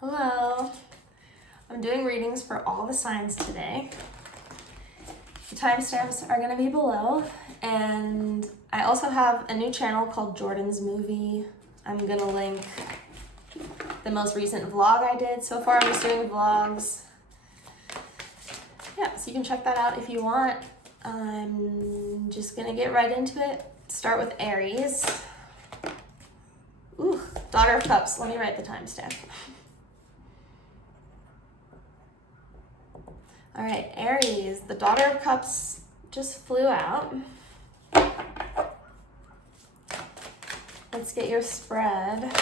Hello. I'm doing readings for all the signs today. The timestamps are going to be below, and I also have a new channel called Jordan's Movie. I'm going to link the most recent vlog I did. So far I'm just doing vlogs. Yeah, so you can check that out if you want. I'm just going to get right into it. Start with Aries. Ooh, Daughter of Cups. Let me write the timestamp. All right, Aries, the Daughter of Cups just flew out. Let's get your spread.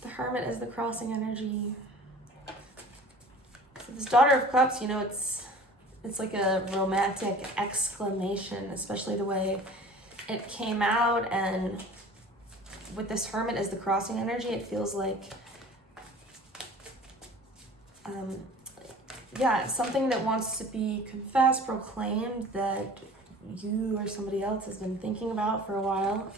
The Hermit is the crossing energy. So this Daughter of Cups, you know, it's like a romantic exclamation, especially the way it came out, and with this Hermit as the crossing energy, it feels like something that wants to be confessed, proclaimed, that you or somebody else has been thinking about for a while.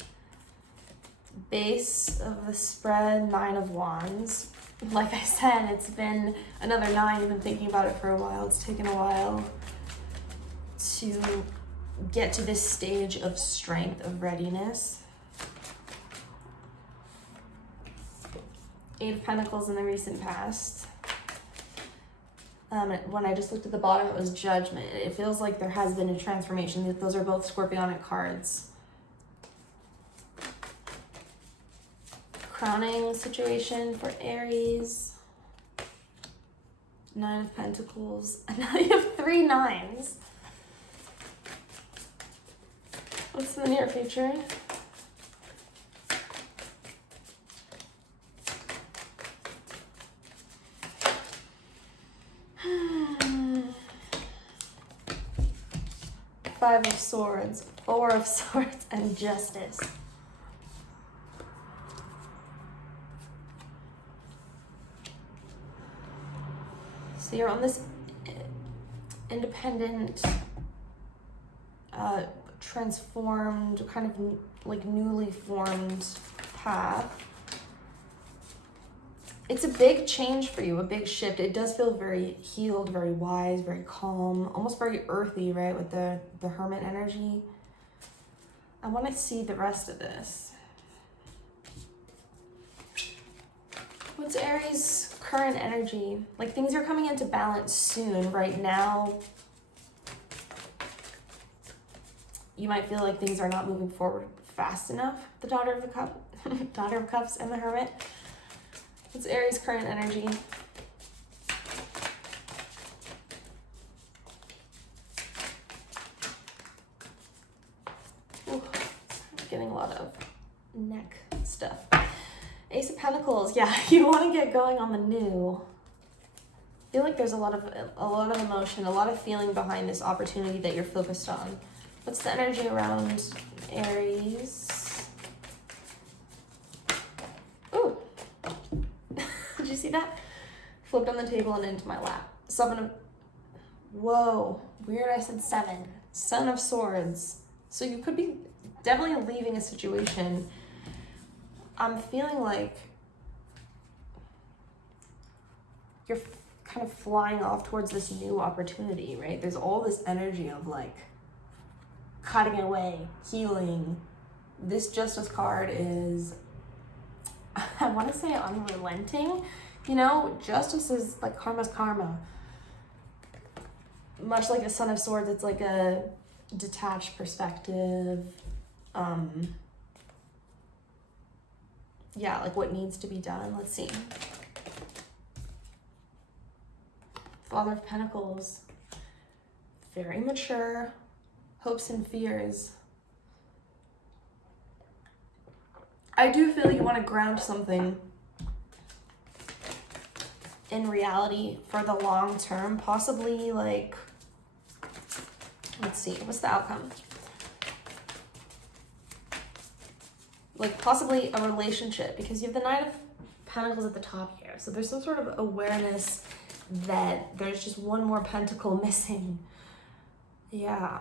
Base of the spread, 9 of Wands. Like I said, it's been another 9. You've been thinking about it for a while. It's taken a while to get to this stage of strength, of readiness. 8 of Pentacles in the recent past. When I just looked at the bottom, it was Judgment. It feels like there has been a transformation. Those are both Scorpionic cards. Crowning situation for Aries. 9 of Pentacles. And now you have 3 9s. What's in the near future? Five of Swords, 4 of Swords, and Justice. So you're on this independent, transformed, kind of like newly formed path. It's a big change for you, a big shift. It does feel very healed, very wise, very calm, almost very earthy, right, with the Hermit energy. I want to see the rest of this. What's Aries' current energy? Like, things are coming into balance soon. Right now, you might feel like things are not moving forward fast enough. The Daughter of the Daughter of Cups and the Hermit. What's Aries' current energy? Ooh, getting a lot of neck stuff. Ace of Pentacles. Yeah, you want to get going on the new. I feel like there's a lot of emotion, a lot of feeling behind this opportunity that you're focused on. What's the energy around Aries? Ooh. Did you see that? Flipped on the table and into my lap. 7 of... Whoa. Weird, I said 7. Son of Swords. So you could be definitely leaving a situation. I'm feeling like you're kind of flying off towards this new opportunity, right? There's all this energy of like cutting away, healing. This Justice card is, I want to say, unrelenting. You know, justice is like karma's karma. Much like the Son of Swords, it's like a detached perspective. Yeah, like what needs to be done. Let's see. Father of Pentacles. Very mature. Hopes and fears. I do feel you want to ground something in reality for the long term. Possibly like, let's see, what's the outcome? Like possibly a relationship, because you have the 9 of Pentacles at the top here. So there's some sort of awareness that there's just one more pentacle missing. Yeah.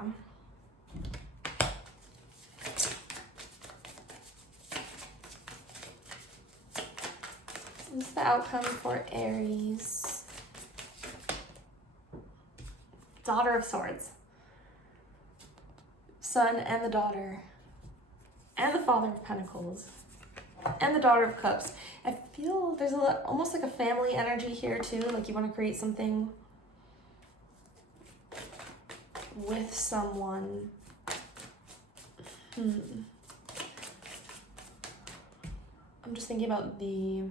This is the outcome for Aries. Daughter of Swords. Son and the daughter. And the Father of Pentacles. And the Daughter of Cups. I feel there's almost like a family energy here too. Like you want to create something with someone. I'm just thinking about the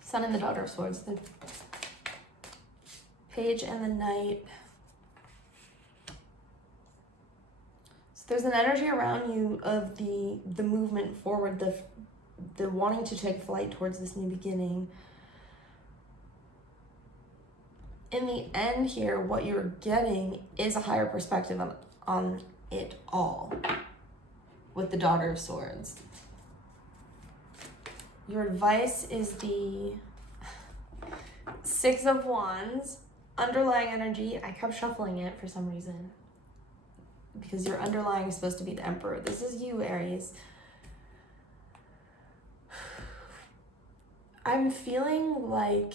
Sun and the Daughter of Swords. The Page and the Knight. So there's an energy around you of the movement forward, the wanting to take flight towards this new beginning. In the end here, what you're getting is a higher perspective on it all with the Daughter of Swords. Your advice is the Six of Wands. Underlying energy, I kept shuffling it for some reason because your underlying is supposed to be the Emperor. This is you, Aries. I'm feeling like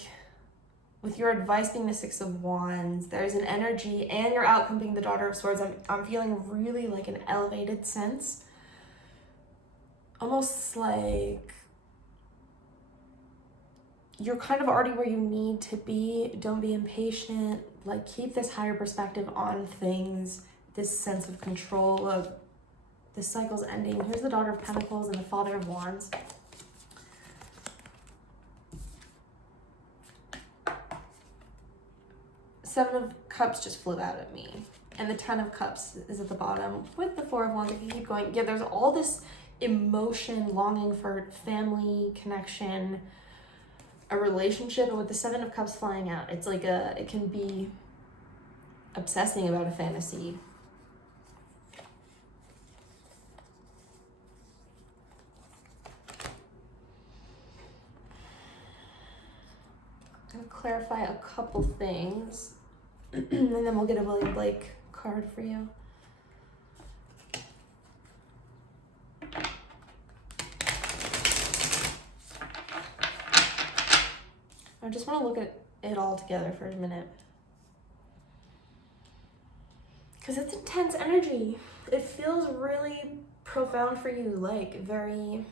with your advice being the Six of Wands, there's an energy, and your outcome being the Daughter of Swords, I'm feeling really like an elevated sense. Almost like you're kind of already where you need to be. Don't be impatient. Like, keep this higher perspective on things, this sense of control of the cycle's ending. Here's the Daughter of Pentacles and the Father of Wands. Seven of Cups just flew out at me. And the Ten of Cups is at the bottom with the Four of Wands. If you keep going, yeah, there's all this emotion, longing for family, connection, a relationship. And with the Seven of Cups flying out, it's like it can be obsessing about a fantasy. I'm gonna clarify a couple things. And then we'll get a William Blake card for you. I just want to look at it all together for a minute. Because it's intense energy. It feels really profound for you, like very,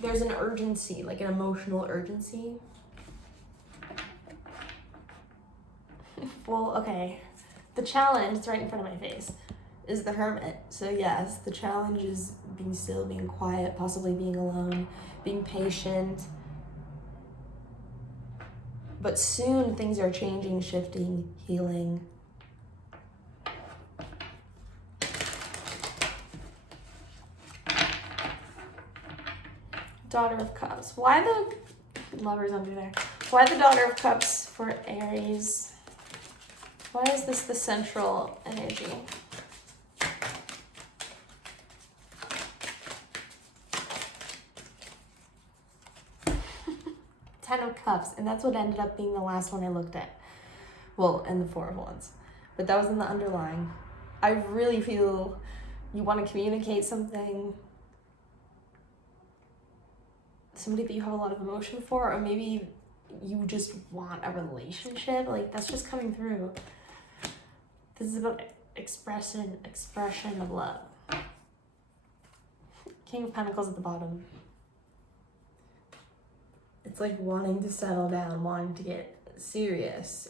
there's an urgency, like an emotional urgency. Well, okay, the challenge, it's right in front of my face, is the Hermit. So yes, the challenge is being still, being quiet, possibly being alone, being patient. But soon things are changing, shifting, healing. Daughter of Cups. Why the Lovers under there? Why the Daughter of Cups for Aries? Why is this the central energy? Ten of Cups, and that's what ended up being the last one I looked at. Well, and the Four of Wands. But that was in the underlying. I really feel you want to communicate something. Somebody that you have a lot of emotion for, or maybe you just want a relationship. Like, that's just coming through. This is about expression of love. King of Pentacles at the bottom. It's like wanting to settle down, wanting to get serious,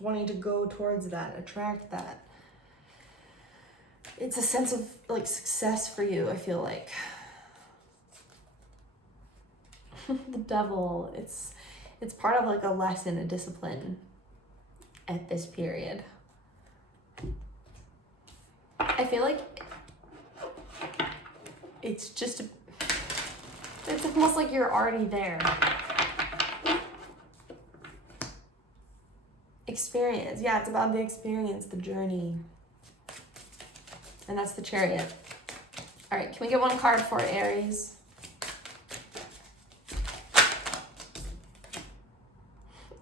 wanting to go towards that, attract that. It's a sense of like success for you, I feel like. The Devil, it's part of like a lesson, a discipline at this period. I feel like it's just it's almost like you're already there. Experience. Yeah, it's about the experience, the journey. And that's the Chariot. All right, can we get one card for Aries?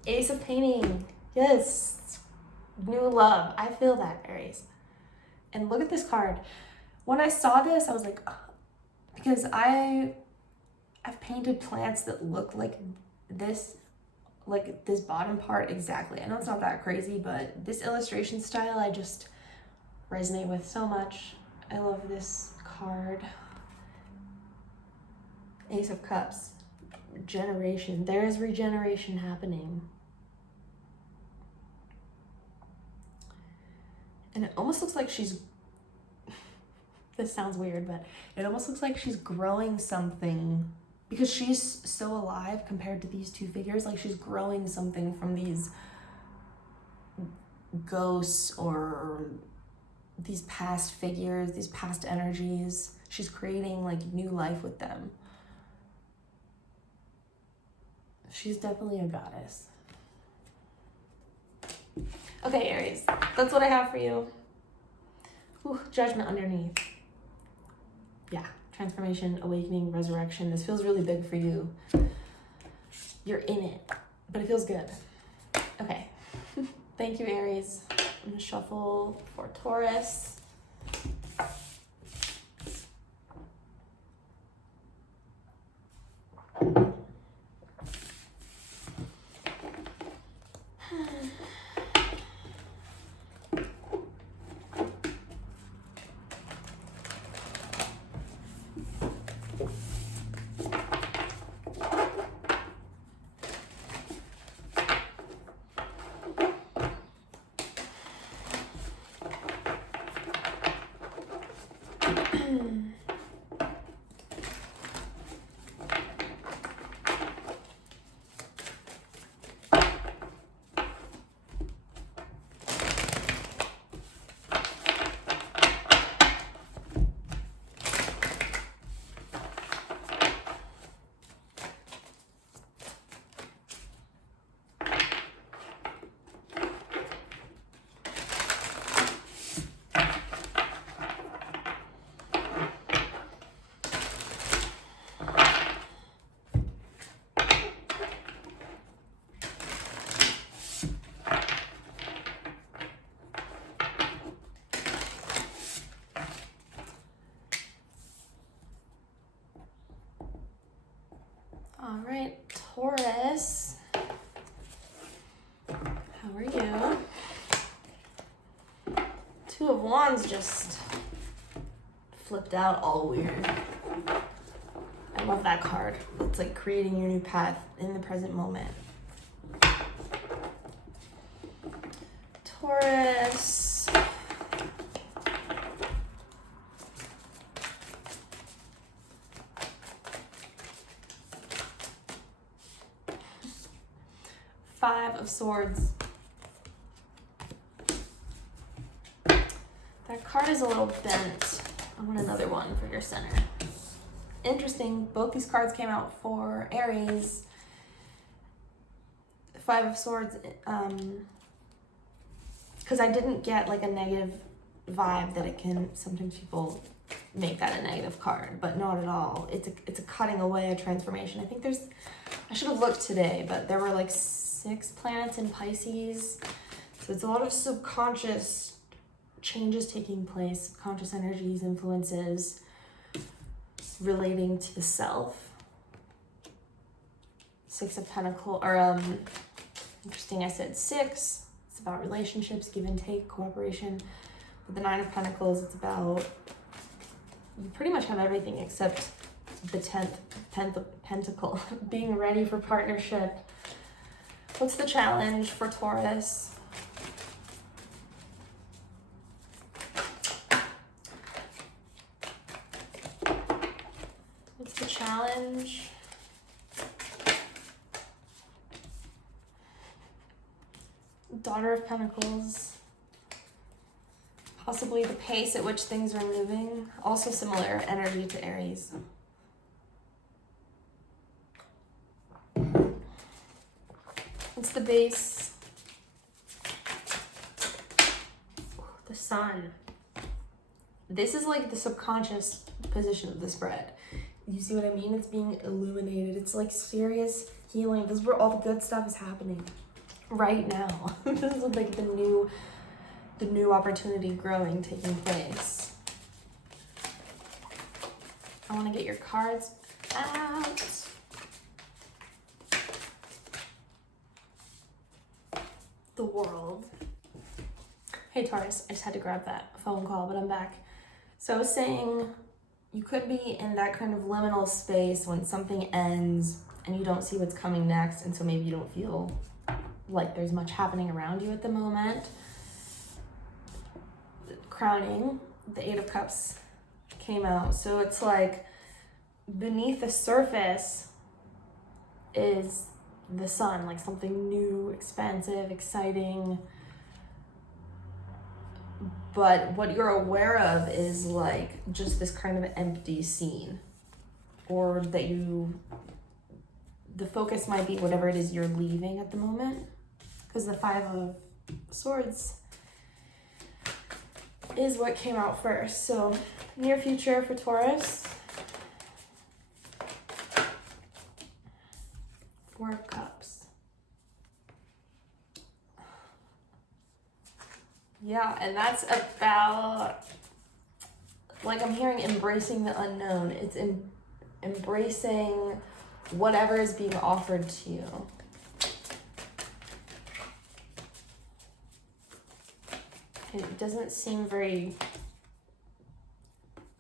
Ace of Painting. Yes. New love. I feel that, Aries. And look at this card. When I saw this, I was like, oh, because I I've painted plants that look like this bottom part exactly. I know it's not that crazy, but this illustration style I just resonate with so much. I love this card. Ace of Cups. Regeneration. There is regeneration happening. And it almost looks like she's, this sounds weird, but it almost looks like she's growing something because she's so alive compared to these two figures. Like she's growing something from these ghosts or these past figures, these past energies. She's creating like new life with them. She's definitely a goddess. Okay, Aries, that's what I have for you. Ooh, Judgment underneath. Yeah, transformation, awakening, resurrection. This feels really big for you. You're in it, but it feels good. Okay, thank you, Aries. I'm gonna shuffle for Taurus. All right, Taurus, how are you? Two of Wands just flipped out all weird. I love that card. It's like creating your new path in the present moment. Taurus. Five of Swords. That card is a little bent. I want another one for your center. Interesting, both these cards came out for Aries. Five of Swords, because I didn't get like a negative vibe that it can, sometimes people make that a negative card, but not at all. It's a cutting away, a transformation. I think there's, I should have looked today, but there were like 6 planets in Pisces. So it's a lot of subconscious changes taking place, subconscious energies, influences relating to the self. 6 of Pentacles, or interesting, I said 6. It's about relationships, give and take, cooperation. With the 9 of Pentacles, it's about, you pretty much have everything except the 10th pentacle, being ready for partnership. What's the challenge for Taurus? What's the challenge? Daughter of Pentacles. Possibly the pace at which things are moving. Also similar energy to Aries. What's the base? The Sun. This is like the subconscious position of the spread. You see what I mean? It's being illuminated. It's like serious healing. This is where all the good stuff is happening right now. This is like the new opportunity growing, taking place. I want to get your cards out. The World. Hey Taurus, I just had to grab that phone call, but I'm back. So I was saying you could be in that kind of liminal space when something ends and you don't see what's coming next, and so maybe you don't feel like there's much happening around you at the moment. Crowning, the Eight of Cups came out. So it's like beneath the surface is the sun, like something new, expansive, exciting. But what you're aware of is like just this kind of empty scene, or that the focus might be whatever it is you're leaving at the moment, because the Five of Swords is what came out first. So near future for Taurus, Four of Cups. Yeah, and that's about, like, I'm hearing embracing the unknown. It's embracing whatever is being offered to you. It doesn't seem very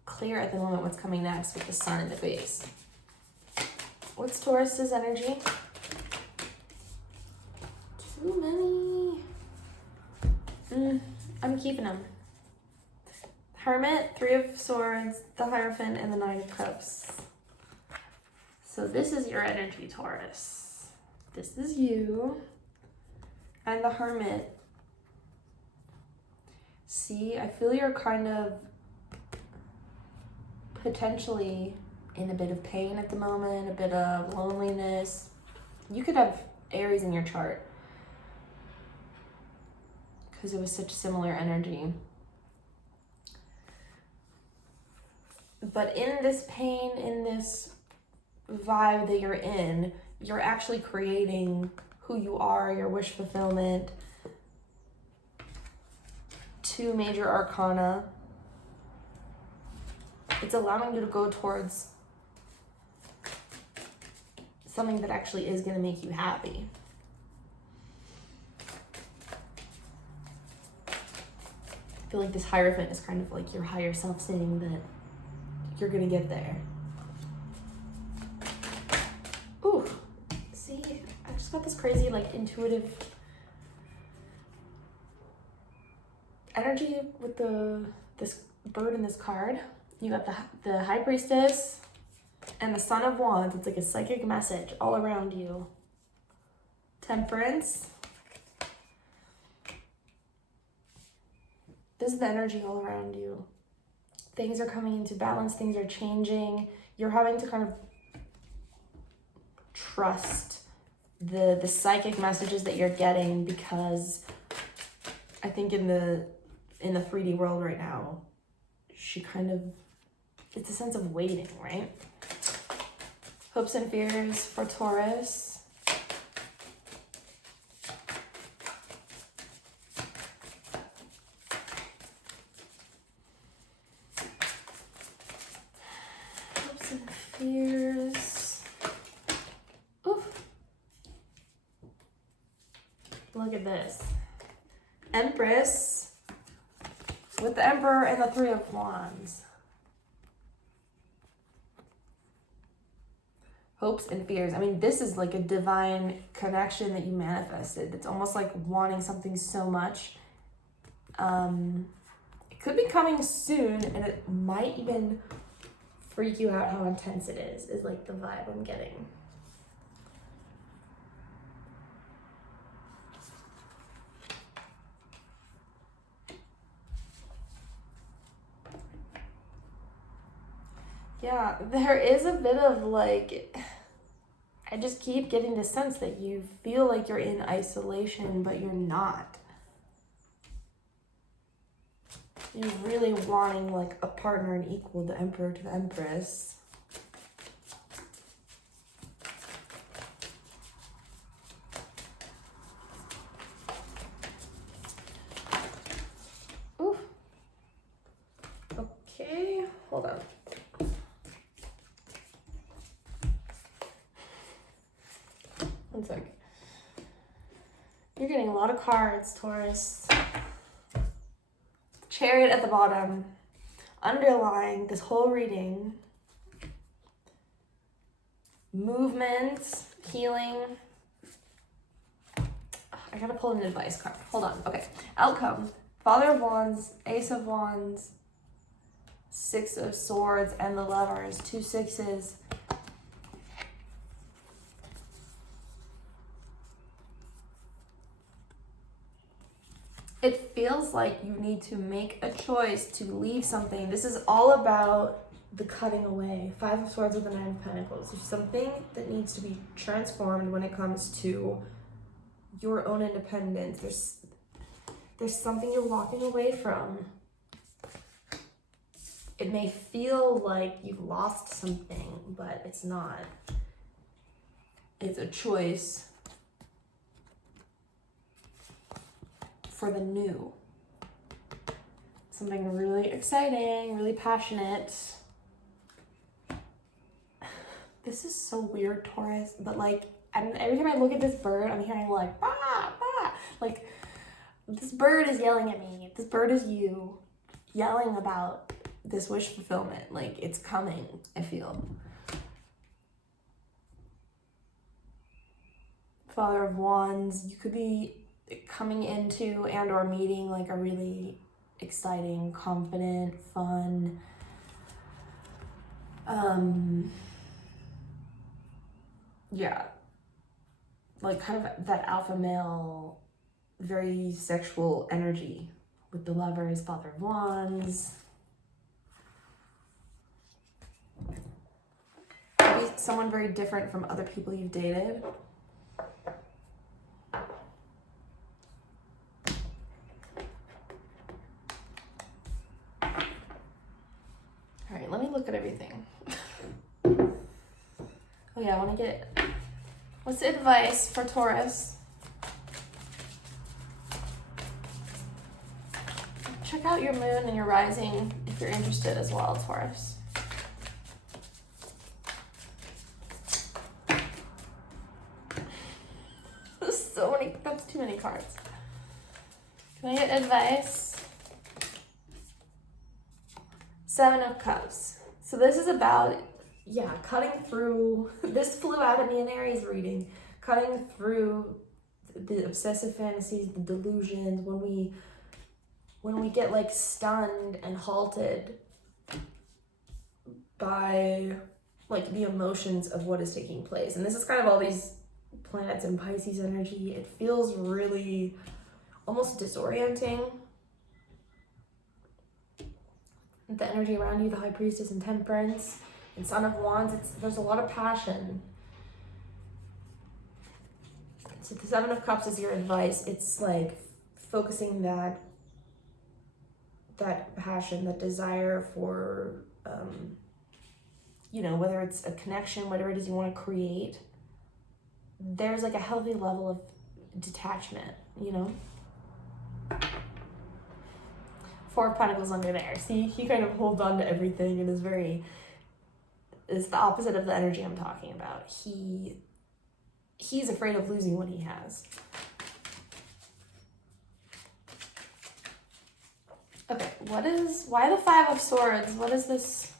clear at the moment what's coming next with the sun in the base. What's Taurus's energy? Too many. I'm keeping them. Hermit, Three of Swords, the Hierophant, and the Nine of Cups. So this is your energy, Taurus. This is you. And the Hermit. See, I feel you're kind of potentially in a bit of pain at the moment, a bit of loneliness. You could have Aries in your chart because it was such similar energy. But in this pain, in this vibe that you're in, you're actually creating who you are, your wish fulfillment. Two major arcana. It's allowing you to go towards something that actually is going to make you happy. I feel like this Hierophant is kind of like your higher self saying that you're going to get there. Ooh, see, I just got this crazy, like, intuitive energy with this bird in this card. You got the High Priestess and the Son of Wands. It's like a psychic message all around you. Temperance. This is the energy all around you. Things are coming into balance. Things are changing. You're having to kind of trust the psychic messages that you're getting, because I think in the 3D world right now, it's a sense of waiting, right? Hopes and fears for Taurus. Hopes and fears. Oof. Look at this. Empress with the Emperor and the Three of Wands. Hopes and fears. I mean, this is like a divine connection that you manifested. It's almost like wanting something so much. It could be coming soon, and it might even freak you out how intense it is like the vibe I'm getting. Yeah, there is a bit of like, I just keep getting the sense that you feel like you're in isolation, but you're not. You're really wanting like a partner and equal, the Emperor to the Empress. Ooh. Okay, hold on. One sec. You're getting a lot of cards, Taurus. Chariot at the bottom. Underlying this whole reading. Movement, healing. I gotta pull an advice card. Hold on. Okay. Outcome. Father of Wands, Ace of Wands, Six of Swords, and the Lovers. 2 sixes. It feels like you need to make a choice to leave something. This is all about the cutting away. 5 of Swords with the 9 of Pentacles. There's something that needs to be transformed when it comes to your own independence. There's something you're walking away from. It may feel like you've lost something, but it's not. It's a choice for the new. Something really exciting, really passionate. This is so weird, Taurus, but like, every time I look at this bird, I'm hearing like, bah, bah. Like, this bird is yelling at me. This bird is you yelling about this wish fulfillment. Like, it's coming, I feel. Father of Wands, you could be coming into and or meeting like a really exciting, confident, fun, yeah, like kind of that alpha male, very sexual energy with the Lovers, Father of Wands. Maybe someone very different from other people you've dated. All right, let me look at everything. Oh yeah, I want to get, what's the advice for Taurus? Check out your moon and your rising if you're interested as well, Taurus. So many, that's too many cards. Can I get advice? 7 of Cups. So this is about, yeah, cutting through, this flew out at me in Aries reading, cutting through the obsessive fantasies, the delusions, when we get like stunned and halted by like the emotions of what is taking place. And this is kind of all these planets in Pisces energy. It feels really almost disorienting. The energy around you, the High Priestess and Temperance and Son of Wands, there's a lot of passion. So the 7 of Cups is your advice. It's like focusing that passion, that desire for, you know, whether it's a connection, whatever it is you want to create. There's like a healthy level of detachment, you know? 4 of Pentacles under there. See, he kind of holds on to everything and is the opposite of the energy I'm talking about. He's afraid of losing what he has. Okay, why the 5 of Swords? What is this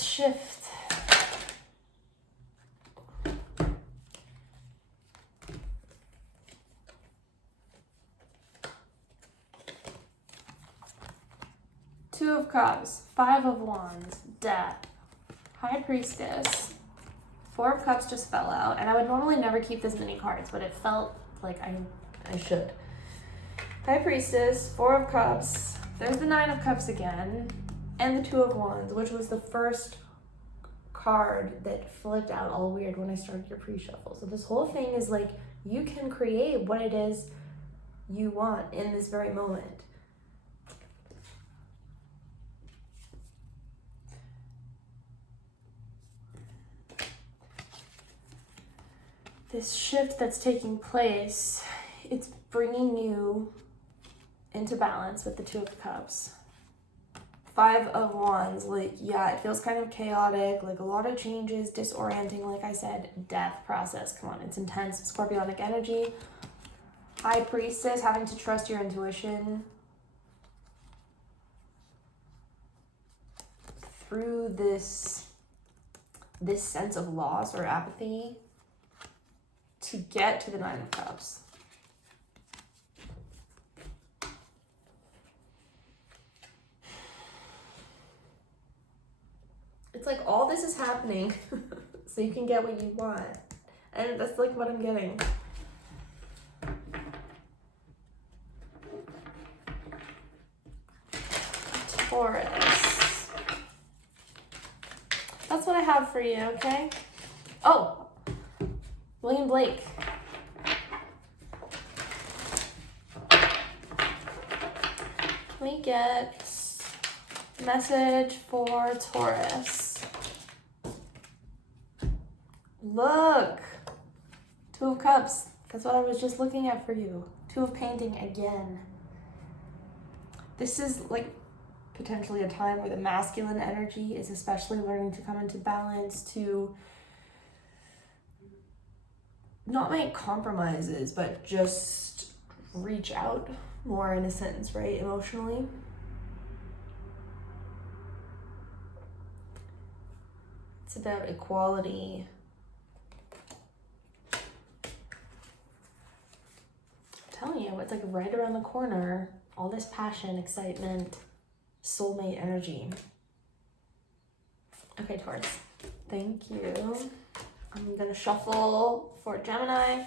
shift? Two of Cups, 5 of Wands, Death, High Priestess, 4 of Cups just fell out, and I would normally never keep this many cards, but it felt like I should. High Priestess, 4 of Cups, there's the 9 of Cups again, and the 2 of Wands, which was the first card that flipped out all weird when I started your pre-shuffle. So this whole thing is like, you can create what it is you want in this very moment. This shift that's taking place, it's bringing you into balance with the 2 of Cups. Five of Wands, like, yeah, it feels kind of chaotic, like a lot of changes, disorienting, like I said, death process. Come on, it's intense. Scorpionic energy. High Priestess, having to trust your intuition through this sense of loss or apathy to get to the Nine of Cups. It's like all this is happening so you can get what you want. And that's like what I'm getting. Taurus. That's what I have for you, okay? Oh, William Blake. We get message for Taurus. Look, Two of Cups. That's what I was just looking at for you. Two of Painting again. This is like potentially a time where the masculine energy is especially learning to come into balance, to not make compromises, but just reach out more in a sense, right? Emotionally. It's about equality. I'm telling you, it's like right around the corner. All this passion, excitement, soulmate energy. Okay, Taurus. Thank you. I'm gonna shuffle for Gemini.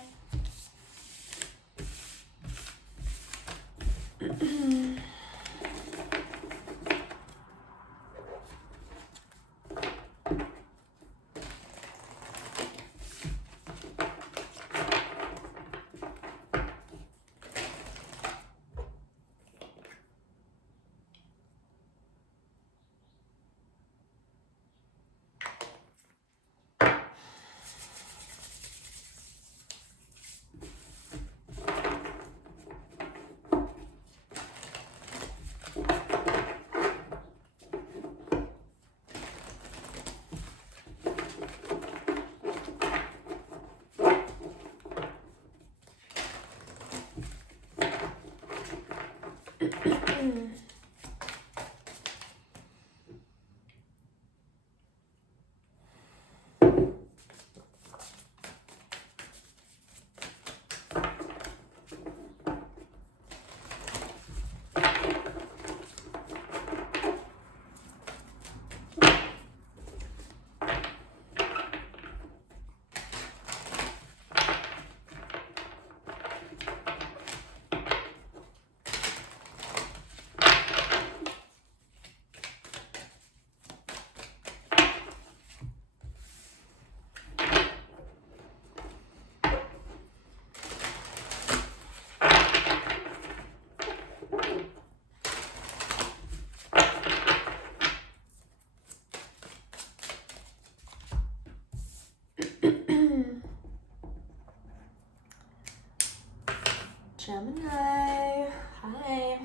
Gemini, hi.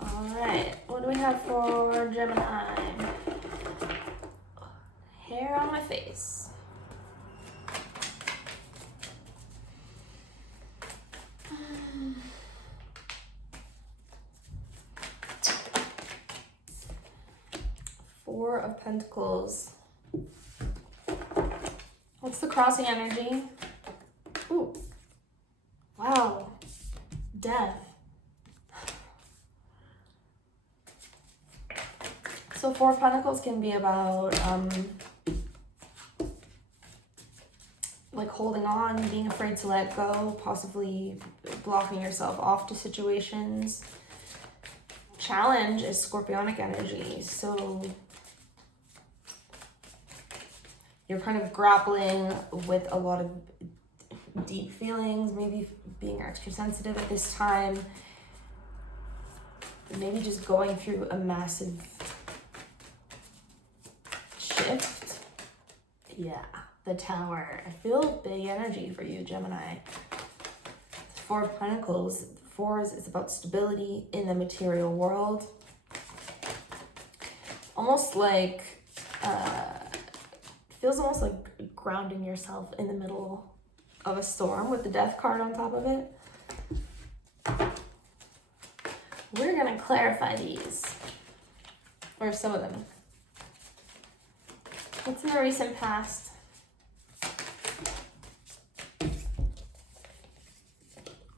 All right, what do we have for Gemini? Hair on my face. Four of Pentacles. What's the crossing energy? Ooh. Wow. Death. So Four of Pentacles can be about like holding on, being afraid to let go, possibly blocking yourself off to situations. Challenge is Scorpionic energy. So you're kind of grappling with a lot of deep feelings, maybe being extra sensitive at this time, maybe just going through a massive shift. Yeah, the Tower. I feel big energy for you, Gemini. Four of Pentacles. Fours is about stability in the material world. Almost like, feels almost like grounding yourself in the middle of a storm with the Death card on top of it. We're gonna clarify these, or some of them. What's in the recent past?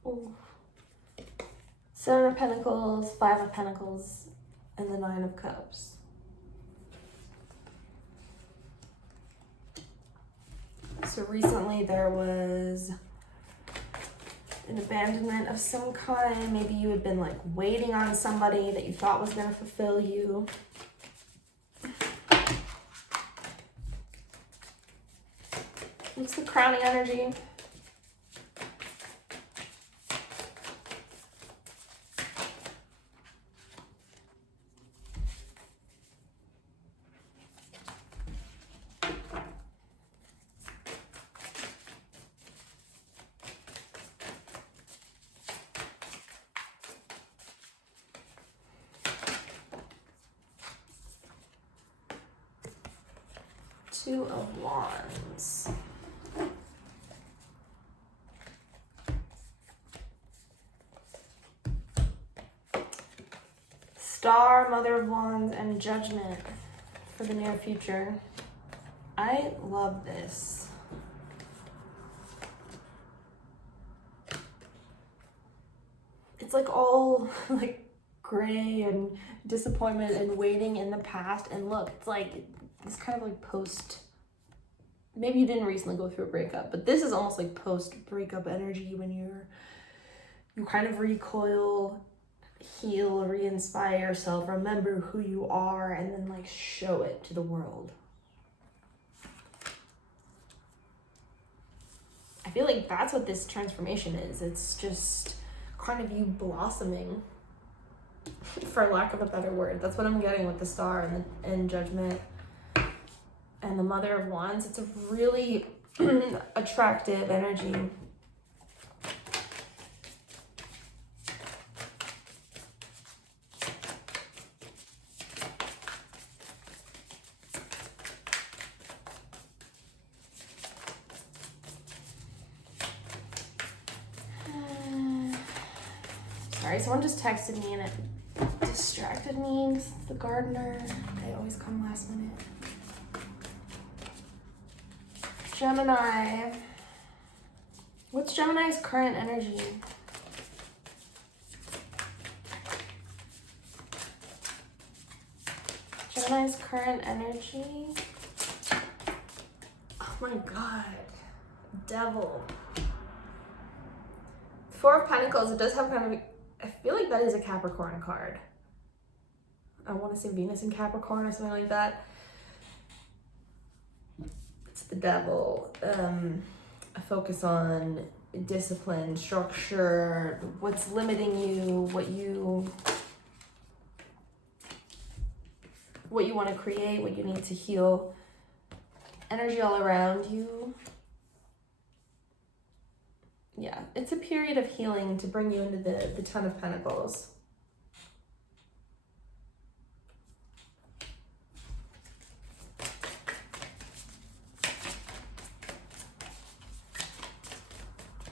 Ooh. Seven of Pentacles, Five of Pentacles, and the Nine of Cups. So recently there was an abandonment of some kind. Maybe you had been like waiting on somebody that you thought was going to fulfill you. What's the crowning energy? Two of Wands. Star, Mother of Wands, and Judgment for the near future. I love this. It's like all like gray and disappointment and waiting in the past. And look, it's like this kind of like post, maybe you didn't recently go through a breakup, but this is almost like post breakup energy when you kind of recoil, heal, re-inspire yourself, remember who you are, and then like show it to the world. I feel like that's what this transformation is. It's just kind of you blossoming, for lack of a better word. That's what I'm getting with the Star and Judgment and the Mother of Wands. It's a really attractive energy. Sorry, someone just texted me and it distracted me because it's the gardener. They always come last minute. Gemini. What's Gemini's current energy? Gemini's current energy. Oh my God. Devil. Four of Pentacles. It does have kind of, I feel like that is a Capricorn card. I want to say Venus in Capricorn or something like that. It's the Devil. A focus on discipline, structure, what's limiting you, what you want to create, what you need to heal. Energy all around you. Yeah, it's a period of healing to bring you into the Ten of Pentacles.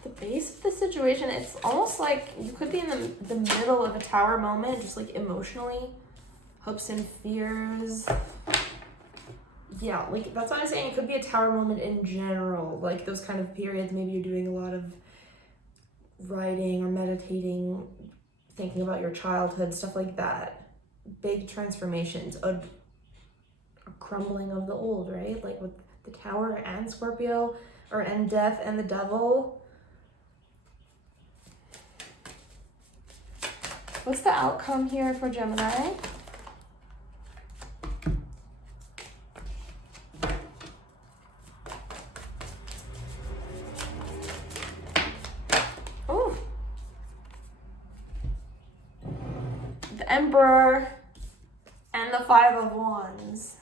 The base of the situation, it's almost like you could be in the middle of a tower moment, just like emotionally. Hopes and fears. Yeah, like that's what I'm saying. It could be a tower moment in general. Like those kind of periods, maybe you're doing a lot of writing or meditating, thinking about your childhood, stuff like that. Big transformations, a crumbling of the old, right? Like with the Tower and Scorpio, and Death and the Devil. What's the outcome here for Gemini? Emperor and the Five of Wands.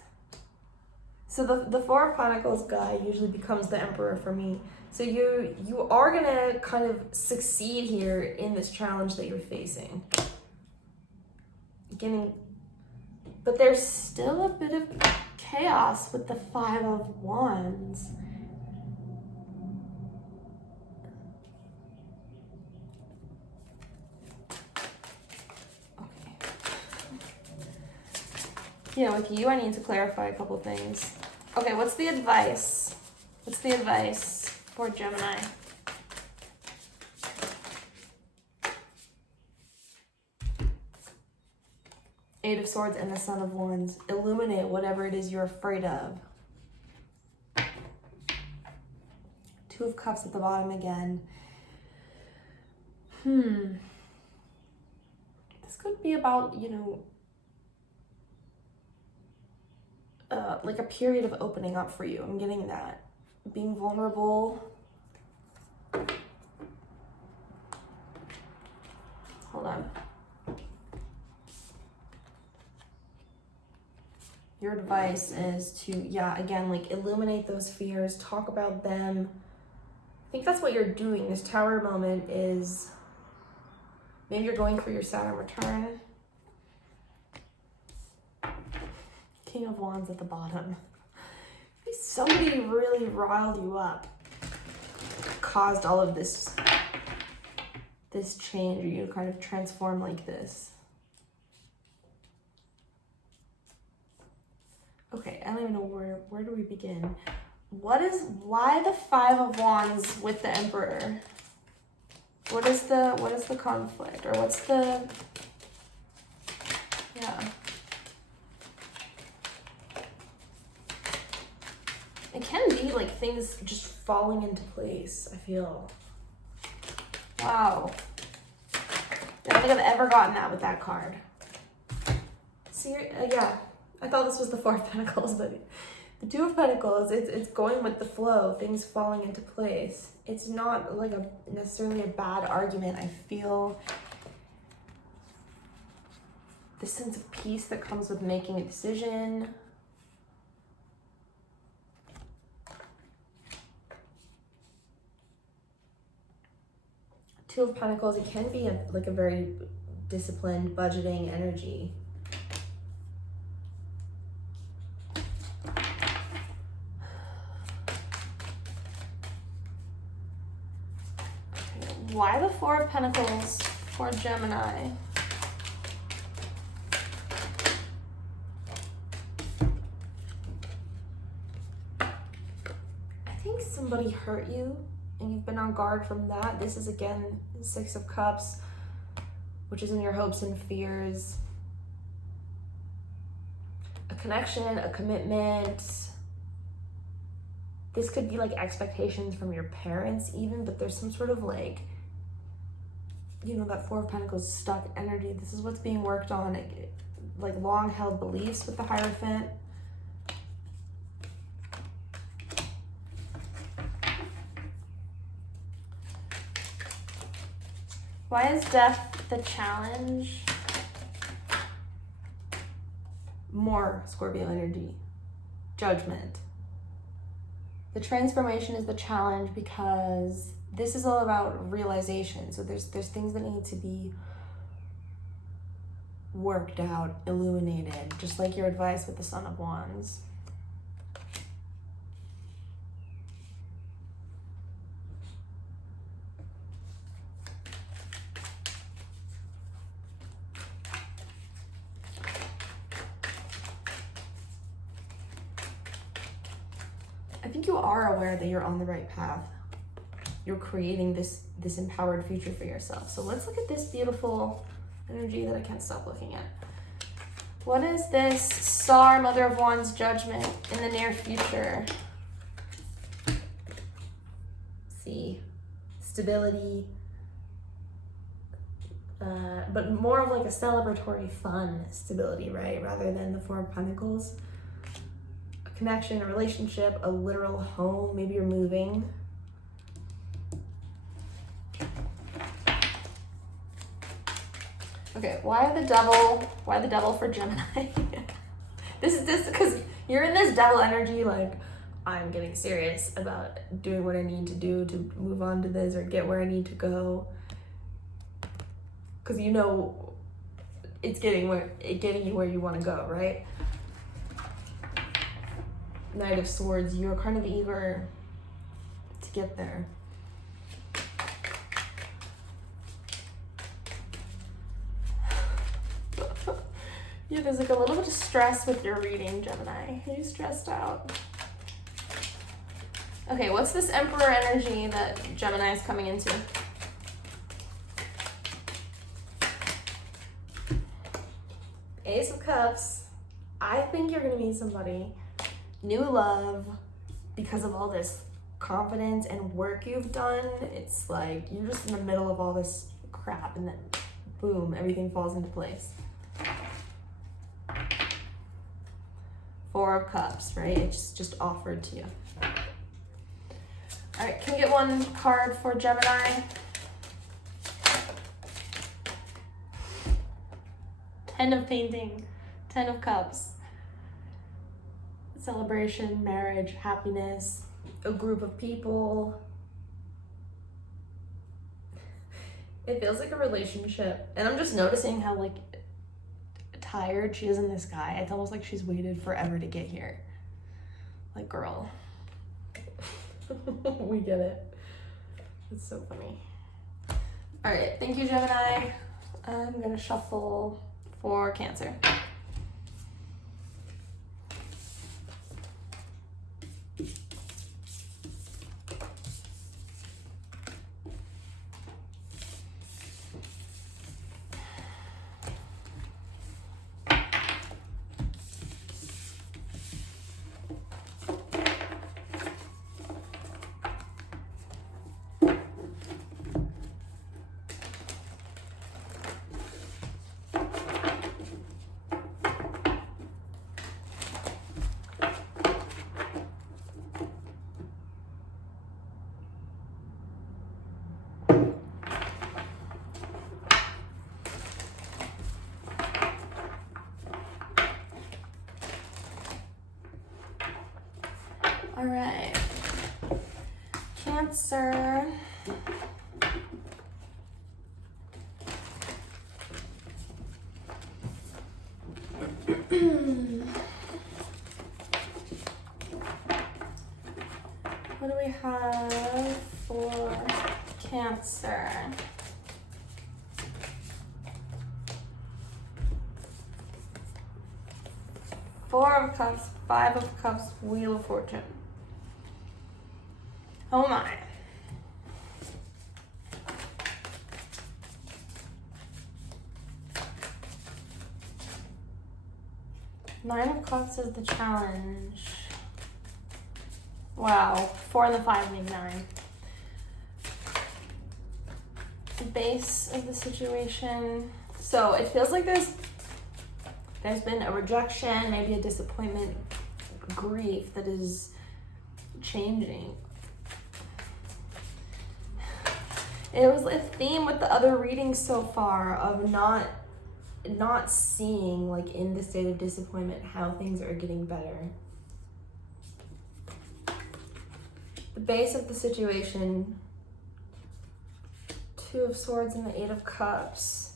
So the Four of Pentacles guy usually becomes the Emperor for me. So you are gonna kind of succeed here in this challenge that you're facing. But there's still a bit of chaos with the Five of Wands. Okay. Yeah, with you, I need to clarify a couple things. Okay, what's the advice? What's the advice for Gemini? Eight of Swords and the Sun of Wands. Illuminate whatever it is you're afraid of. Two of Cups at the bottom again. This could be about, you know, like a period of opening up for you. I'm getting that. Being vulnerable. Hold on. Your advice is to, yeah, again, like illuminate those fears, talk about them. I think that's what you're doing. This Tower moment is, maybe you're going for your Saturn return. King of Wands at the bottom. Maybe somebody really riled you up, caused all of this change, or you kind of transform like this. Okay, I don't even know where do we begin? Why the Five of Wands with the Emperor? What is the conflict, or what's the, yeah. It can be like things just falling into place, I feel. Wow. I don't think I've ever gotten that with that card. See, yeah. I thought this was the Four of Pentacles, but the Two of Pentacles, it's going with the flow, things falling into place. It's not like necessarily a bad argument. I feel the sense of peace that comes with making a decision. Two of Pentacles, it can be like a very disciplined, budgeting energy. Why the Four of Pentacles for Gemini? I think somebody hurt you and you've been on guard from that. This is again Six of Cups, which is in your hopes and fears. A connection, a commitment. This could be like expectations from your parents even, but there's some sort of like, you know, that Four of Pentacles stuck energy. This is what's being worked on, like long held beliefs with the Hierophant. Why is death the challenge? More Scorpio energy. Judgment. The transformation is the challenge because this is all about realization. So there's things that need to be worked out, illuminated, just like your advice with the Sun of Wands. I think you are aware that you're on the right path. You're creating this empowered future for yourself. So let's look at this beautiful energy that I can't stop looking at. What is this Star, Mother of Wands judgment in the near future? See, stability, but more of like a celebratory, fun stability, right? Rather than the Four of Pentacles. A connection, a relationship, a literal home. Maybe you're moving. Okay, why the devil for Gemini? This is this because you're in this devil energy, like, I'm getting serious about doing what I need to do to move on to this or get where I need to go. Because you know it's getting you where you want to go, right? Knight of Swords, you're kind of eager to get there. Yeah, there's like a little bit of stress with your reading, Gemini. Are you stressed out? Okay, what's this Emperor energy that Gemini is coming into? Ace of Cups. I think you're gonna meet somebody. New love, because of all this confidence and work you've done. It's like you're just in the middle of all this crap and then boom, everything falls into place. Four of Cups, right? It's just offered to you. All right, can we get one card for Gemini? Ten of Painting, Ten of Cups. Celebration, marriage, happiness, a group of people. It feels like a relationship. And I'm just noticing how like tired she is in this guy. It's almost like she's waited forever to get here. Like, girl. We get it. It's so funny. All right, thank you, Gemini. I'm gonna shuffle for Cancer. All right, Cancer. What do we have for Cancer? Four of Cups, Five of Cups, Wheel of Fortune. Oh my. Nine of Cups is the challenge. Wow, 4 and the 5 make 9. The base of the situation. So it feels like there's been a rejection, maybe a disappointment, grief that is changing. It was a theme with the other readings so far of not seeing, like, in the state of disappointment how things are getting better. The base of the situation, Two of Swords and the Eight of Cups.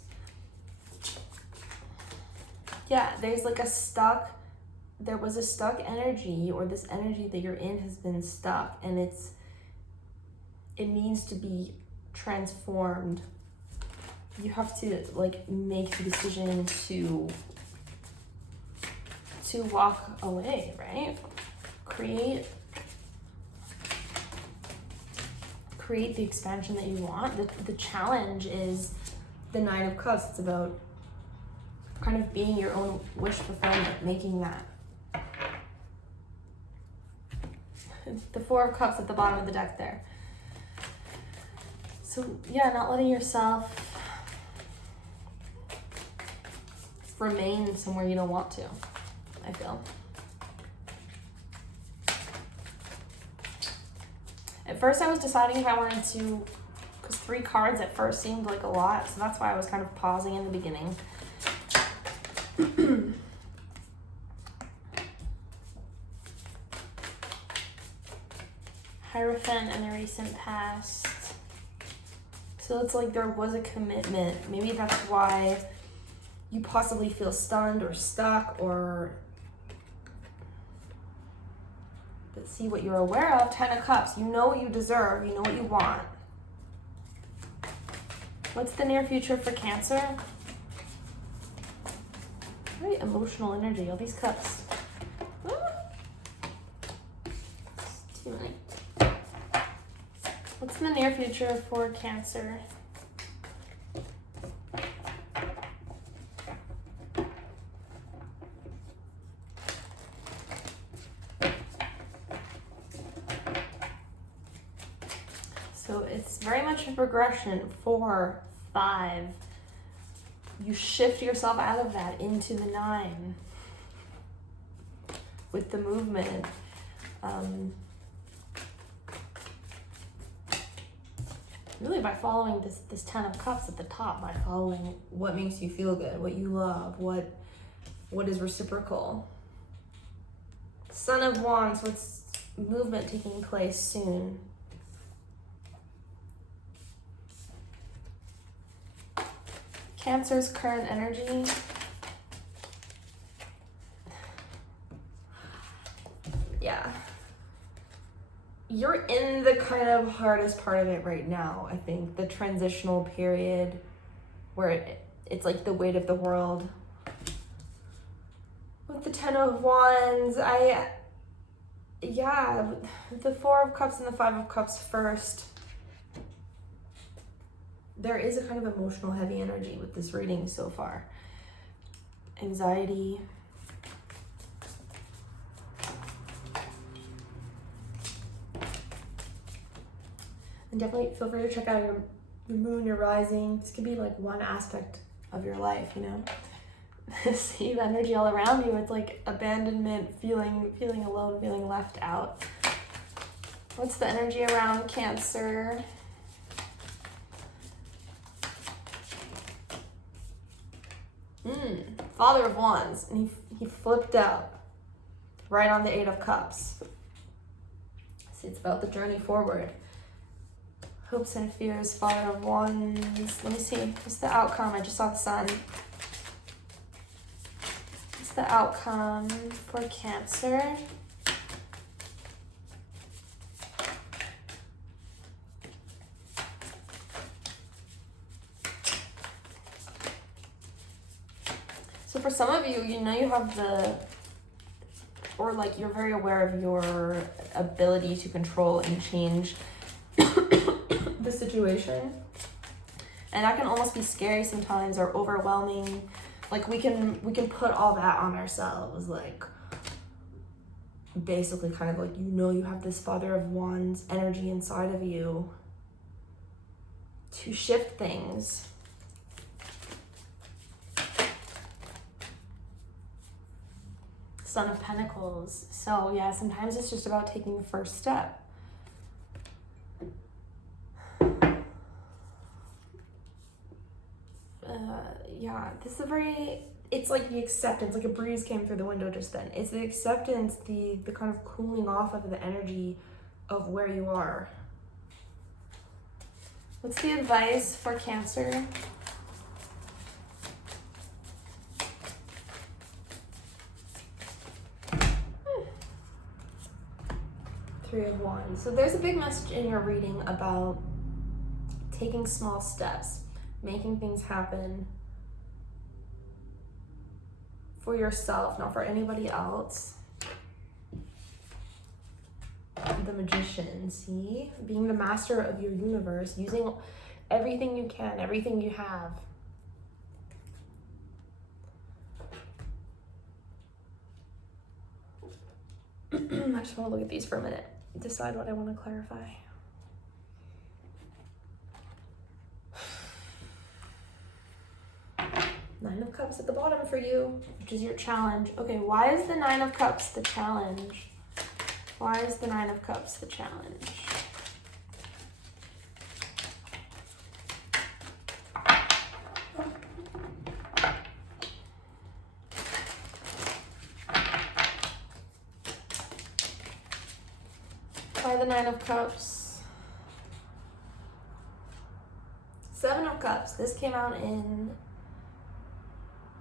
Yeah, there's like there was a stuck energy, or this energy that you're in has been stuck, and it needs to be transformed. You have to like make the decision to walk away, right? Create the expansion that you want. The challenge is the Nine of Cups. It's about kind of being your own wish fulfillment, making that. The Four of Cups at the bottom of the deck there. So yeah, not letting yourself remain somewhere you don't want to, I feel. At first I was deciding if I wanted to, because 3 cards at first seemed like a lot, so that's why I was kind of pausing in the beginning. Hierophant in the recent past. So it's like there was a commitment. Maybe that's why you possibly feel stunned or stuck, or but see what you're aware of. 10 of Cups. You know what you deserve. You know what you want. What's the near future for Cancer? Very emotional energy. All these cups. It's too many. What's in the near future for Cancer? So it's very much a progression. 4, 5. You shift yourself out of that into the 9 with the movement. Really by following this 10 of Cups at the top, by following what makes you feel good, what you love, what is reciprocal. Son of Wands, what's movement taking place soon? Cancer's current energy. Yeah. You're in the kind of hardest part of it right now, I think. The transitional period where it's like the weight of the world. With the 10 of Wands, the 4 of Cups and the 5 of Cups first. There is a kind of emotional heavy energy with this reading so far. Anxiety. And definitely feel free to check out your moon, your rising. This could be like one aspect of your life, you know? See the energy all around you. It's like abandonment, feeling alone, feeling left out. What's the energy around Cancer? Father of Wands, and he flipped out right on the 8 of Cups. See, it's about the journey forward. Hopes and fears, Father of Wands. Let me see, what's the outcome? I just saw the sun. What's the outcome for Cancer? So for some of you, you know you have you're very aware of your ability to control and change the situation. And that can almost be scary sometimes or overwhelming. Like we can put all that on ourselves, like basically kind of like, you know, you have this Father of Wands energy inside of you to shift things. Son of Pentacles. So yeah, sometimes it's just about taking the first step. This is it's like the acceptance, like a breeze came through the window just then. It's the acceptance, the kind of cooling off of the energy of where you are. What's the advice for Cancer? Three of Wands. So there's a big message in your reading about taking small steps, making things happen for yourself, not for anybody else. The Magician, see? Being the master of your universe, using everything you can, everything you have. I just want to look at these for a minute, decide what I want to clarify. Nine of Cups at the bottom for you, which is your challenge. Okay, why is the Nine of Cups the challenge? Why is the Nine of Cups the challenge? Try the Nine of Cups. Seven of Cups. This came out in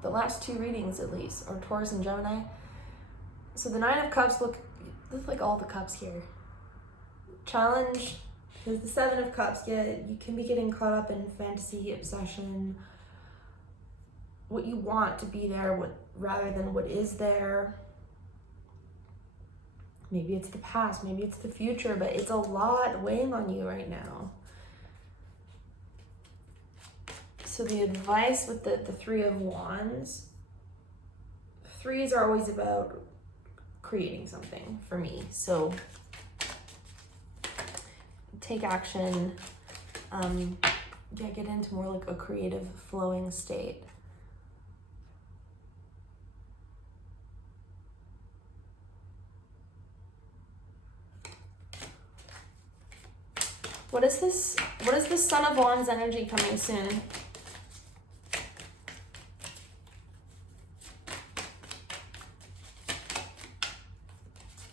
the last two readings at least, or Taurus and Gemini. So the Nine of Cups look like all the cups here. Challenge is the Seven of Cups. Yeah, you can be getting caught up in fantasy, obsession, what you want to be there, rather than what is there. Maybe it's the past, maybe it's the future, but it's a lot weighing on you right now. So the advice with the Three of Wands, threes are always about creating something for me. So take action, get into more like a creative flowing state. What is this Son of Wands energy coming soon?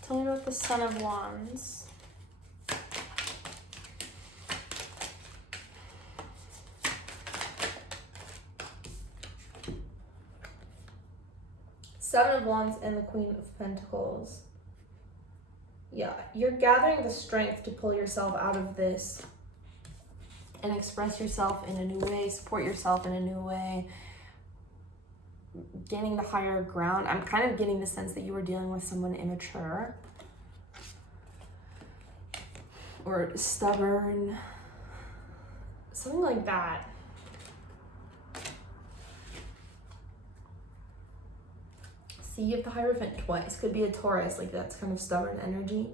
Tell me about the Son of Wands. Seven of Wands and the Queen of Pentacles. Yeah, you're gathering the strength to pull yourself out of this and express yourself in a new way, support yourself in a new way, gaining the higher ground. I'm kind of getting the sense that you were dealing with someone immature or stubborn, something like that. See, you have the Hierophant twice. Could be a Taurus, like that's kind of stubborn energy.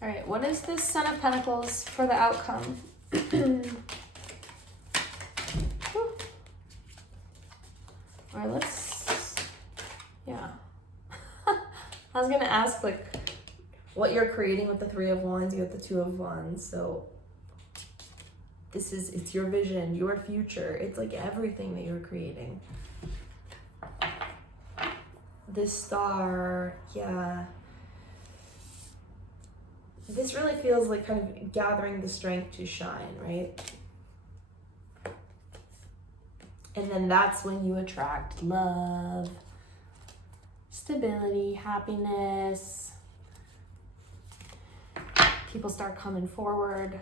All right, what is this Son of Pentacles for the outcome? All right, yeah. I was gonna ask like what you're creating with the Three of Wands. You have the Two of Wands, so it's your vision, your future. It's like everything that you're creating. This Star, yeah. This really feels like kind of gathering the strength to shine, right? And then that's when you attract love, stability, happiness. People start coming forward.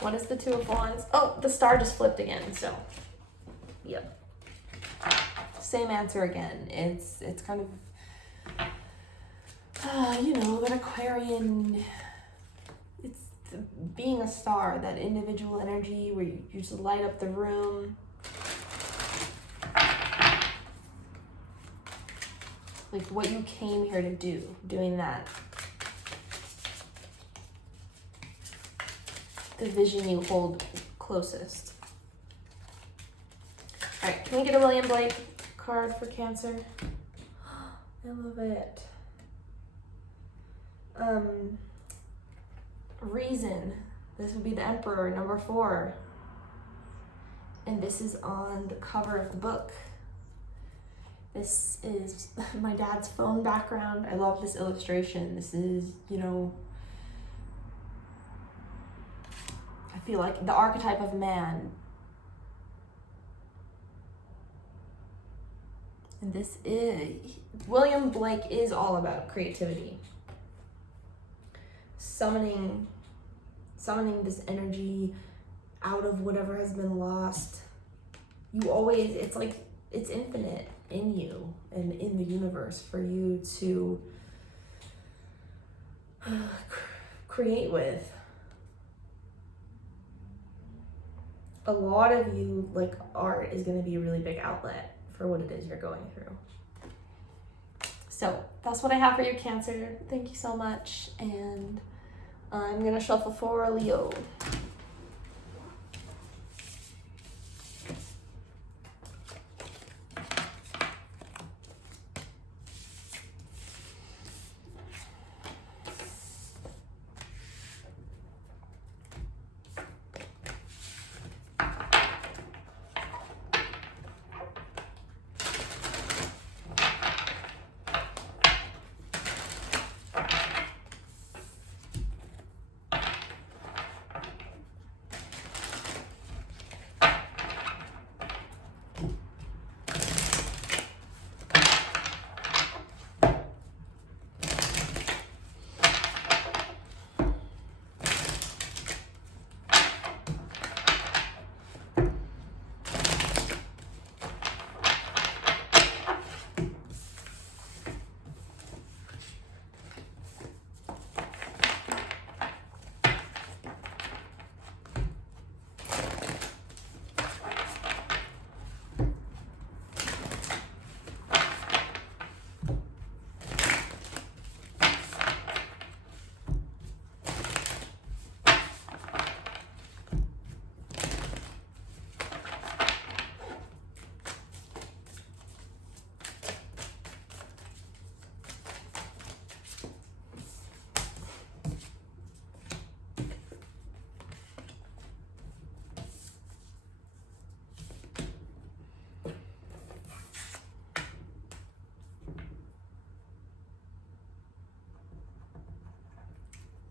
What is the Two of Wands? Oh, the Star just flipped again, so yep. Same answer again. It's kind of, you know, that Aquarian, it's being a star, that individual energy where you just light up the room. Like what you came here to do, doing that. The vision you hold closest. All right, can we get a William Blake card for Cancer? I love it. Reason. This would be the Emperor, number 4. And this is on the cover of the book. This is my dad's phone background. I love this illustration. This is, you know, I feel like the archetype of man. And this is, William Blake is all about creativity. Summoning this energy out of whatever has been lost. You always, it's like, it's infinite in you and in the universe for you to create with. A lot of you, like, art is going to be a really big outlet for what it is you're going through. So that's what I have for you, Cancer. Thank you so much. And I'm going to shuffle for Leo.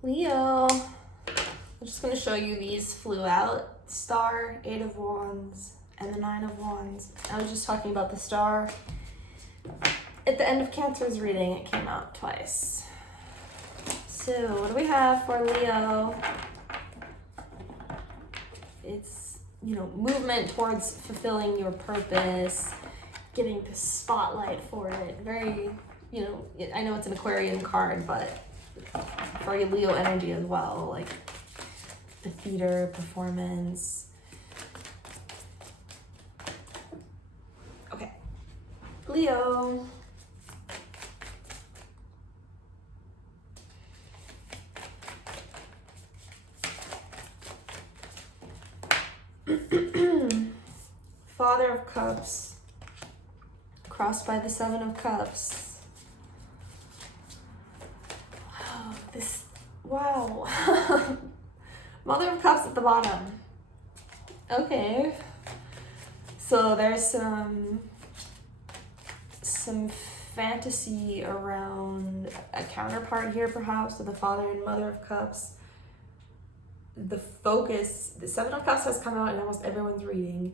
Leo, I'm just going to show you these flew out. Star, 8 of Wands, and the 9 of Wands. I was just talking about the star. At the end of Cancer's reading, it came out twice. So what do we have for Leo? It's, you know, movement towards fulfilling your purpose, getting the spotlight for it. Very, you know, I know it's an Aquarian card, but very Leo energy as well, like the theater, performance. Okay, Leo. Father of Cups, crossed by the 7 of Cups. Wow. Mother of Cups at the bottom. Okay. So there's some fantasy around a counterpart here, perhaps, with the Father and Mother of Cups. The focus, the 7 of Cups has come out in almost everyone's reading.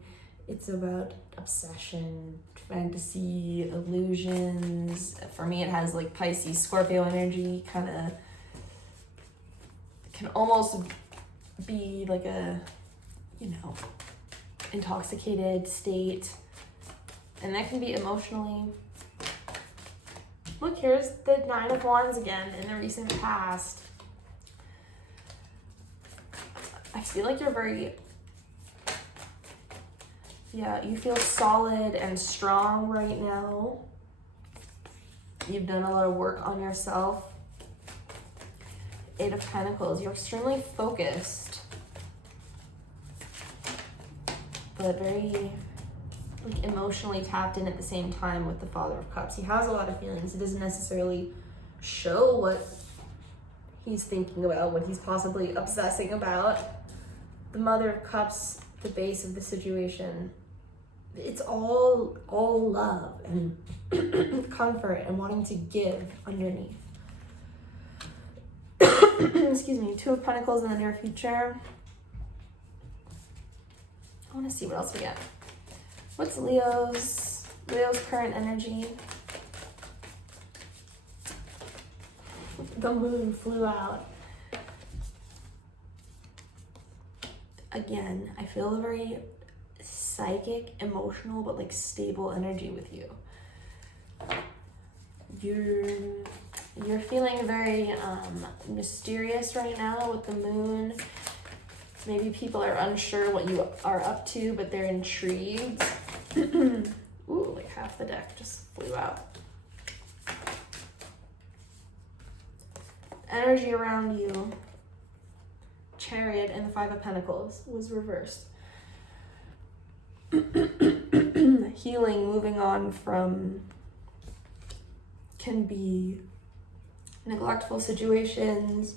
It's about obsession, fantasy, illusions. For me, it has like Pisces, Scorpio energy, kind of can almost be like a, you know, intoxicated state. And that can be emotionally. Look, here's the 9 of Wands again in the recent past. I feel like you're very, yeah, you feel solid and strong right now. You've done a lot of work on yourself. 8 of Pentacles, you're extremely focused, but very like emotionally tapped in at the same time with the Father of Cups. He has a lot of feelings. It doesn't necessarily show what he's thinking about, what he's possibly obsessing about. The Mother of Cups, the base of the situation, it's all love and comfort and wanting to give underneath. Excuse me. 2 of Pentacles in the near future. I want to see what else we get. What's Leo's current energy? The moon flew out. Again, I feel a very psychic, emotional, but like stable energy with you. You're feeling very mysterious right now with the moon. Maybe people are unsure what you are up to, but they're intrigued. Ooh, like half the deck just flew out. Energy around you. Chariot and the 5 of Pentacles was reversed. Healing, moving on from, can be neglectful situations.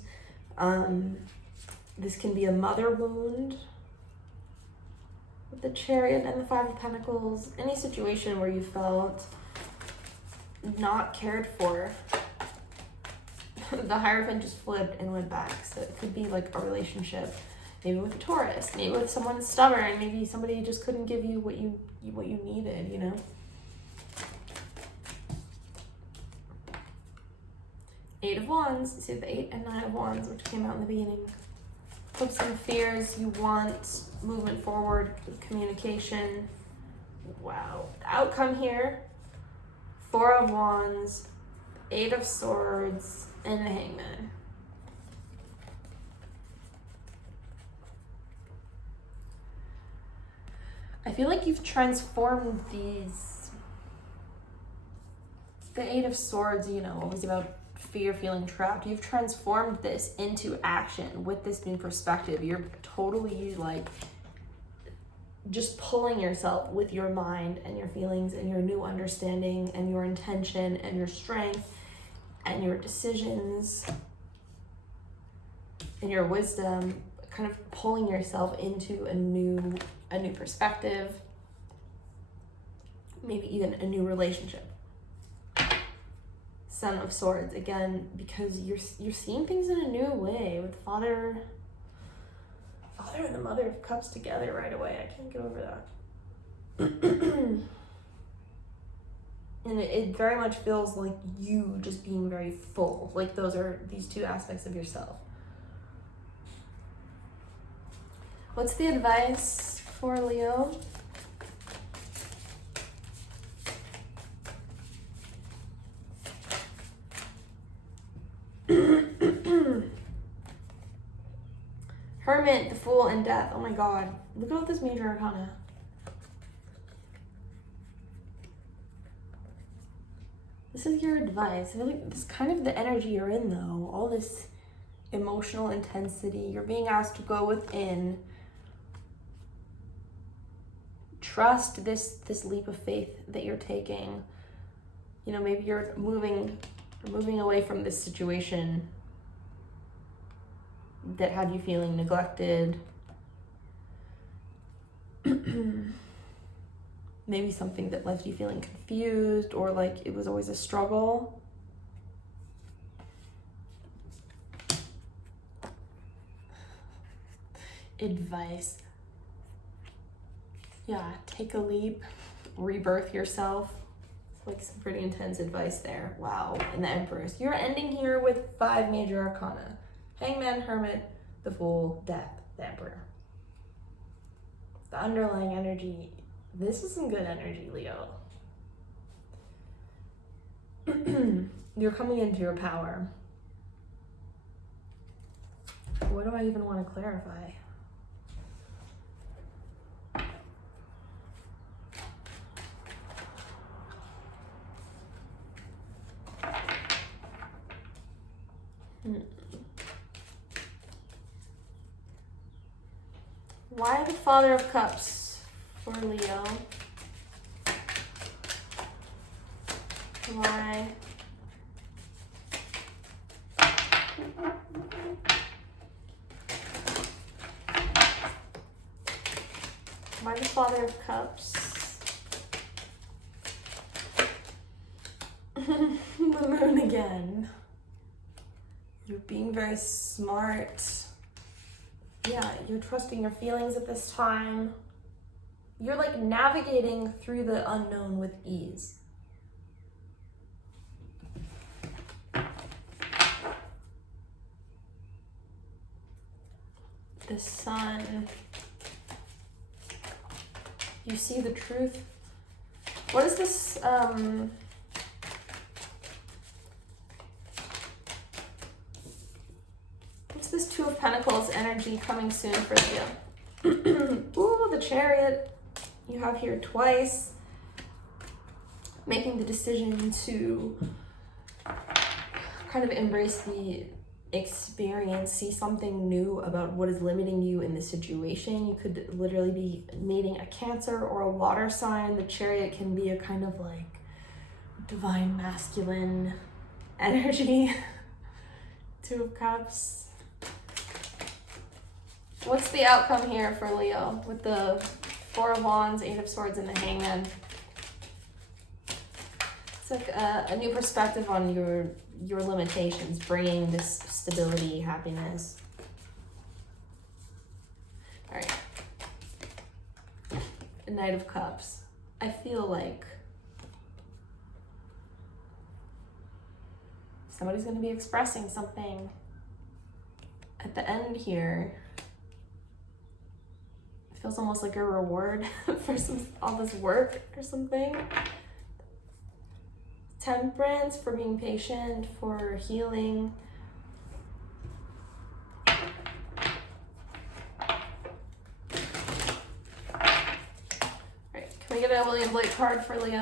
This can be a mother wound with the Chariot and the 5 of Pentacles. Any situation where you felt not cared for. The Hierophant just flipped and went back. So it could be like a relationship, maybe with a Taurus, maybe with someone stubborn, maybe somebody just couldn't give you what you needed, you know? Eight of Wands. See the 8 and 9 of Wands, which came out in the beginning. Hopes and fears, you want movement forward, communication. Wow. Outcome here. 4 of Wands, 8 of Swords, and the Hangman. I feel like you've transformed these. The 8 of Swords, you know, always about fear, feeling trapped. You've transformed this into action with this new perspective. You're totally like just pulling yourself with your mind and your feelings and your new understanding and your intention and your strength and your decisions and your wisdom, kind of pulling yourself into a new perspective, maybe even a new relationship. Son of Swords, again, because you're seeing things in a new way with Father and the Mother of Cups together right away. I can't get over that. And it very much feels like you just being very full. Like those are these two aspects of yourself. What's the advice for Leo? Hermit, the Fool, and Death. Oh my god. Look at all this major arcana. This is your advice. I feel like this is kind of the energy you're in, though. All this emotional intensity. You're being asked to go within. Trust this leap of faith that you're taking. You know, maybe you're moving away from this situation that had you feeling neglected. Maybe something that left you feeling confused or like it was always a struggle. Advice. Yeah, take a leap, rebirth yourself. It's like some pretty intense advice there. Wow. And the Empress. You're ending here with 5 major arcana. Hangman, Hermit, the Fool, Death, the Emperor. The underlying energy. This is some good energy, Leo. You're coming into your power. What do I even want to clarify? Why the Father of Cups for Leo? Why? Why the Father of Cups? The Moon again. You're being very smart. Yeah, you're trusting your feelings at this time. You're like navigating through the unknown with ease. The Sun. You see the truth. What is this? What's this Two of Pentacles energy coming soon for you? Ooh, the Chariot. You have here twice. Making the decision to kind of embrace the experience, see something new about what is limiting you in the situation. You could literally be meeting a Cancer or a water sign. The Chariot can be a kind of like divine masculine energy. Two of Cups. What's the outcome here for Leo with the Four of Wands, Eight of Swords, and the Hangman? It's like a new perspective on your limitations, bringing this stability, happiness. All right. The Knight of Cups. I feel like somebody's going to be expressing something at the end here. It feels almost like a reward for all this work or something. Temperance, for being patient, for healing. Alright, can we get a William Blake card for Leo?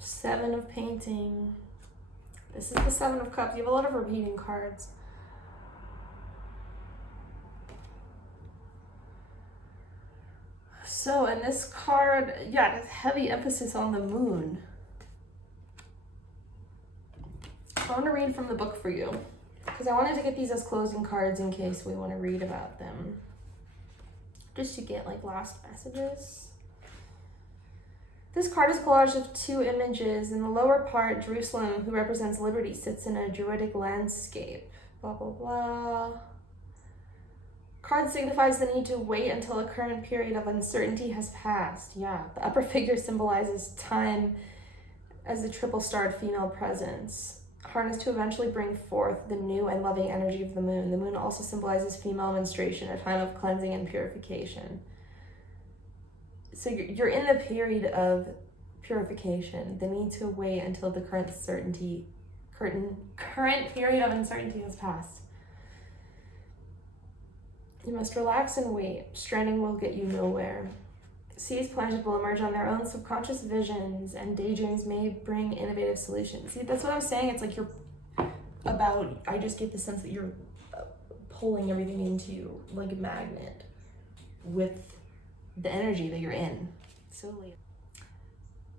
Seven of Painting. This is the Seven of Cups. You have a lot of repeating cards. So, in this card, yeah, there's heavy emphasis on the Moon. I want to read from the book for you, because I wanted to get these as closing cards in case we want to read about them. just to get like last messages. This card is a collage of two images. In the lower part, Jerusalem, who represents liberty, sits in a druidic landscape. Blah, blah, blah. Card signifies the need to wait until a current period of uncertainty has passed. Yeah, the upper figure symbolizes time as the triple-starred female presence, harnessed to eventually bring forth the new and loving energy of the moon. The moon also symbolizes female menstruation, a time of cleansing and purification. So you're in the period of purification, the need to wait until the current period of uncertainty has passed. You must relax and wait. Stranding will get you nowhere. Seeds planted will emerge on their own. Subconscious visions and daydreams may bring innovative solutions. See, that's what I'm saying. It's like I just get the sense that you're pulling everything into you like a magnet with the energy that you're in. So Leo.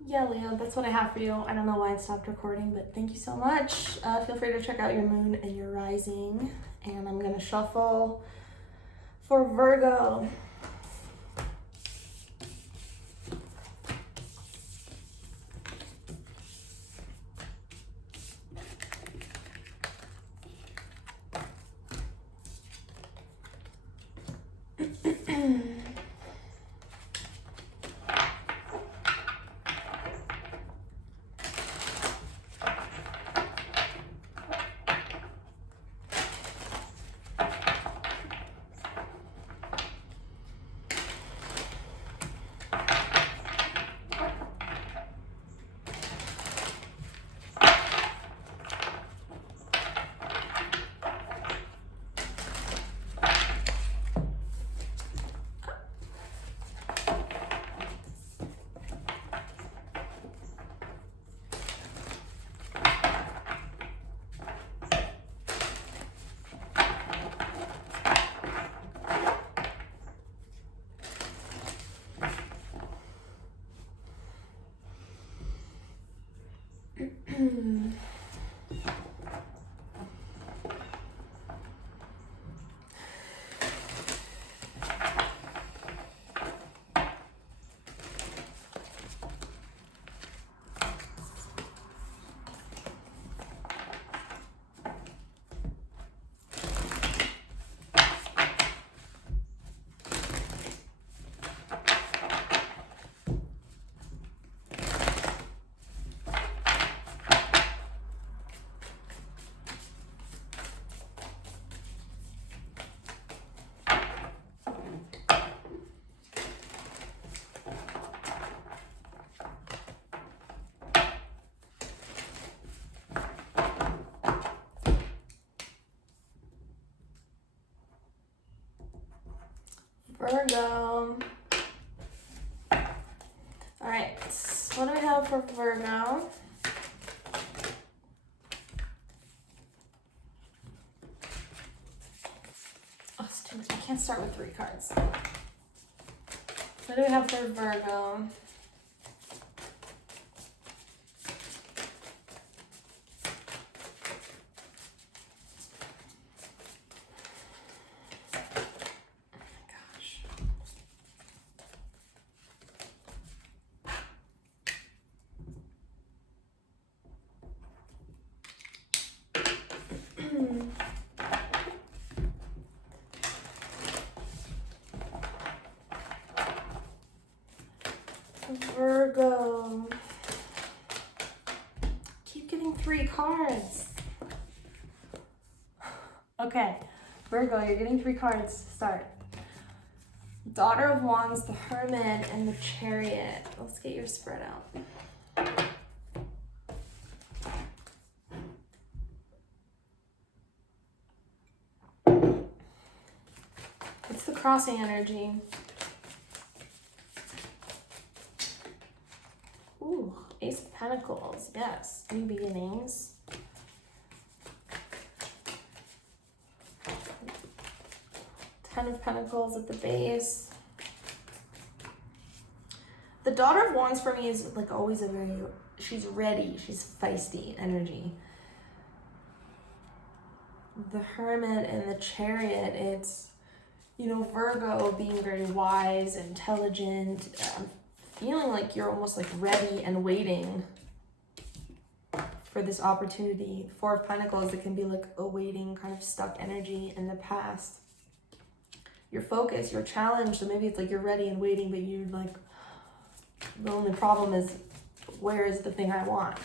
Yeah, Leo, that's what I have for you. I don't know why I stopped recording, but thank you so much. Feel free to check out your moon and your rising. And I'm gonna shuffle for Virgo. Virgo. All right, what do we have for Virgo? Oh, it's too much. I can't start with 3 cards. What do we have for Virgo? Virgo. Keep getting 3 cards. Okay, Virgo, you're getting 3 cards. Start. Daughter of Wands, the Hermit, and the Chariot. Let's get your spread out. It's the crossing energy. Ooh, Ace of Pentacles. Yes, new beginnings. Ten of Pentacles at the base. The Daughter of Wands for me is like always a very, she's ready, she's feisty energy. The Hermit and the Chariot, it's You know, Virgo being very wise, intelligent, feeling like you're almost like ready and waiting for this opportunity. Four of Pentacles, it can be like a waiting, kind of stuck energy in the past. You're focused, you're challenged, so maybe it's like you're ready and waiting, but you're like, the only problem is, where is the thing I want?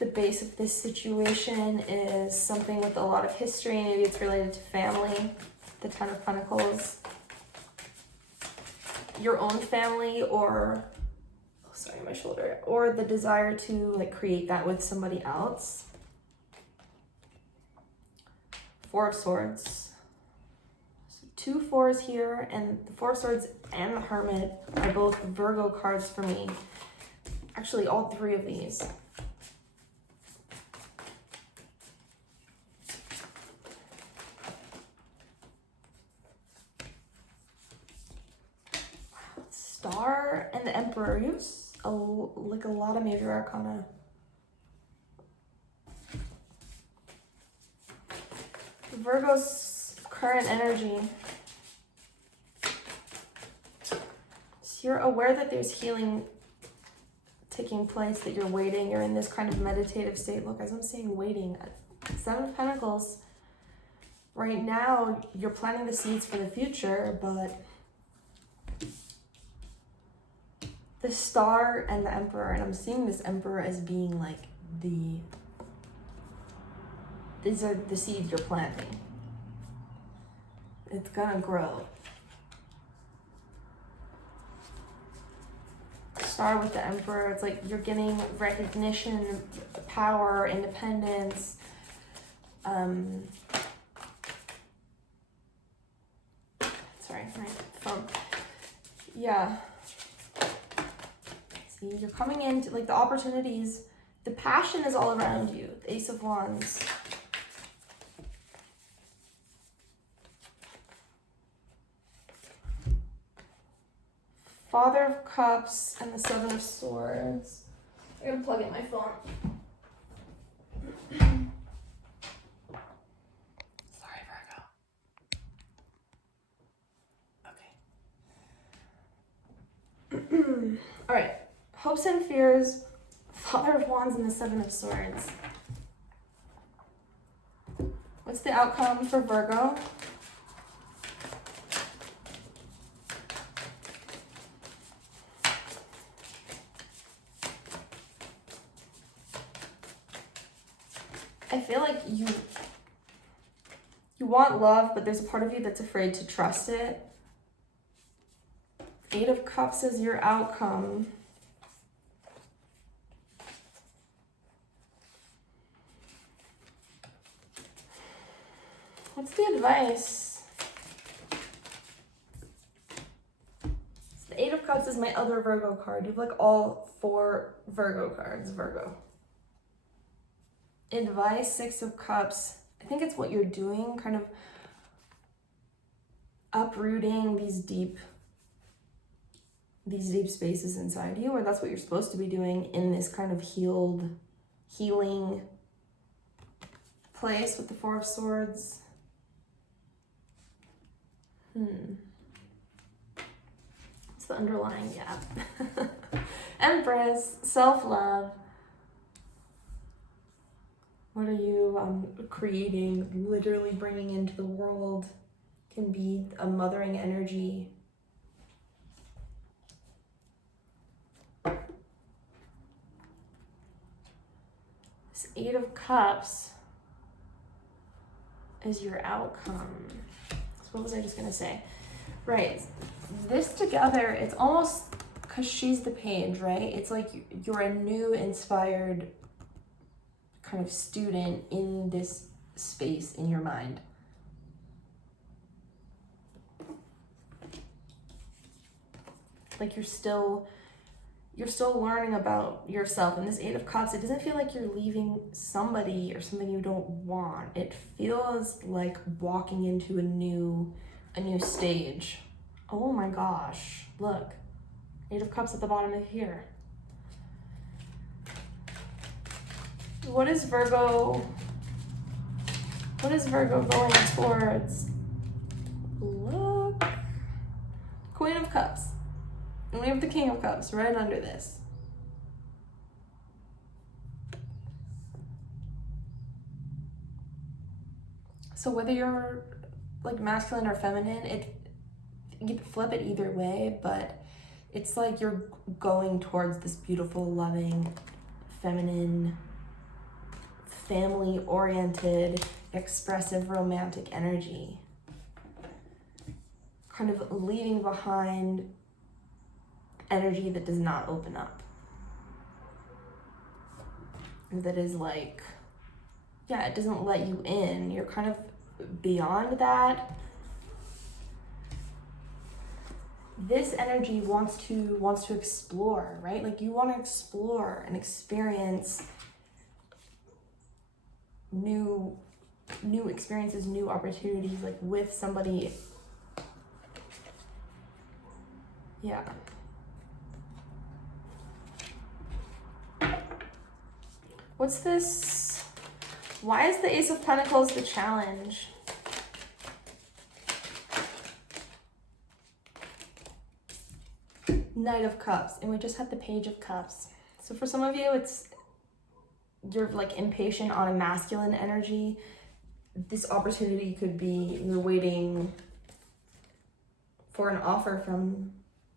The base of this situation is something with a lot of history. Maybe it's related to family, the Ten of Pentacles. Your own family, or, oh, sorry, my shoulder, or the desire to like create that with somebody else. Four of Swords. So 2 4s here, and the Four of Swords and the Hermit are both Virgo cards for me. Actually, all 3 of these. Star and the Emperor. Use like a lot of major arcana. Virgo's current energy. So you're aware that there's healing taking place, that you're waiting, you're in this kind of meditative state. Look, as I'm saying waiting, 7 of Pentacles. Right now, you're planting the seeds for the future, but the Star and the Emperor, and I'm seeing this Emperor as being like these are the seeds you're planting. It's gonna grow. Star with the Emperor, it's like you're getting recognition, power, independence. Sorry, my phone. Yeah. See, you're coming into like the opportunities. The passion is all around you. The Ace of Wands. Father of Cups and the 7 of Swords. I gotta plug in my phone. Sorry, Virgo. Okay. All right. Hopes and fears. Father of Wands and the 7 of Swords. What's the outcome for Virgo? I feel like you want love, but there's a part of you that's afraid to trust it. 8 of Cups is your outcome. What's the advice? So the 8 of Cups is my other Virgo card. You have like all 4 Virgo cards, Virgo. Advice, 6 of Cups. I think it's what you're doing, kind of uprooting these deep spaces inside you, or that's what you're supposed to be doing in this kind of healing place with the 4 of Swords. What's the underlying gap? Empress, self-love. What are you creating, literally bringing into the world? Can be a mothering energy. This 8 of Cups is your outcome. So what was I just gonna say? Right, this together, it's almost, because she's the page, right? It's like you're a new inspired kind of student in this space in your mind. Like you're still learning about yourself. And this 8 of Cups, it doesn't feel like you're leaving somebody or something you don't want. It feels like walking into a new stage. Oh my gosh, look. 8 of Cups at the bottom of here. What is Virgo What is Virgo going towards? Look. Queen of Cups. And we have the King of Cups right under this. So whether you're like masculine or feminine, you can flip it either way, but it's like you're going towards this beautiful, loving, feminine, family-oriented, expressive, romantic energy. Kind of leaving behind energy that does not open up. That is like, yeah, it doesn't let you in. You're kind of beyond that. This energy wants to explore, right? Like you want to explore and experience new experiences, new opportunities, like with somebody. Yeah. What's this? Why is the Ace of Pentacles the challenge? Knight of Cups, and we just had the Page of Cups. So for some of you, you're like impatient on a masculine energy. This opportunity could be you're waiting for an offer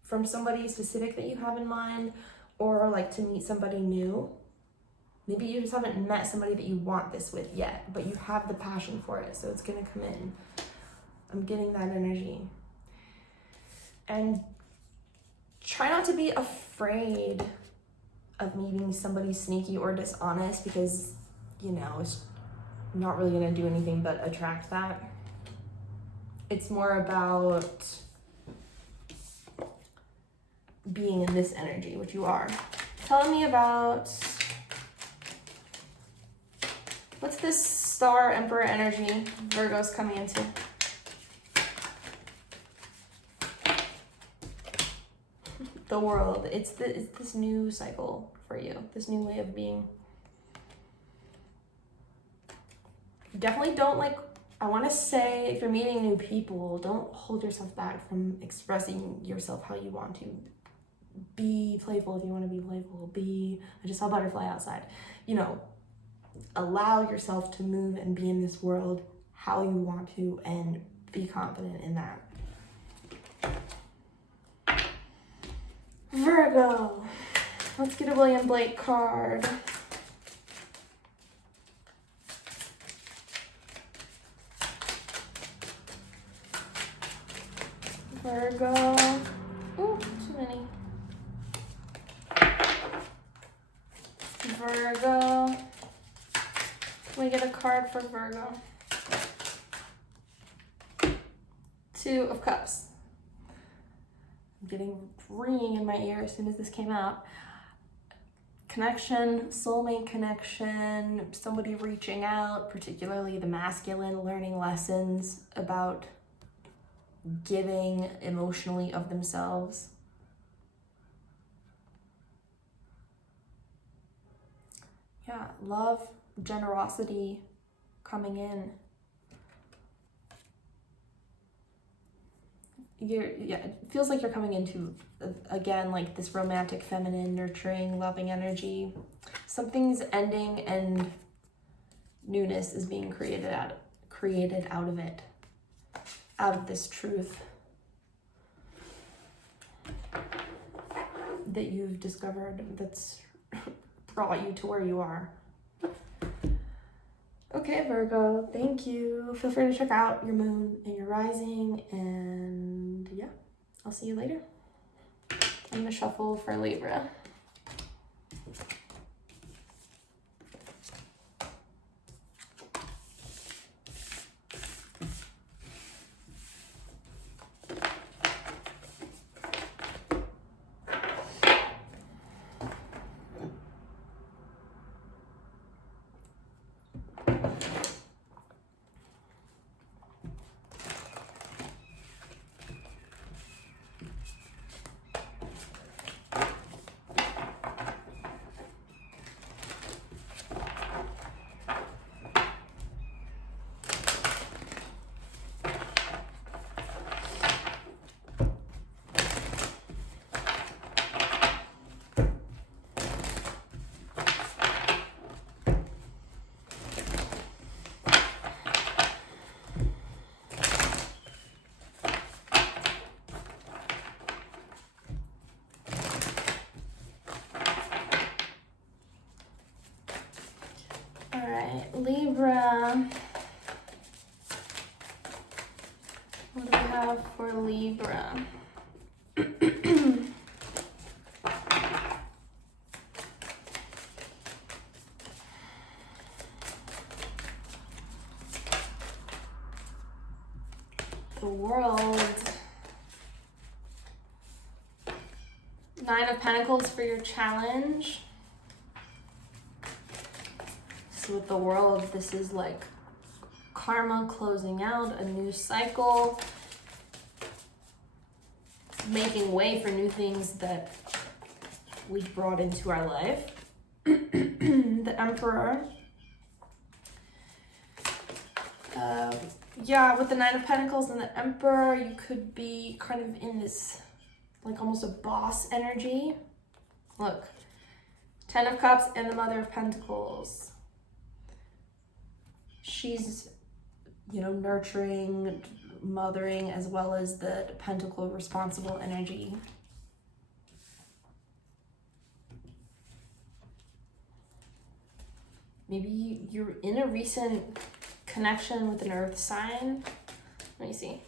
from somebody specific that you have in mind, or like to meet somebody new. Maybe you just haven't met somebody that you want this with yet, but you have the passion for it, so it's gonna come in. I'm getting that energy. And try not to be afraid of meeting somebody sneaky or dishonest, because, you know, it's not really gonna do anything but attract that. It's more about being in this energy, which you are. Telling me about, what's this Star Emperor energy Virgo's coming into? The World. It's this new cycle for you, this new way of being. Definitely don't I want to say, if you're meeting new people, don't hold yourself back from expressing yourself how you want to. Be playful if you want to be playful. I just saw a butterfly outside. You know, allow yourself to move and be in this world how you want to, and be confident in that. Virgo. Let's get a William Blake card. Virgo. Ooh, too many. Virgo. Can we get a card for Virgo? Two of Cups. I'm getting ringing in my ear as soon as this came out. Connection, soulmate connection, somebody reaching out, particularly the masculine, learning lessons about giving emotionally of themselves. Yeah, love, generosity coming in. It feels like you're coming into, again, like this romantic, feminine, nurturing, loving energy. Something's ending and newness is being created out of it, out of this truth that you've discovered that's brought you to where you are. Okay, Virgo, thank you. Feel free to check out your moon and your rising, and yeah, I'll see you later. I'm gonna shuffle for Libra. Libra. What do we have for Libra? The World. Nine of Pentacles for your challenge. So with the World, this is like karma closing out, a new cycle, making way for new things that we brought into our life. The Emperor. Yeah, with the Nine of Pentacles and the Emperor, you could be kind of in this, like almost a boss energy. Look, Ten of Cups and the Mother of Pentacles. She's, you know, nurturing, mothering, as well as the Pentacle responsible energy. Maybe you're in a recent connection with an earth sign. Let me see.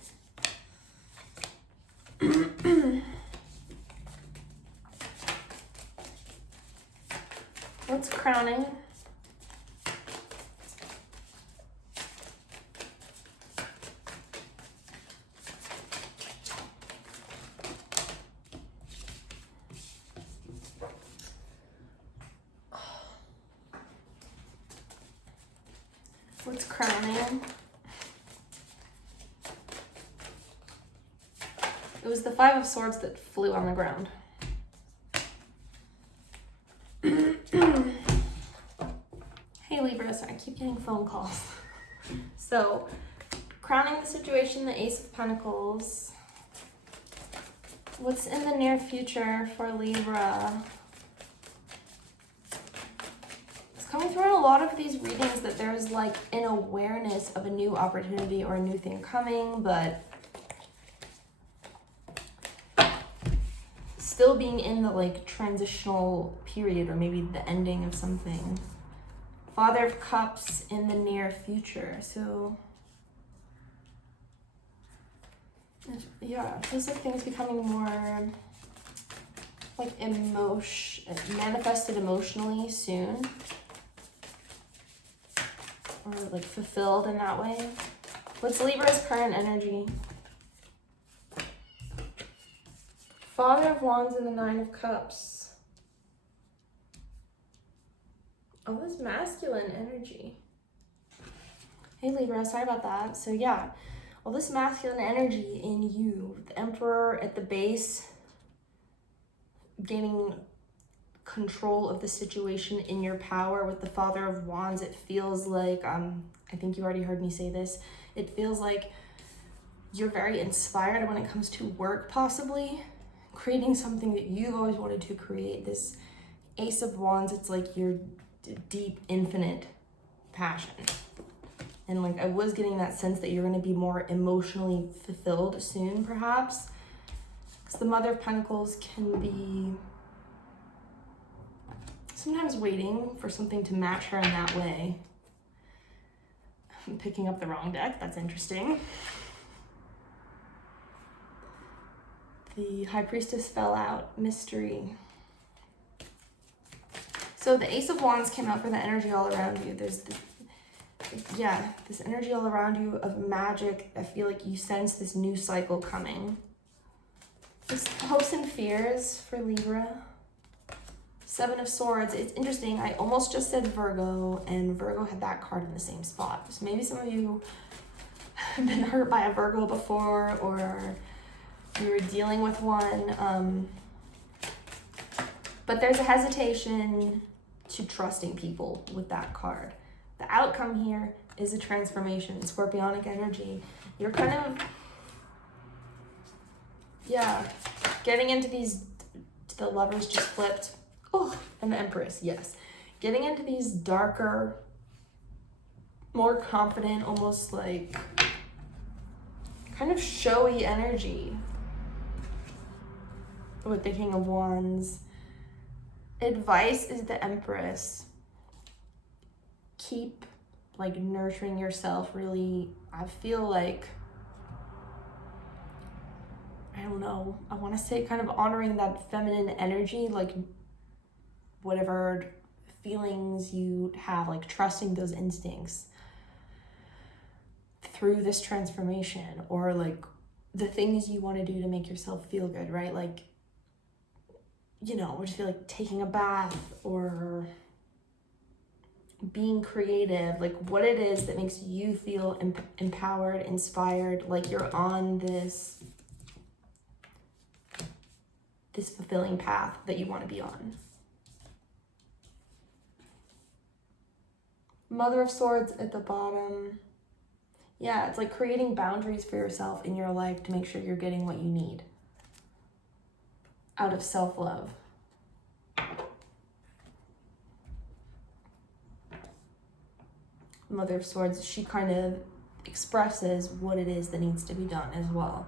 What's crowning? What's crowning? It was the Five of Swords that flew on the ground. Hey Libra, sorry, I keep getting phone calls. So, crowning the situation, the Ace of Pentacles. What's in the near future for Libra? Coming through in a lot of these readings that there's like an awareness of a new opportunity or a new thing coming, but still being in the like transitional period or maybe the ending of something. Father of Cups in the near future. So yeah, it feels like things becoming more like manifested emotionally soon. Or like fulfilled in that way. What's Libra's current energy? Father of Wands and the Nine of Cups. Oh, this masculine energy. Hey Libra, sorry about that. So yeah, all this masculine energy in you. The Emperor at the base, gaining control of the situation in your power. With the Father of Wands, it feels like, I think you already heard me say this, it feels like you're very inspired when it comes to work, possibly creating something that you've always wanted to create. This Ace of Wands, it's like your deep, infinite passion. And like I was getting that sense that you're going to be more emotionally fulfilled soon, perhaps, because the Mother of Pentacles can be sometimes waiting for something to match her in that way. I'm picking up the wrong deck. That's interesting. The High Priestess fell out. Mystery. So the Ace of Wands came out for the energy all around you. There's this energy all around you of magic. I feel like you sense this new cycle coming. There's hopes and fears for Libra. Seven of Swords. It's interesting. I almost just said Virgo, and Virgo had that card in the same spot. So maybe some of you have been hurt by a Virgo before, or you were dealing with one. But there's a hesitation to trusting people with that card. The outcome here is a transformation, scorpionic energy. You're kind of, getting into these, the Lovers just flipped. Oh, and the Empress, yes. Getting into these darker, more confident, almost like kind of showy energy with the King of Wands. Advice is the Empress. Keep like nurturing yourself, really, I feel like, I don't know, I want to say kind of honoring that feminine energy, like whatever feelings you have, like trusting those instincts through this transformation, or like the things you want to do to make yourself feel good, right? Like, you know, or just feel like taking a bath or being creative, like what it is that makes you feel empowered, inspired, like you're on this fulfilling path that you want to be on. Mother of Swords at the bottom. Yeah, it's like creating boundaries for yourself in your life to make sure you're getting what you need out of self-love. Mother of Swords, she kind of expresses what it is that needs to be done as well.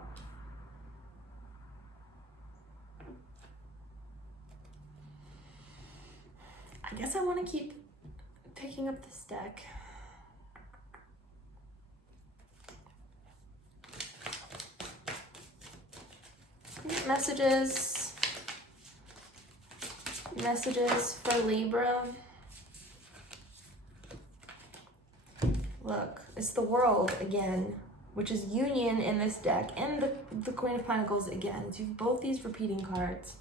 I guess I want to keep picking up this deck. Messages for Libra. Look, it's the World again, which is union in this deck, and the Queen of Pentacles again. So you have both these repeating cards.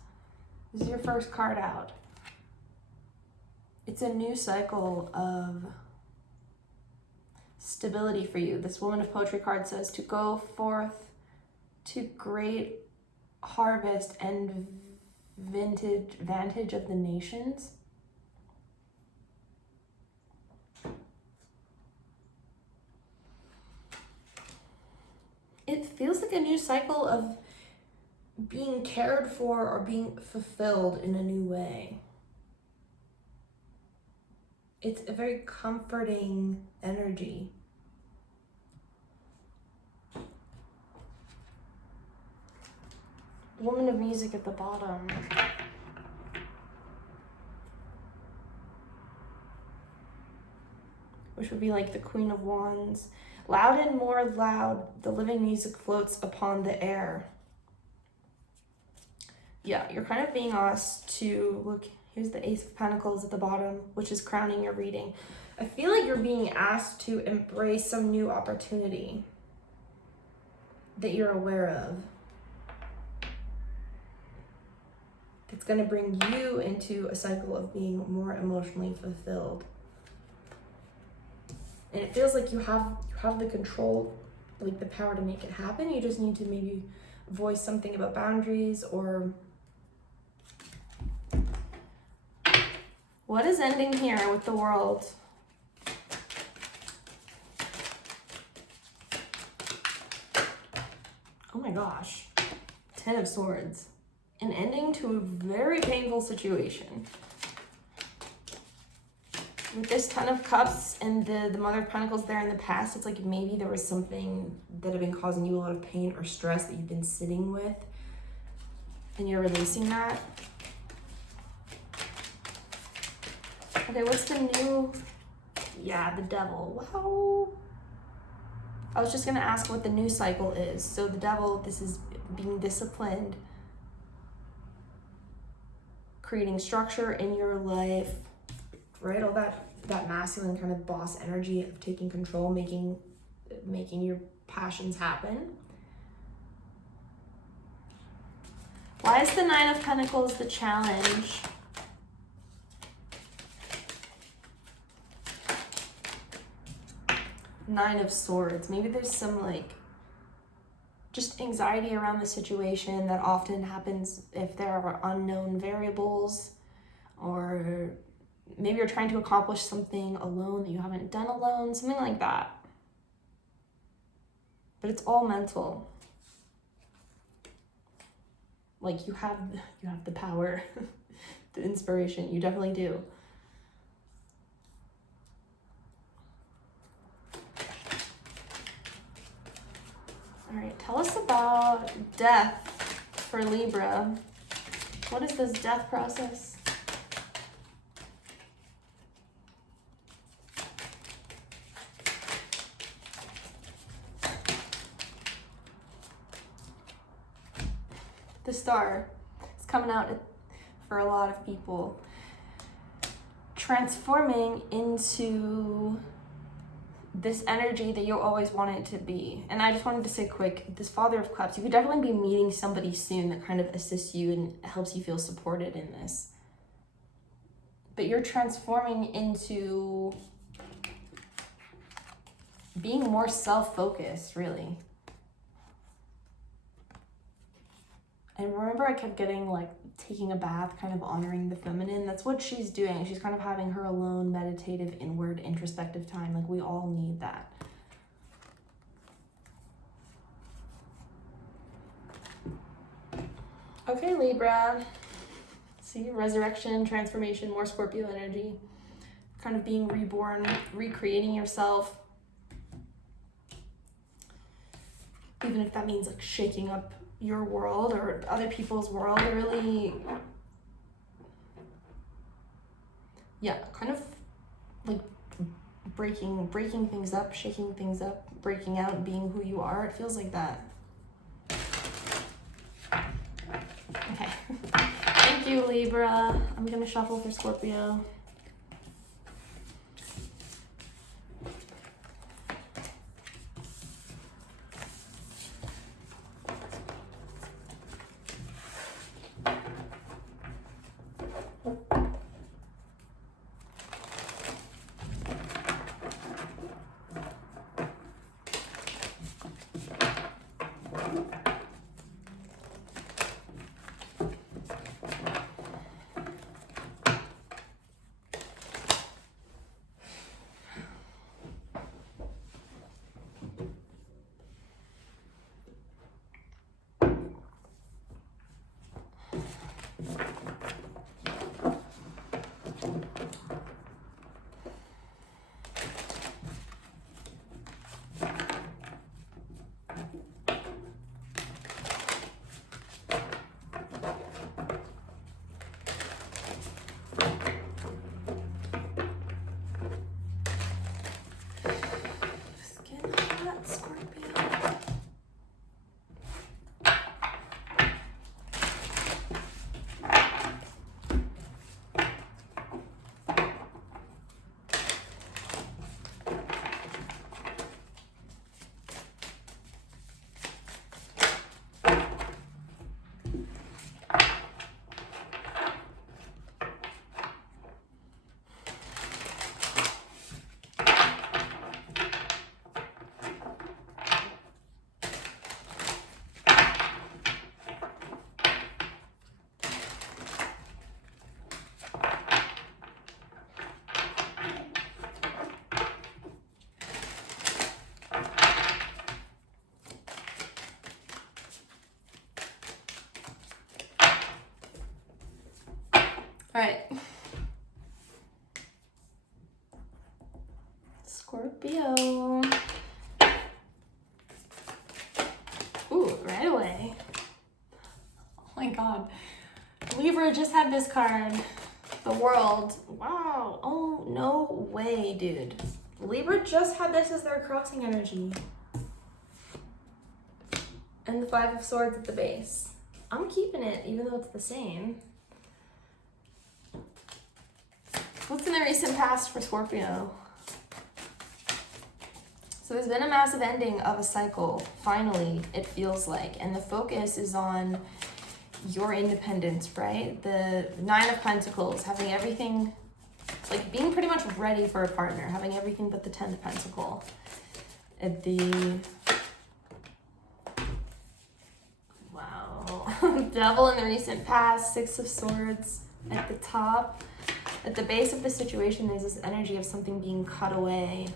This is your first card out. It's a new cycle of stability for you. This Woman of Poetry card says to go forth to great harvest and vantage of the nations. It feels like a new cycle of being cared for or being fulfilled in a new way. It's a very comforting energy. Woman of Music at the bottom. Which would be like the Queen of Wands. Loud and more loud, the living music floats upon the air. Yeah, you're kind of being asked to, look, here's the Ace of Pentacles at the bottom, which is crowning your reading. I feel like you're being asked to embrace some new opportunity that you're aware of. It's going to bring you into a cycle of being more emotionally fulfilled. And it feels like you have the control, like the power to make it happen. You just need to maybe voice something about boundaries or... What is ending here with the World? Oh my gosh. 10 of Swords. An ending to a very painful situation. With this 10 of Cups and the Mother of Pentacles there in the past, it's like maybe there was something that had been causing you a lot of pain or stress that you've been sitting with, and you're releasing that. Okay, what's the new? Yeah, the Devil. Wow. I was just gonna ask what the new cycle is. So the Devil, this is being disciplined, creating structure in your life, right? All that masculine kind of boss energy of taking control, making your passions happen. Why is the 9 of Pentacles the challenge? Nine of Swords. Maybe there's some like just anxiety around the situation that often happens if there are unknown variables, or maybe you're trying to accomplish something alone that you haven't done alone, something like that. But it's all mental. Like you have the power, the inspiration, you definitely do. All right, tell us about death for Libra. What is this death process? the Star is coming out for a lot of people. Transforming into this energy that you always wanted to be. And I just wanted to say quick, this Father of Cups, you could definitely be meeting somebody soon that kind of assists you and helps you feel supported in this. But you're transforming into being more self-focused, really. And remember, I kept getting like taking a bath, kind of honoring the feminine. That's what she's doing. She's kind of having her alone, meditative, inward, introspective time. Like, we all need that. Okay, Libra. See, resurrection, transformation, more Scorpio energy. Kind of being reborn, recreating yourself. Even if that means like shaking up your world or other people's world, really, yeah, kind of like breaking things up, shaking things up, breaking out, being who you are. It feels like that. Okay. Thank you, Libra. I'm gonna shuffle for Scorpio. All right. Scorpio. Ooh, right away. Oh my God. Libra just had this card. The World. Wow. Oh, no way, dude. Libra just had this as their crossing energy. And the Five of Swords at the base. I'm keeping it, even though it's the same. What's in the recent past for Scorpio? So there's been a massive ending of a cycle, finally, it feels like. And the focus is on your independence, right? The Nine of Pentacles, having everything, like being pretty much ready for a partner, having everything but the 10th Pentacle. At the, wow, Devil in the recent past, Six of Swords at the top. At the base of the situation, there's this energy of something being cut away.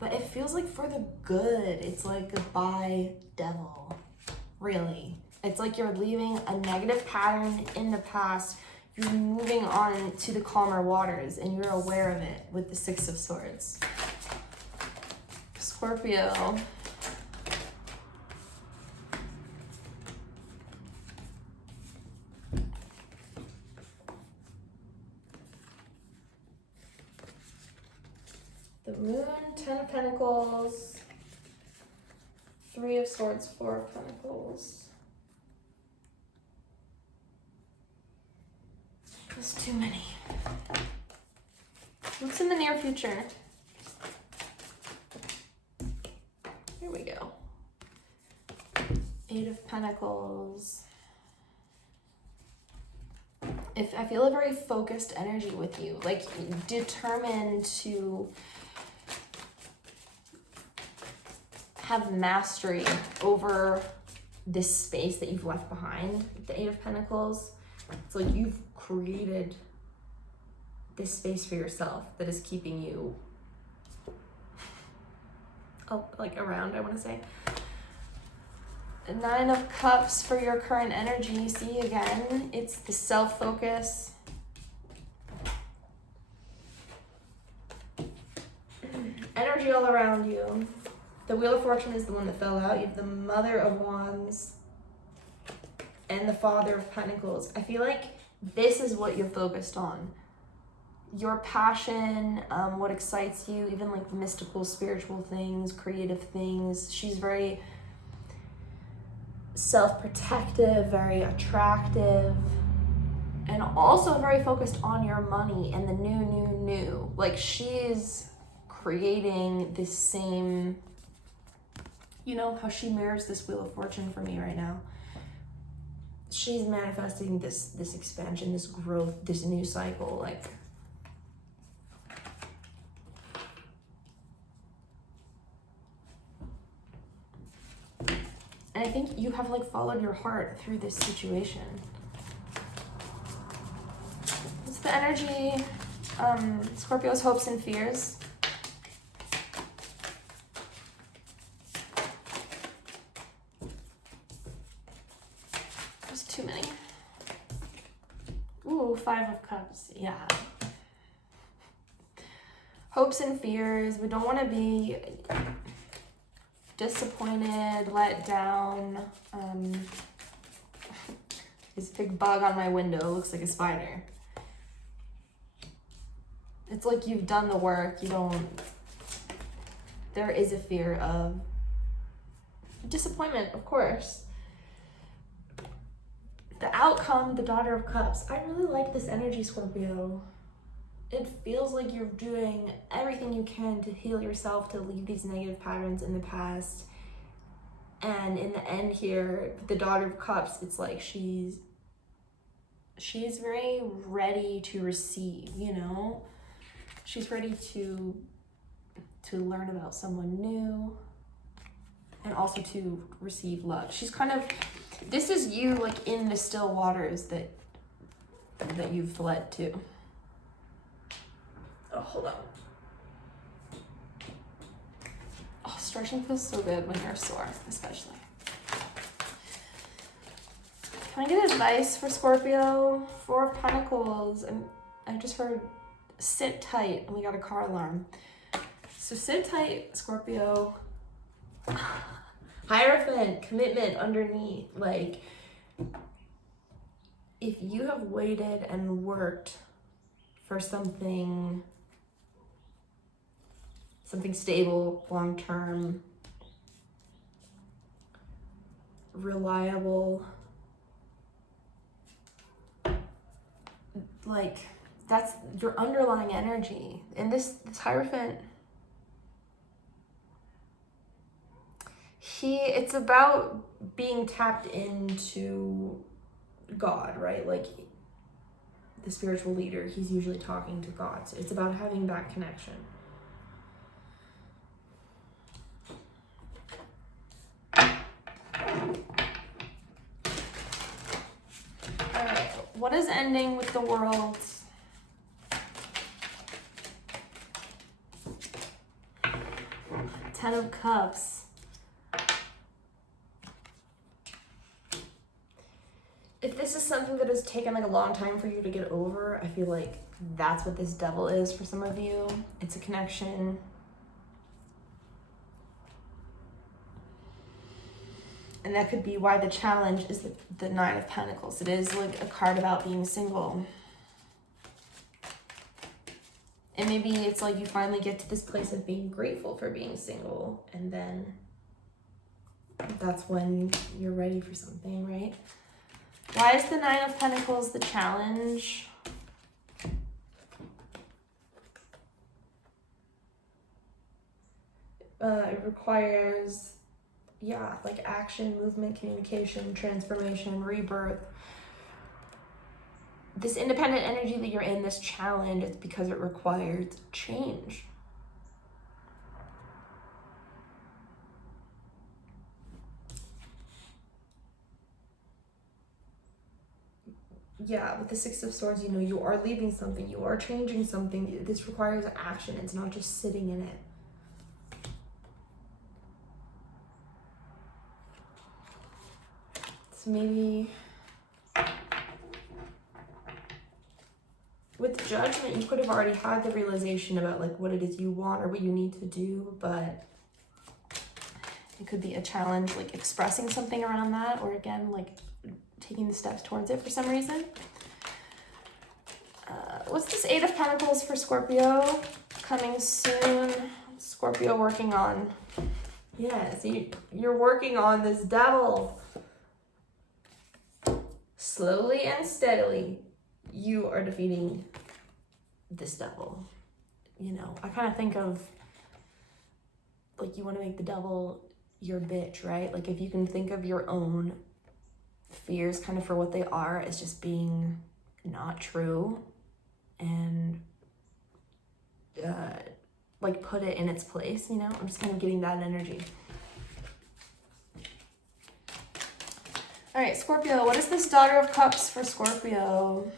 But it feels like for the good. It's like goodbye, devil. Really. It's like you're leaving a negative pattern in the past. You're moving on to the calmer waters, and you're aware of it with the Six of Swords. Scorpio. The Moon, 10 of Pentacles, Three of Swords, Four of Pentacles. There's too many. What's in the near future? Here we go. 8 of Pentacles. I feel a very focused energy with you, like determined to have mastery over this space that you've left behind. The 8 of Pentacles. It's like you've created this space for yourself that is keeping you around, I want to say. 9 of Cups for your current energy. See, again, it's the self-focus. Energy all around you. The Wheel of Fortune is the one that fell out. You have the Mother of Wands and the Father of Pentacles. I feel like this is what you're focused on. Your passion, what excites you, even like mystical, spiritual things, creative things. She's very self-protective, very attractive, and also very focused on your money and the new. Like she's creating this same, you know, how she mirrors this Wheel of Fortune for me right now. She's manifesting this expansion, this growth, this new cycle, like. And I think you have like followed your heart through this situation. It's the energy, Scorpio's hopes and fears. There's too many. Ooh, 5 of Cups, yeah. Hopes and fears, we don't want to be disappointed, let down. This big bug on my window looks like a spider. It's like you've done the work, there is a fear of disappointment, of course. The outcome, the Daughter of Cups. I really like this energy, Scorpio. It feels like you're doing everything you can to heal yourself, to leave these negative patterns in the past. And in the end here, the Daughter of Cups, it's like she's very ready to receive, you know? She's ready to learn about someone new and also to receive love. She's kind of, this is you like in the still waters that you've fled to. Oh, hold on. Oh, stretching feels so good when you're sore, especially. Can I get advice for Scorpio? 4 of Pentacles. I just heard sit tight, and we got a car alarm. So sit tight, Scorpio. Hierophant, commitment underneath. Like, if you have waited and worked for something stable, long-term, reliable, like that's your underlying energy. And this Hierophant, it's about being tapped into God, right? Like the spiritual leader, he's usually talking to God. So it's about having that connection. Alright, what is ending with the world? Ten of Cups. If this is something that has taken like a long time for you to get over, I feel like that's what this Devil is for some of you. It's a connection. And that could be why the challenge is the Nine of Pentacles. It is like a card about being single. And maybe it's like you finally get to this place of being grateful for being single. And then that's when you're ready for something, right? Why is the Nine of Pentacles the challenge? It requires, yeah, like action, movement, communication, transformation, rebirth. This independent energy that you're in, this challenge, it's because it requires change. Yeah, with the Six of Swords, you know, you are leaving something, you are changing something. This requires action. It's not just sitting in it. So maybe with Judgment, you could have already had the realization about like what it is you want or what you need to do, but it could be a challenge like expressing something around that, or again, like taking the steps towards it for some reason. What's this Eight of Pentacles for Scorpio? Coming soon. Scorpio working on. Yeah, see, you're working on this devil. Slowly and steadily, you are defeating this devil. You know, I kind of think of like you want to make the devil your bitch, right? Like if you can think of your own fears kind of for what they are as just being not true, and like put it in its place, you know? I'm just kind of getting that energy. All right, Scorpio, what is this Daughter of Cups for Scorpio?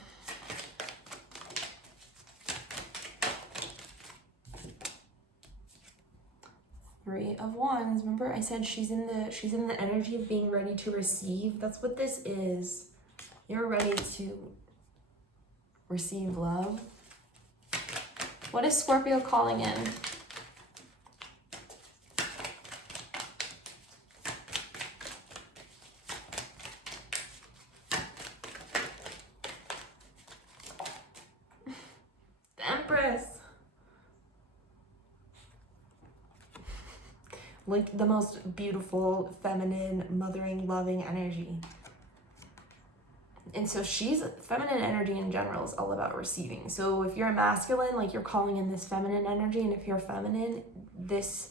Three of Wands. Remember I said she's in the energy of being ready to receive. That's what this is. You're ready to receive love. What is Scorpio calling in? The Empress. Like the most beautiful, feminine, mothering, loving energy. And so feminine energy in general is all about receiving. So if you're a masculine, like you're calling in this feminine energy, and if you're feminine, this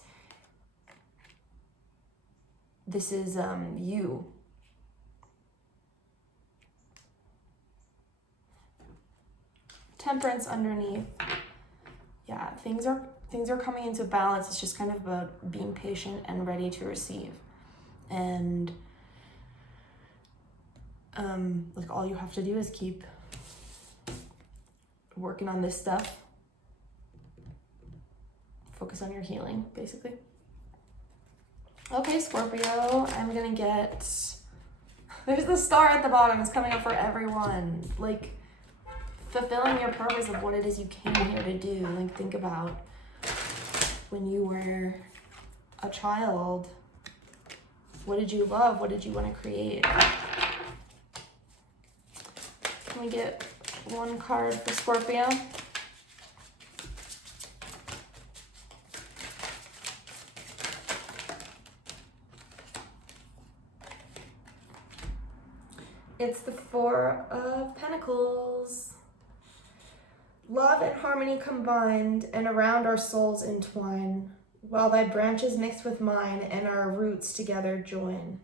is you. Temperance underneath. Yeah, things are coming into balance. It's just kind of about being patient and ready to receive. And like all you have to do is keep working on this stuff. Focus on your healing, basically. Okay, Scorpio, I'm gonna get, there's the star at the bottom. It's coming up for everyone. Like fulfilling your purpose of what it is you came here to do. Like think about when you were a child. What did you love? What did you want to create? Can we get one card for Scorpio? It's the Four of Pentacles. Love and harmony combined, and around our souls entwine, while thy branches mix with mine, and our roots together join.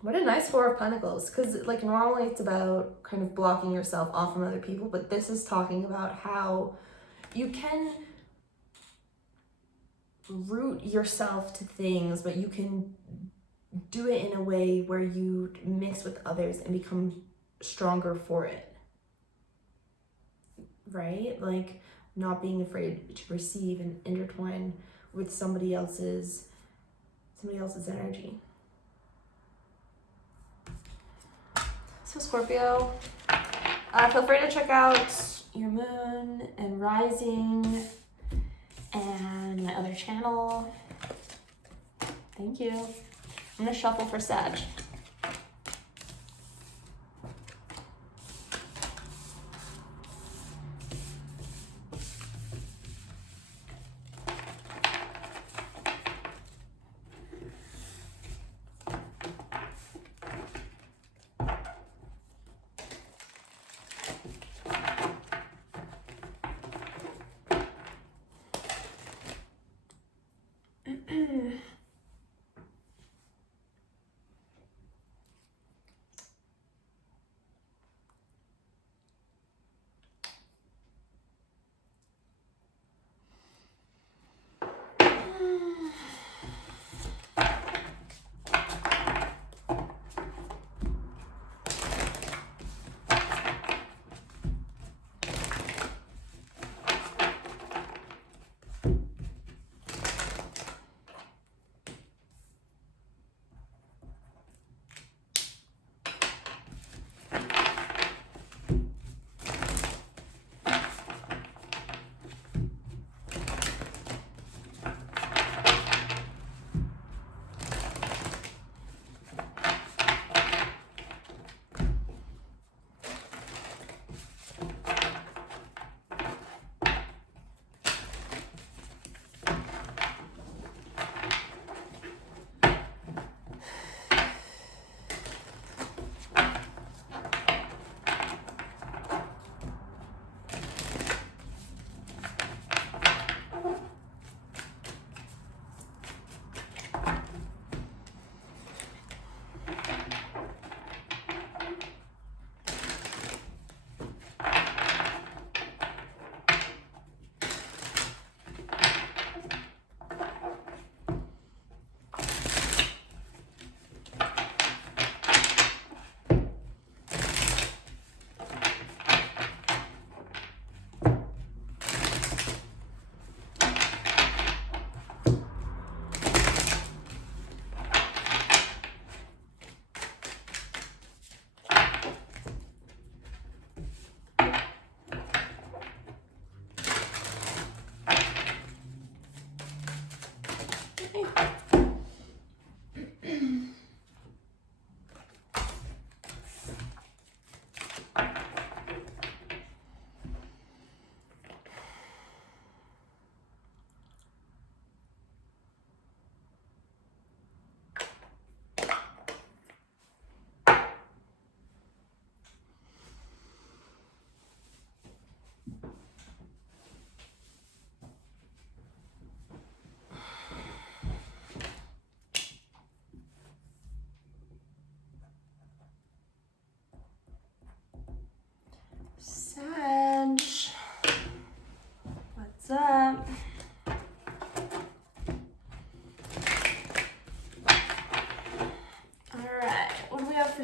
What a nice Four of Pentacles, because like normally it's about kind of blocking yourself off from other people, but this is talking about how you can root yourself to things, but you can do it in a way where you mix with others and become stronger for it, right? Like not being afraid to receive and intertwine with somebody else's energy. So Scorpio, feel free to check out your moon and rising and my other channel. Thank you. I'm gonna shuffle for Sag.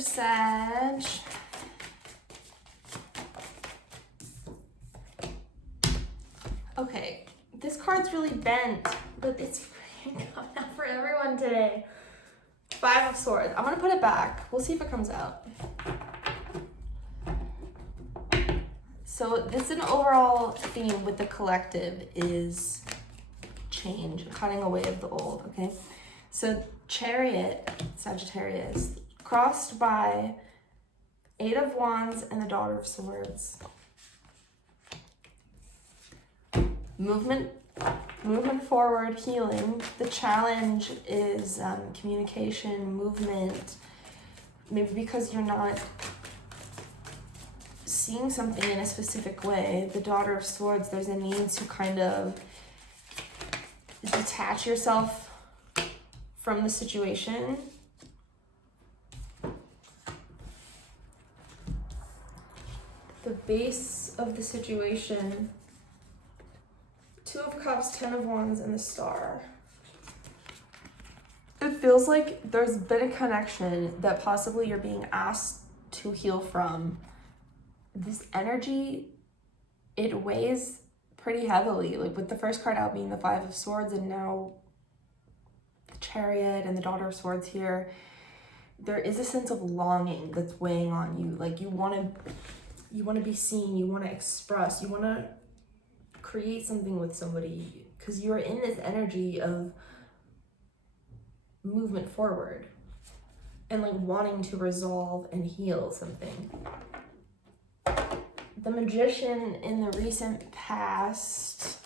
for Sag. Okay, this card's really bent, but it's coming out for everyone today. 5 of Swords. I'm gonna put it back. We'll see if it comes out. So this is an overall theme with the collective is change, cutting away of the old, okay? So Chariot, Sagittarius, crossed by 8 of Wands and the Daughter of Swords. Movement forward, healing. The challenge is communication, movement. Maybe because you're not seeing something in a specific way. The Daughter of Swords, there's a need to kind of detach yourself from the situation. The base of the situation, 2 of Cups, 10 of Wands, and the Star. It feels like there's been a connection that possibly you're being asked to heal from. This energy, it weighs pretty heavily. Like with the first card out being the 5 of Swords and now the Chariot and the Daughter of Swords here, there is a sense of longing that's weighing on you. Like you want to be seen, you want to express, you want to create something with somebody because you're in this energy of movement forward and like wanting to resolve and heal something. The Magician in the recent past.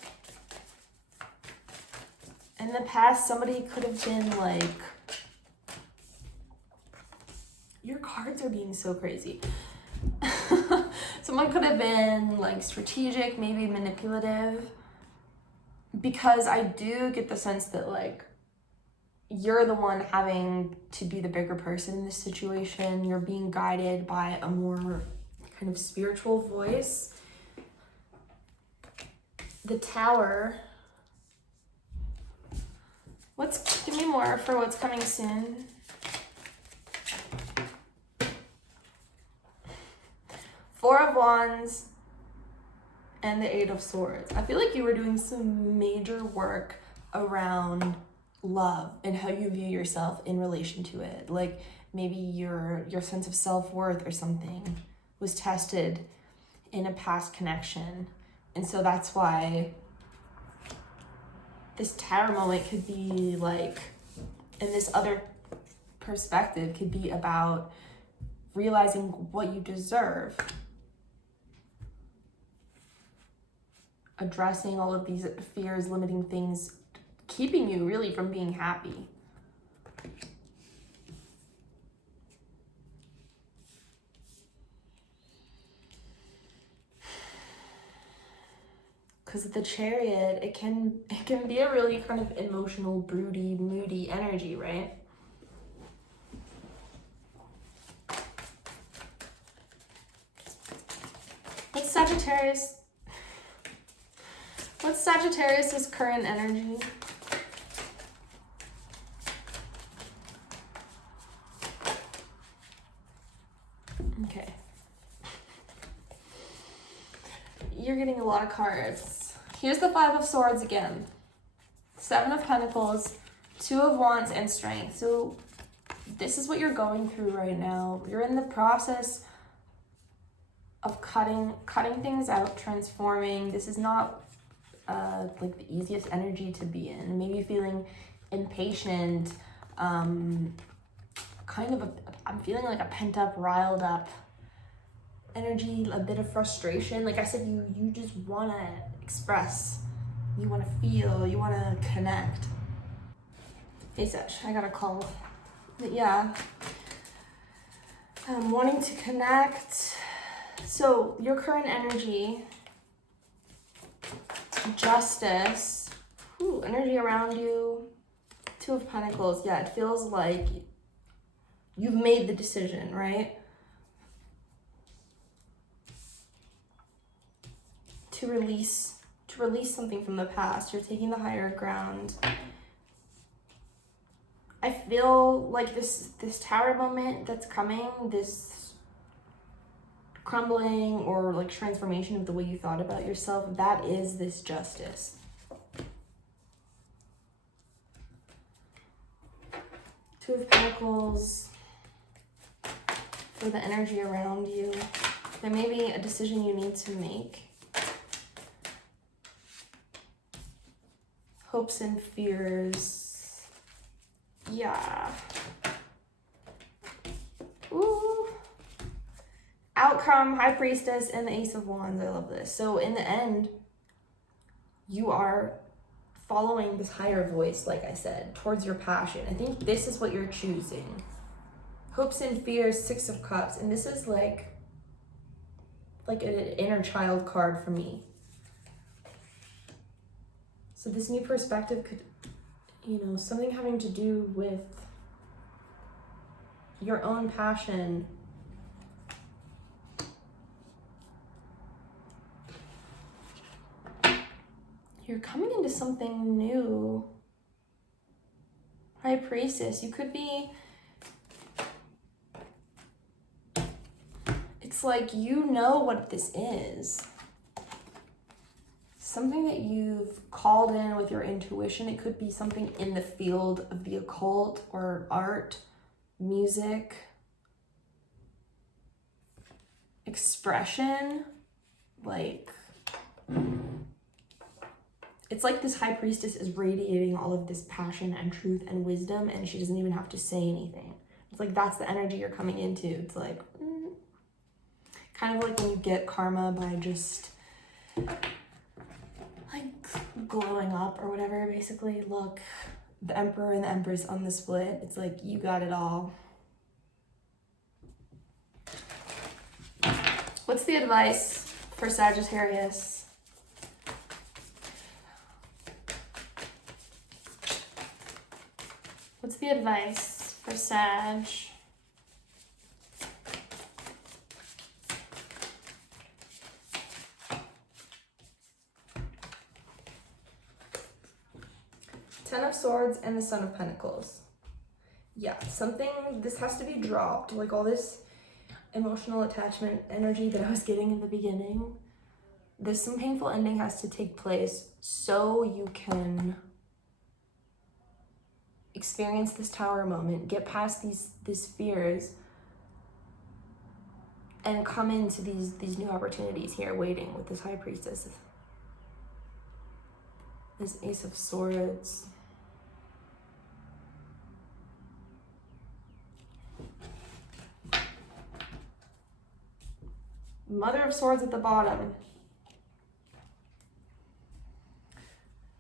In the past, somebody could have been like, your cards are being so crazy. Someone could have been like strategic, maybe manipulative, because I do get the sense that like you're the one having to be the bigger person in this situation. You're being guided by a more kind of spiritual voice. The Tower. Give me more for what's coming soon. Four of Wands and the 8 of Swords. I feel like you were doing some major work around love and how you view yourself in relation to it. Like maybe your sense of self-worth or something was tested in a past connection. And so that's why this Tower moment could be like, in this other perspective, could be about realizing what you deserve. Addressing all of these fears, limiting things, keeping you really from being happy. Because the Chariot, it can be a really kind of emotional, broody, moody energy, right? What's Sagittarius? What's Sagittarius's current energy? Okay. You're getting a lot of cards. Here's the 5 of Swords again. 7 of Pentacles, 2 of Wands, and Strength. So this is what you're going through right now. You're in the process of cutting things out, transforming. This is not like the easiest energy to be in. Maybe feeling impatient, I'm feeling like a pent up, riled up energy, a bit of frustration. Like I said, you just want to express, you want to feel, you want to connect. Hey Sag, I got a call. But yeah, wanting to connect. So your current energy, Justice, energy around you, 2 of Pentacles. Yeah, it feels like you've made the decision, right? To release something from the past. You're taking the higher ground. I feel like this Tower moment that's coming, this crumbling or like transformation of the way you thought about yourself, that is this Justice. Two of Pentacles for the energy around you. There may be a decision you need to make. Hopes and fears. Yeah. Ooh. Outcome, High Priestess, and the Ace of Wands. I love this. So in the end, you are following this higher voice, like I said, towards your passion. I think this is what you're choosing. Hopes and fears, Six of Cups. And this is like an inner child card for me. So this new perspective could, you know, something having to do with your own passion. You're coming into something new. High Priestess, you could be, it's like you know what this is. Something that you've called in with your intuition. It could be something in the field of the occult or art, music, expression, like... It's like this High Priestess is radiating all of this passion and truth and wisdom, and she doesn't even have to say anything. It's like that's the energy you're coming into. It's like, kind of like when you get karma by just like glowing up or whatever. Basically, look, the Emperor and the Empress on the split. It's like you got it all. What's the advice for Sagittarius? What's the advice for Sag? Ten of Swords and the Son of Pentacles. Yeah, something, this has to be dropped. Like all this emotional attachment energy that I was getting in the beginning. Some painful ending has to take place so you can experience this Tower moment, get past these fears, and come into these new opportunities here waiting with this High Priestess. This Ace of Swords. Mother of Swords at the bottom.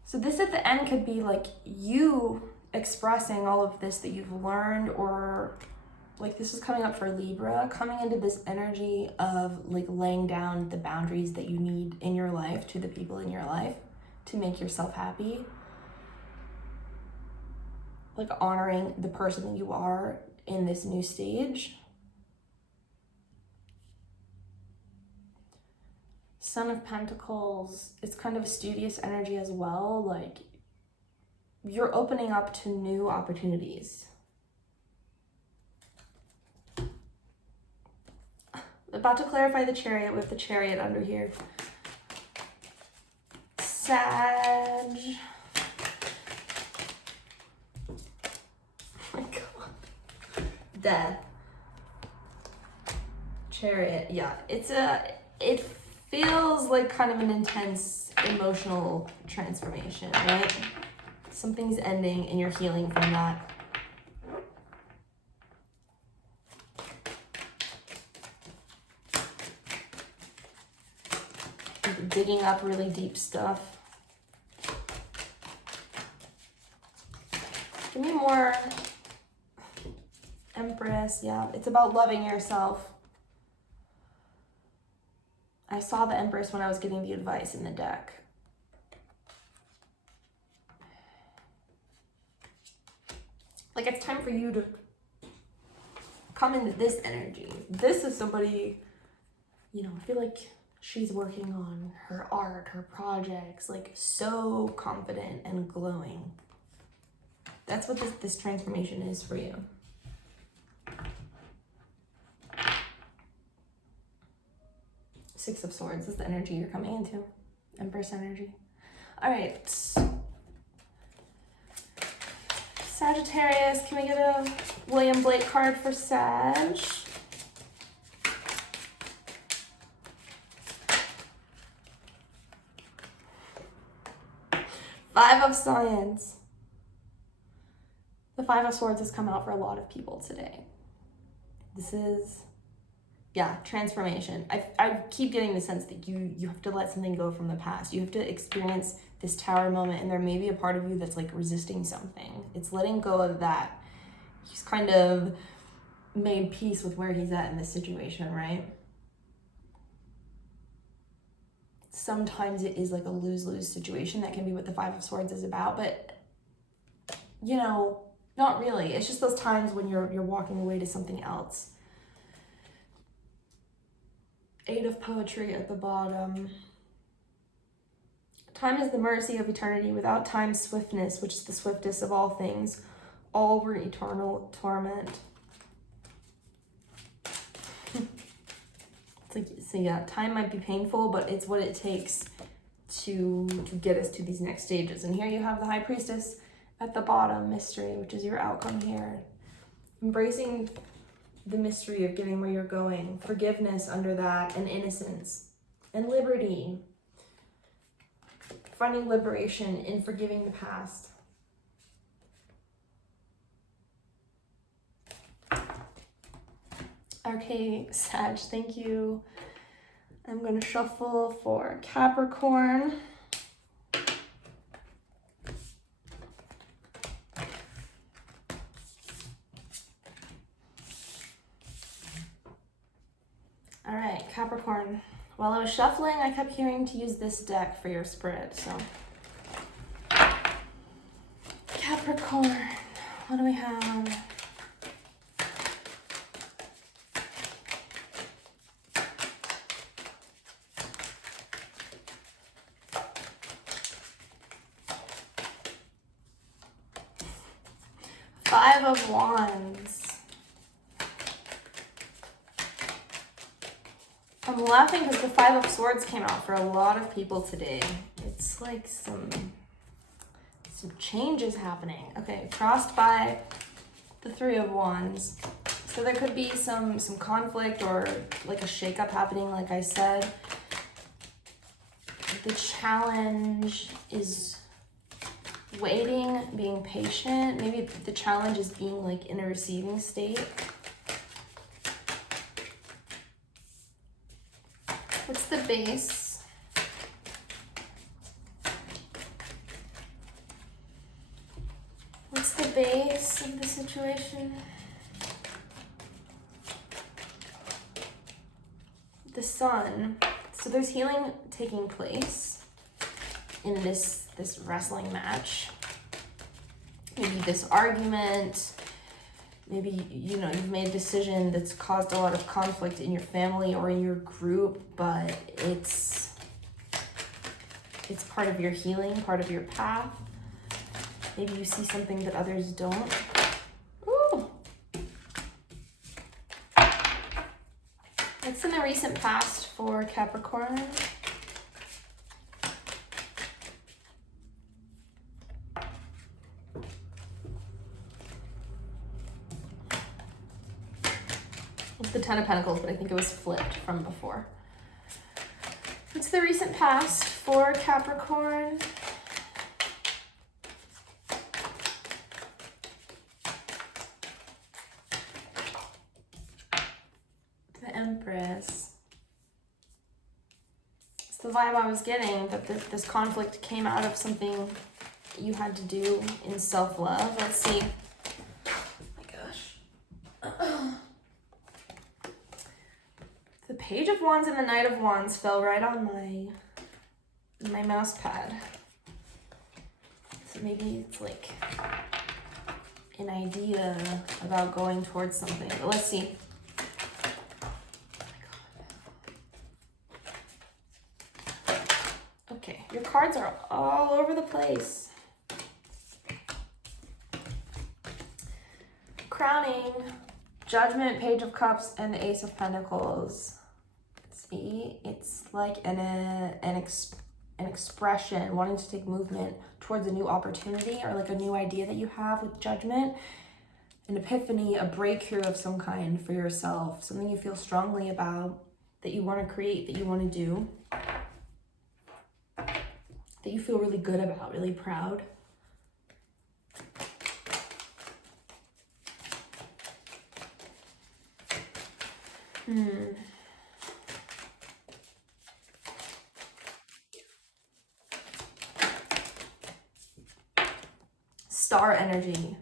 So this at the end could be like you expressing all of this that you've learned, or like this is coming up for Libra, coming into this energy of like laying down the boundaries that you need in your life to the people in your life to make yourself happy. Like honoring the person that you are in this new stage. Son of Pentacles, it's kind of a studious energy as well. Like you're opening up to new opportunities. About to clarify the Chariot with the Chariot under here. Sag. Oh my God. Death. Chariot, yeah. It feels like kind of an intense emotional transformation, right? Something's ending and you're healing from that. Digging up really deep stuff. Give me more. Empress, yeah. It's about loving yourself. I saw the Empress when I was getting the advice in the deck. Like it's time for you to come into this energy. This is somebody, you know, I feel like she's working on her art, her projects, like so confident and glowing. That's what this transformation is for you. Six of Swords is the energy you're coming into. Empress energy. All right. Sagittarius, can we get a William Blake card for Sag? Five of Science. The Five of Swords has come out for a lot of people today. This is, yeah, transformation. I keep getting the sense that you have to let something go from the past. You have to experience this Tower moment, and there may be a part of you that's like resisting something. It's letting go of that. He's kind of made peace with where he's at in this situation, right? Sometimes it is like a lose-lose situation. That can be what the Five of Swords is about, but you know, not really. It's just those times when you're walking away to something else. Eight of Poetry at the bottom. Time is the mercy of eternity. Without time's swiftness, which is the swiftest of all things, all were eternal torment. So yeah, time might be painful, but it's what it takes to get us to these next stages. And here you have the High Priestess at the bottom, mystery, which is your outcome here. Embracing the mystery of getting where you're going, forgiveness under that, and innocence, and liberty. Finding liberation in forgiving the past. Okay, Sag, thank you. I'm going to shuffle for Capricorn. All right, Capricorn. While I was shuffling, I kept hearing to use this deck for your spread, so. Capricorn, what do we have? Five of Wands. I'm laughing because the Five of Swords came out for a lot of people today. It's like some changes happening. Okay, crossed by the Three of Wands. So there could be some conflict or like a shakeup happening, like I said. The challenge is waiting, being patient. Maybe the challenge is being like in a receiving state. What's the base? What's the base of the situation? The Sun. So there's healing taking place in this wrestling match. Maybe this argument. Maybe, you know, you've made a decision that's caused a lot of conflict in your family or in your group, but it's part of your healing, part of your path. Maybe you see something that others don't. Ooh. What's in the recent past for Capricorn? The Ten of Pentacles, but I think it was flipped from before. What's the recent past for Capricorn? The Empress. It's the vibe I was getting, that this conflict came out of something you had to do in self-love. Let's see. Page of Wands and the Knight of Wands fell right on my mouse pad. So maybe it's like an idea about going towards something. But let's see. Okay, your cards are all over the place. Crowning, Judgment, Page of Cups, and the Ace of Pentacles. See, it's like an expression, wanting to take movement towards a new opportunity or like a new idea that you have with Judgment. An epiphany, a breakthrough of some kind for yourself, something you feel strongly about, that you want to create, that you want to do, that you feel really good about, really proud. Star energy.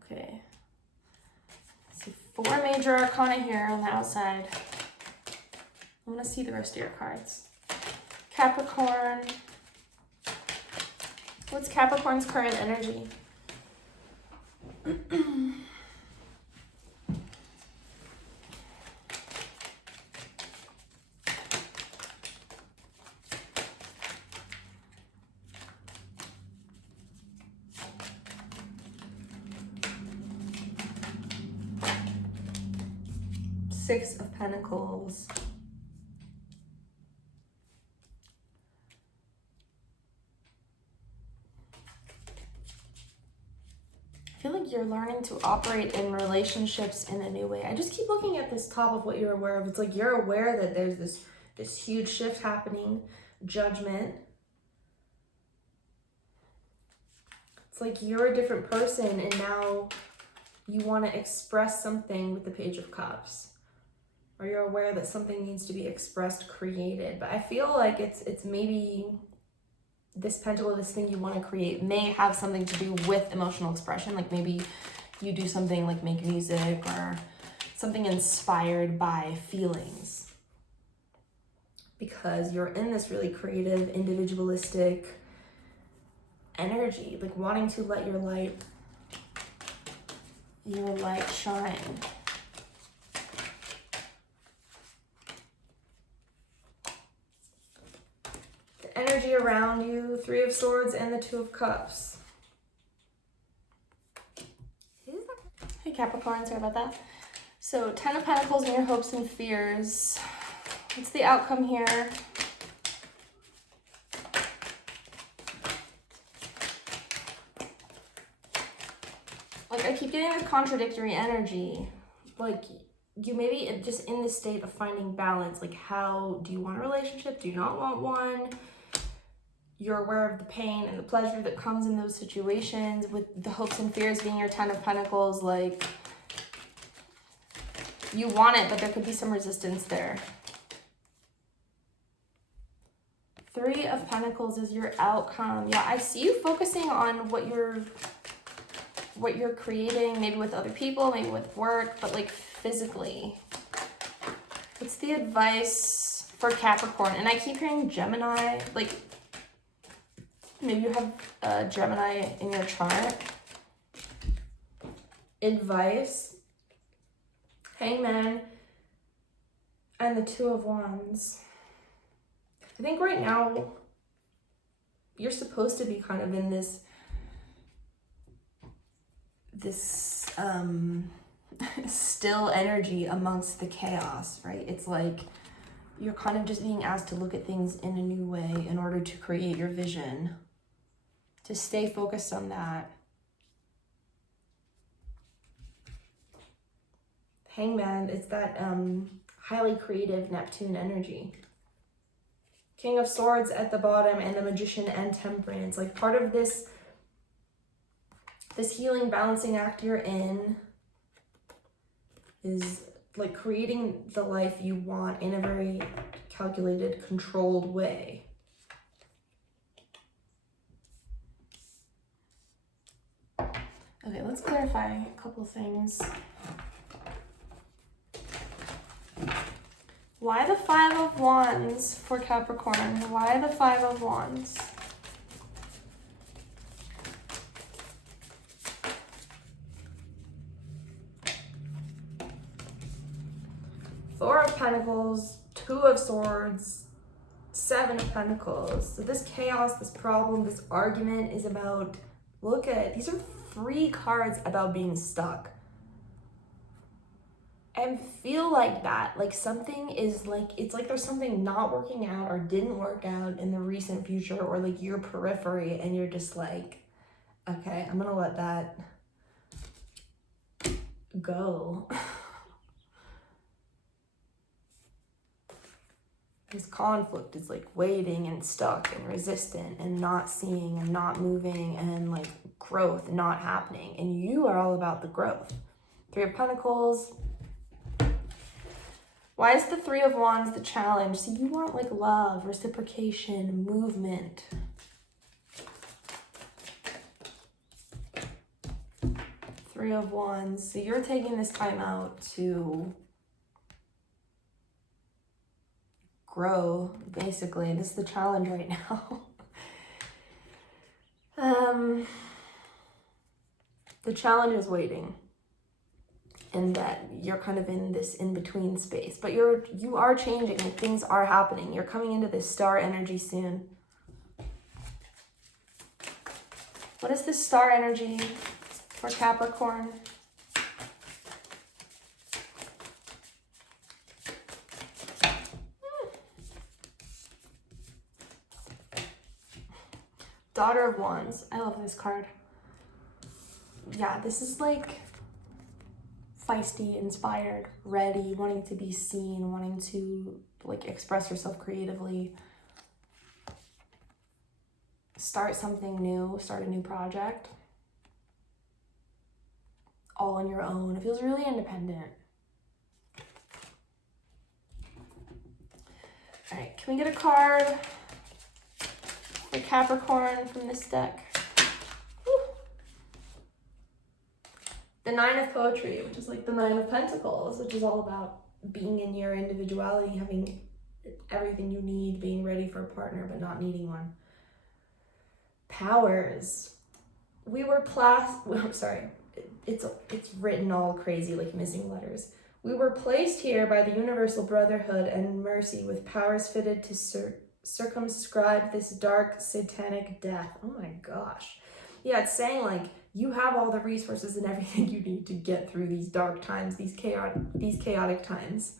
Okay. Let's see, 4 major arcana here on the outside. I want to see the rest of your cards. Capricorn. What's Capricorn's current energy? Six of Pentacles. I feel like you're learning to operate in relationships in a new way. I just keep looking at this top of what you're aware of. It's like you're aware that there's this huge shift happening, Judgment. It's like you're a different person and now you want to express something with the Page of Cups. Or you're aware that something needs to be expressed, created. But I feel like it's maybe this pentacle, this thing you want to create may have something to do with emotional expression. Like maybe you do something like make music or something inspired by feelings. Because you're in this really creative, individualistic energy, like wanting to let your light shine. Energy around you, 3 of Swords and the 2 of Cups. Hey Capricorn, sorry about that. So 10 of Pentacles and your hopes and fears. What's the outcome here? Like I keep getting this contradictory energy. Like you may be just in this state of finding balance. Like how do you want a relationship? Do you not want one? You're aware of the pain and the pleasure that comes in those situations, with the hopes and fears being your 10 of Pentacles. Like you want it, but there could be some resistance there. 3 of Pentacles is your outcome. Yeah, I see you focusing on what you're creating, maybe with other people, maybe with work, but like physically. What's the advice for Capricorn? And I keep hearing Gemini, like maybe you have a Gemini in your chart. Advice, Hangman, and the 2 of Wands. I think right now you're supposed to be kind of in this still energy amongst the chaos, right? It's like you're kind of just being asked to look at things in a new way in order to create your vision, to stay focused on that. Hangman, it's that highly creative Neptune energy. King of Swords at the bottom and the Magician and Temperance. Like part of this healing balancing act you're in is like creating the life you want in a very calculated, controlled way. Okay, let's clarify a couple things. Why the 5 of Wands for Capricorn? Why the 5 of Wands? Four of Pentacles, 2 of Swords, 7 of Pentacles. So this chaos, this problem, this argument is about, look at, these are 3 cards about being stuck. And feel like that, like something is like, it's like there's something not working out or didn't work out in the recent future, or like your periphery, and you're just like, okay, I'm gonna let that go. This conflict is like waiting and stuck and resistant and not seeing and not moving, and like growth not happening. And you are all about the growth. 3 of Pentacles. Why is the 3 of Wands the challenge? So you want like love, reciprocation, movement. Three of Wands. So you're taking this time out to grow, basically. This is the challenge right now. The challenge is waiting, and that you're kind of in this in-between space, but you are changing, like things are happening. You're coming into this star energy soon. What is this star energy for Capricorn? Daughter of Wands. I love this card. Yeah, this is like feisty, inspired, ready, wanting to be seen, wanting to like express yourself creatively, start something new, start a new project, all on your own. It feels really independent. All right, can we get a card for Capricorn from this deck? The 9 of Poetry, which is like the 9 of Pentacles, which is all about being in your individuality, having everything you need, being ready for a partner but not needing one. Powers. We were it's written all crazy, like missing letters. We were placed here by the universal brotherhood and mercy with powers fitted to circumscribe this dark satanic death. Oh my gosh. Yeah, it's saying like you have all the resources and everything you need to get through these dark times, these chaotic times.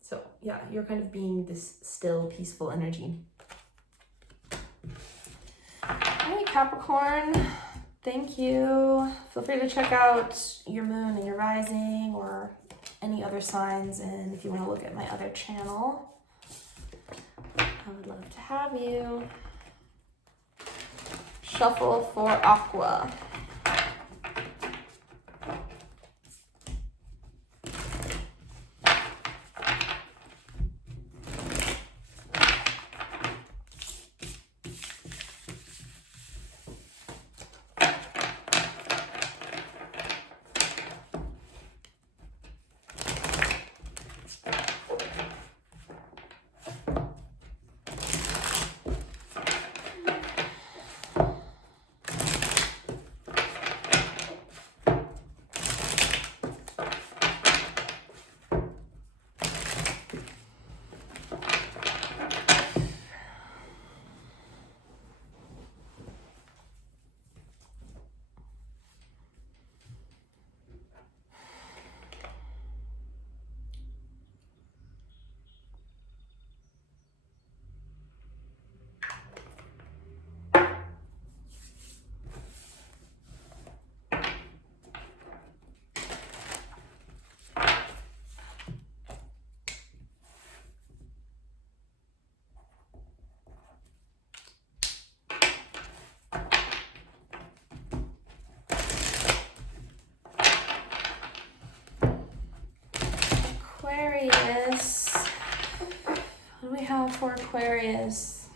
So yeah, you're kind of being this still, peaceful energy. All right, Capricorn, thank you. Feel free to check out your moon and your rising or any other signs. And if you want to look at my other channel, I would love to have you. Shuffle for Aqua. Aquarius. What do we have for Aquarius?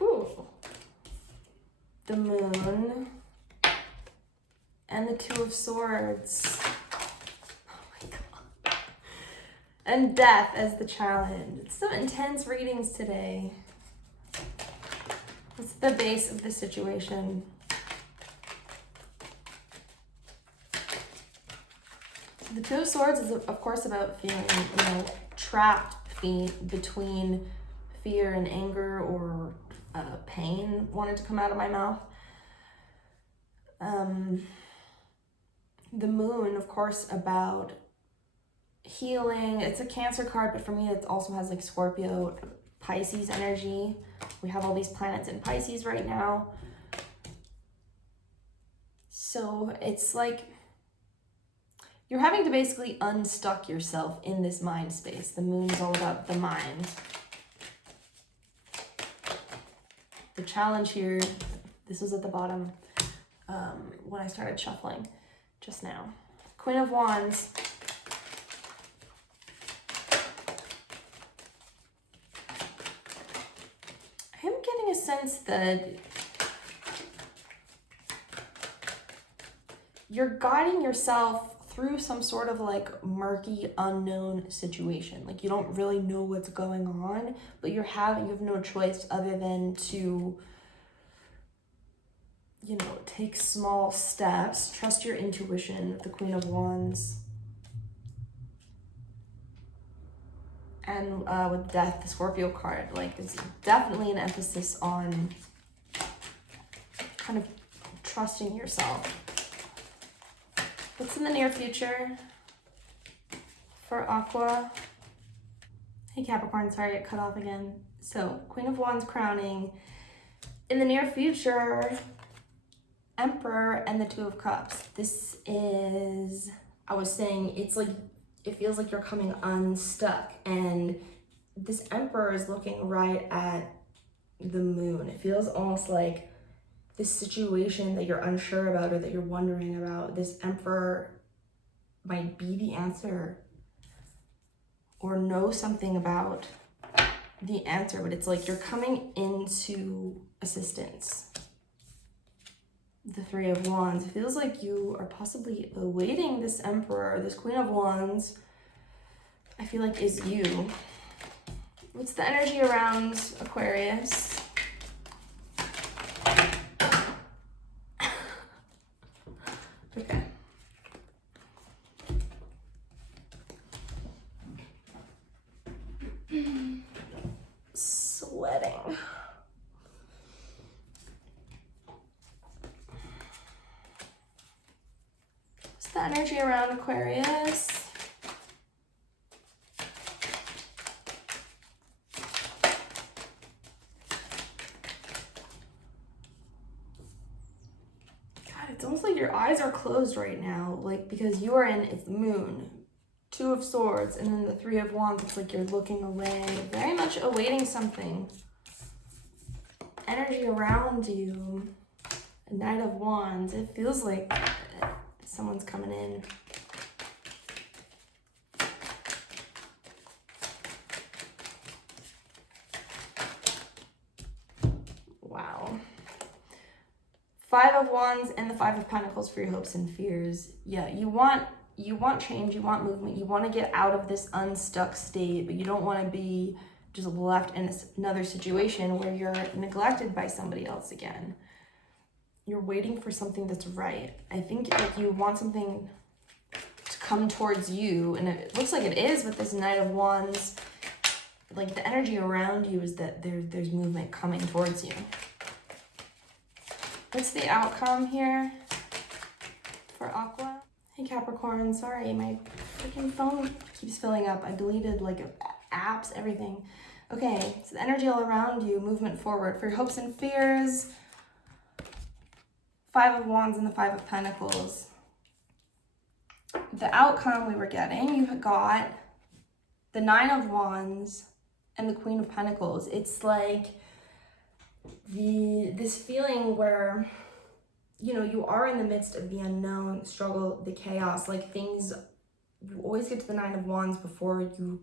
Ooh. The Moon and the 2 of Swords. And Death as the challenge. It's so intense readings today. What's the base of the situation? The Two of Swords is, of course, about feeling, you know, trapped between fear and anger, or pain wanted to come out of my mouth. The Moon, of course, about healing. It's a Cancer card, but for me it also has like Scorpio, Pisces energy. We have all these planets in Pisces right now. So it's like you're having to basically unstuck yourself in this mind space. The Moon is all about the mind. The challenge here, this was at the bottom when I started shuffling just now. Queen of Wands. I'm getting a sense that you're guiding yourself through some sort of like murky, unknown situation. Like you don't really know what's going on, but you have no choice other than to, you know, take small steps, trust your intuition, the Queen of Wands. And with Death, the Scorpio card, like there's definitely an emphasis on kind of trusting yourself. What's in the near future for Aqua? Hey Capricorn, sorry it cut off again. So Queen of Wands crowning. In the near future, Emperor and the Two of Cups. This is, I was saying, it's like, it feels like you're coming unstuck, and this Emperor is looking right at the Moon. It feels almost like this situation that you're unsure about or that you're wondering about, this Emperor might be the answer or know something about the answer, but it's like you're coming into assistance. The Three of Wands. It feels like you are possibly awaiting this Emperor, this Queen of Wands, I feel like is you. What's the energy around Aquarius? Okay. Sweating. What's the energy around Aquarius? It's almost like your eyes are closed right now, like because you are in, it's the Moon, Two of Swords, and then the Three of Wands. It's like you're looking away, very much awaiting something. Energy around you, Knight of Wands. It feels like someone's coming in. Wow. Five of Wands and the Five of Pentacles for your hopes and fears. Yeah, you want change, you want movement, you want to get out of this unstuck state, but you don't want to be just left in another situation where you're neglected by somebody else again. You're waiting for something that's right. I think like you want something to come towards you, and it looks like it is with this Knight of Wands. Like the energy around you is that there's movement coming towards you. What's the outcome here for Aqua? Hey Capricorn, sorry, my freaking phone keeps filling up. I deleted like apps, everything. Okay, so the energy all around you, movement forward. For your hopes and fears, Five of Wands and the Five of Pentacles. The outcome we were getting, you got the Nine of Wands and the Queen of Pentacles. It's like this feeling where, you know, you are in the midst of the unknown, struggle, the chaos, like things, you always get to the Nine of Wands before you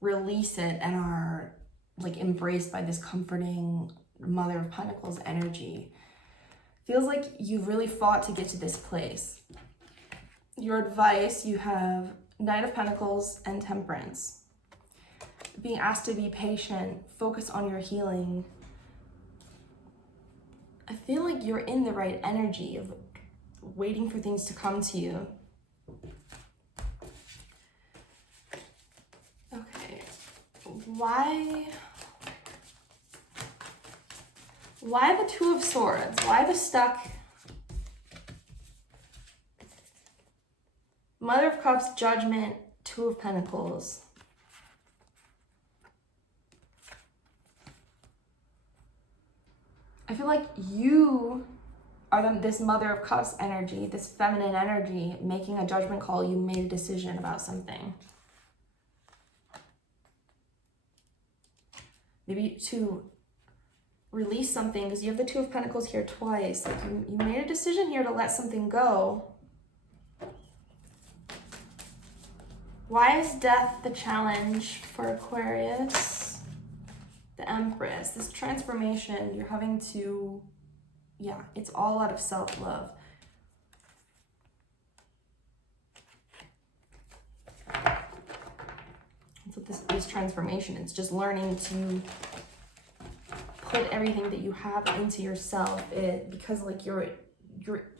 release it and are like embraced by this comforting Mother of Pentacles energy. Feels like you've really fought to get to this place. Your advice, you have Knight of Pentacles and Temperance. Being asked to be patient, focus on your healing. I feel like you're in the right energy of waiting for things to come to you. Why the Two of Swords? Why the stuck? Mother of Cups, Judgment, Two of Pentacles. I feel like you are this Mother of Cups energy, this feminine energy, making a judgment call. You made a decision about something. Maybe to release something, because you have the Two of Pentacles here twice. Like you made a decision here to let something go. Why is death the challenge for Aquarius? The Empress, this transformation, you're having to, yeah, it's all out of self-love. That's what this transformation, it's just learning to put everything that you have into yourself, because like you're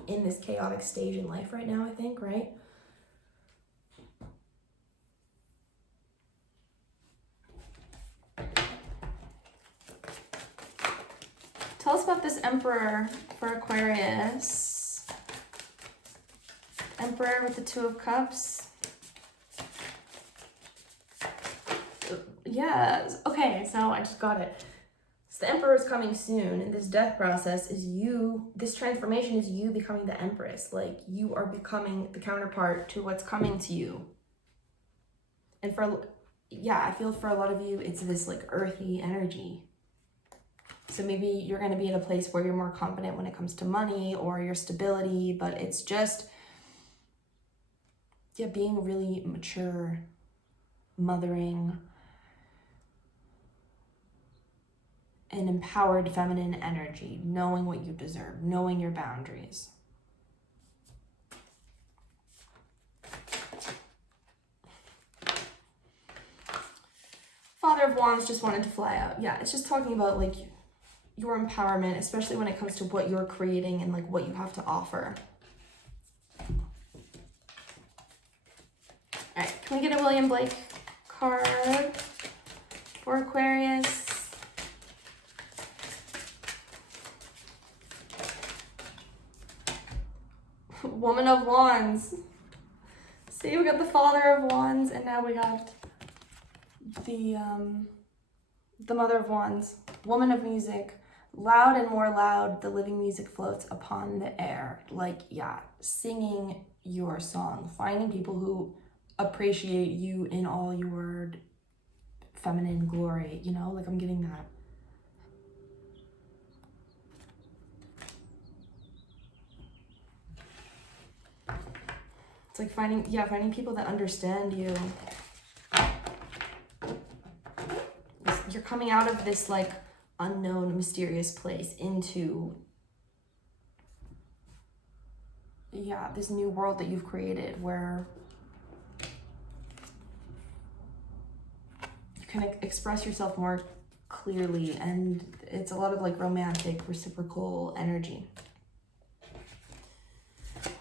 in this chaotic stage in life right now, I think, right? Tell us about this Emperor for Aquarius. Emperor with the Two of Cups. Yeah, okay, so I just got it. So the Emperor is coming soon, and this death process is you, this transformation is you becoming the Empress. Like, you are becoming the counterpart to what's coming to you. And yeah, I feel for a lot of you, it's this like earthy energy. So maybe you're going to be in a place where you're more confident when it comes to money or your stability, but it's just, yeah, being really mature, mothering, an empowered feminine energy, knowing what you deserve, knowing your boundaries. Father of Wands just wanted to fly out. Yeah, it's just talking about like your empowerment, especially when it comes to what you're creating and like what you have to offer. All right, can we get a William Blake card for Aquarius? Woman of Wands. See, we got the Father of Wands, and now we got the Mother of Wands. Woman of Music. Loud and more loud, the living music floats upon the air. Like, yeah, singing your song. Finding people who appreciate you in all your feminine glory, you know? Like, I'm getting that. It's like finding people that understand you. You're coming out of this like unknown, mysterious place into, yeah, this new world that you've created where you can express yourself more clearly, and it's a lot of like romantic, reciprocal energy.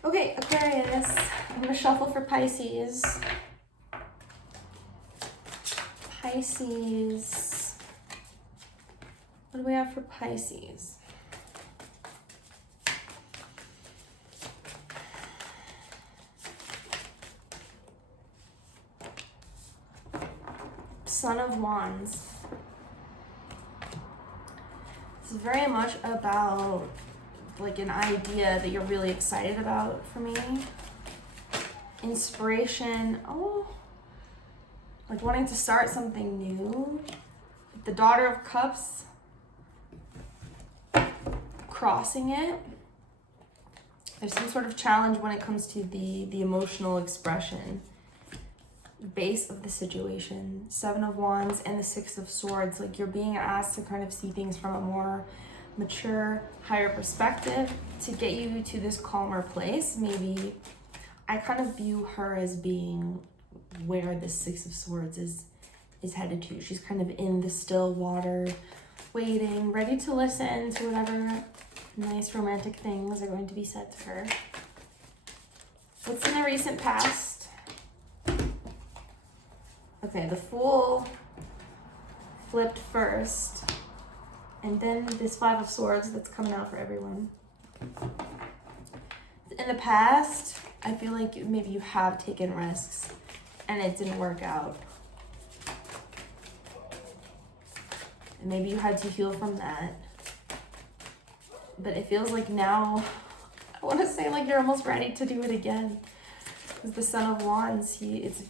Okay, Aquarius, I'm gonna shuffle for Pisces. Pisces. What do we have for Pisces? Son of Wands. This is very much about like an idea that you're really excited about for me. Inspiration. Oh, like wanting to start something new. The Daughter of Cups. Crossing it. There's some sort of challenge when it comes to the emotional expression. Base of the situation. Seven of Wands and the Six of Swords. Like, you're being asked to kind of see things from a more mature, higher perspective to get you to this calmer place. Maybe I kind of view her as being where the Six of Swords is headed to. She's kind of in the still water, waiting, ready to listen to whatever nice romantic things are going to be said to her. What's in the recent past? Okay, the Fool. flipped first, and then this Five of Swords that's coming out for everyone. In the past, I feel like maybe you have taken risks and it didn't work out. And maybe you had to heal from that. But it feels like now, I want to say like you're almost ready to do it again. Because the Son of Wands, it's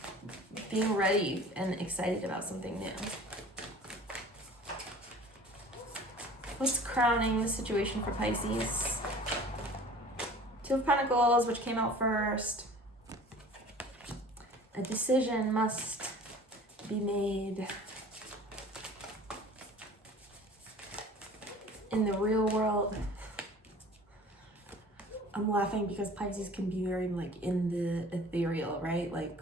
being ready and excited about something new. What's crowning the situation for Pisces? Two of Pentacles, which came out first. A decision must be made. In the real world, I'm laughing because Pisces can be very like in the ethereal, right? Like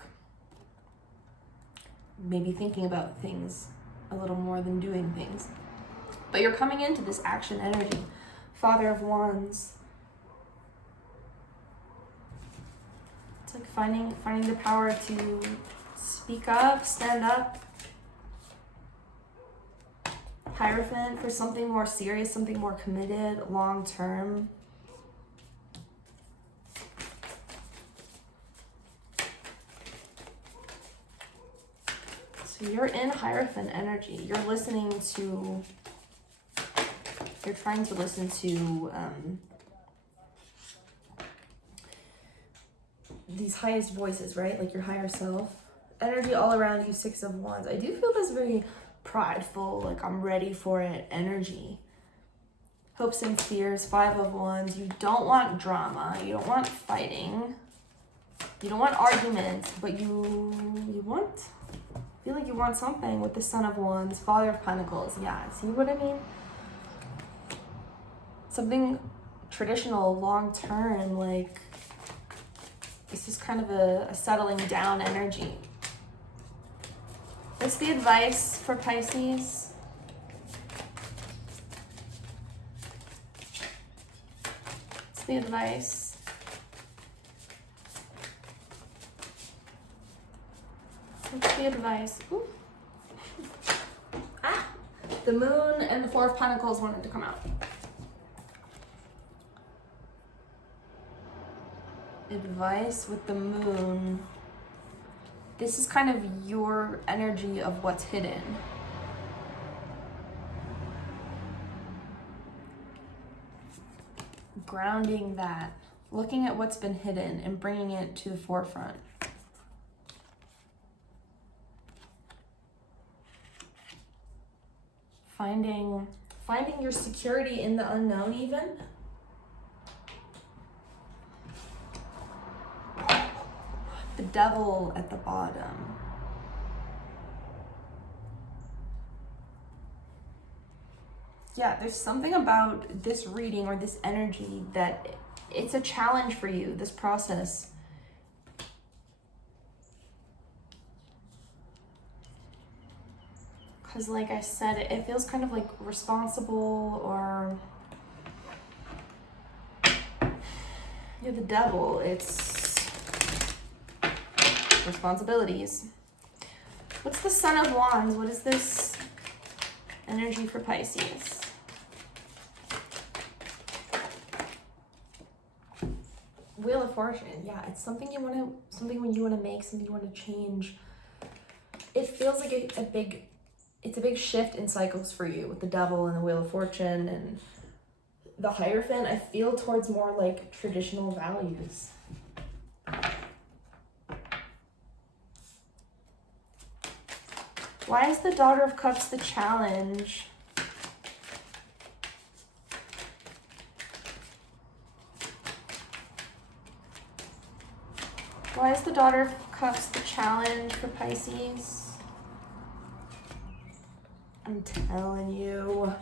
maybe thinking about things a little more than doing things. But you're coming into this action energy. Father of Wands. It's like finding the power to speak up, stand up. Hierophant for something more serious, something more committed, long term. So you're in Hierophant energy. You're listening to, you're trying to listen to these highest voices, right? Like your higher self. Energy all around you, Six of Wands. I do feel this very prideful, like I'm ready for it energy. Hopes and fears, Five of Wands. You don't want drama. You don't want fighting. You don't want arguments, but you want, I feel like you want something with the Son of Wands, Father of Pentacles. Yeah, see what I mean? Something traditional, long term, like it's just kind of a settling down energy. What's the advice for Pisces? What's the advice? What's the advice? Ooh. Ah! The Moon and the Four of Pentacles wanted to come out. Advice with the Moon. This is kind of your energy of what's hidden. Grounding that, looking at what's been hidden and bringing it to the forefront. Finding your security in the unknown even. The Devil at the bottom. Yeah, there's something about this reading or this energy that it's a challenge for you, this process. Because like I said, it feels kind of like responsible or... You're the Devil. It's responsibilities. What's the Son of Wands? What is this energy for Pisces? Wheel of Fortune. Yeah, it's something you want to, something when you want to make, something you want to change. It feels like it's a big shift in cycles for you with the Devil and the Wheel of Fortune and the Hierophant. I feel towards more like traditional values. Why is the Daughter of Cups the challenge? Why is the Daughter of Cups the challenge for Pisces? I'm telling you,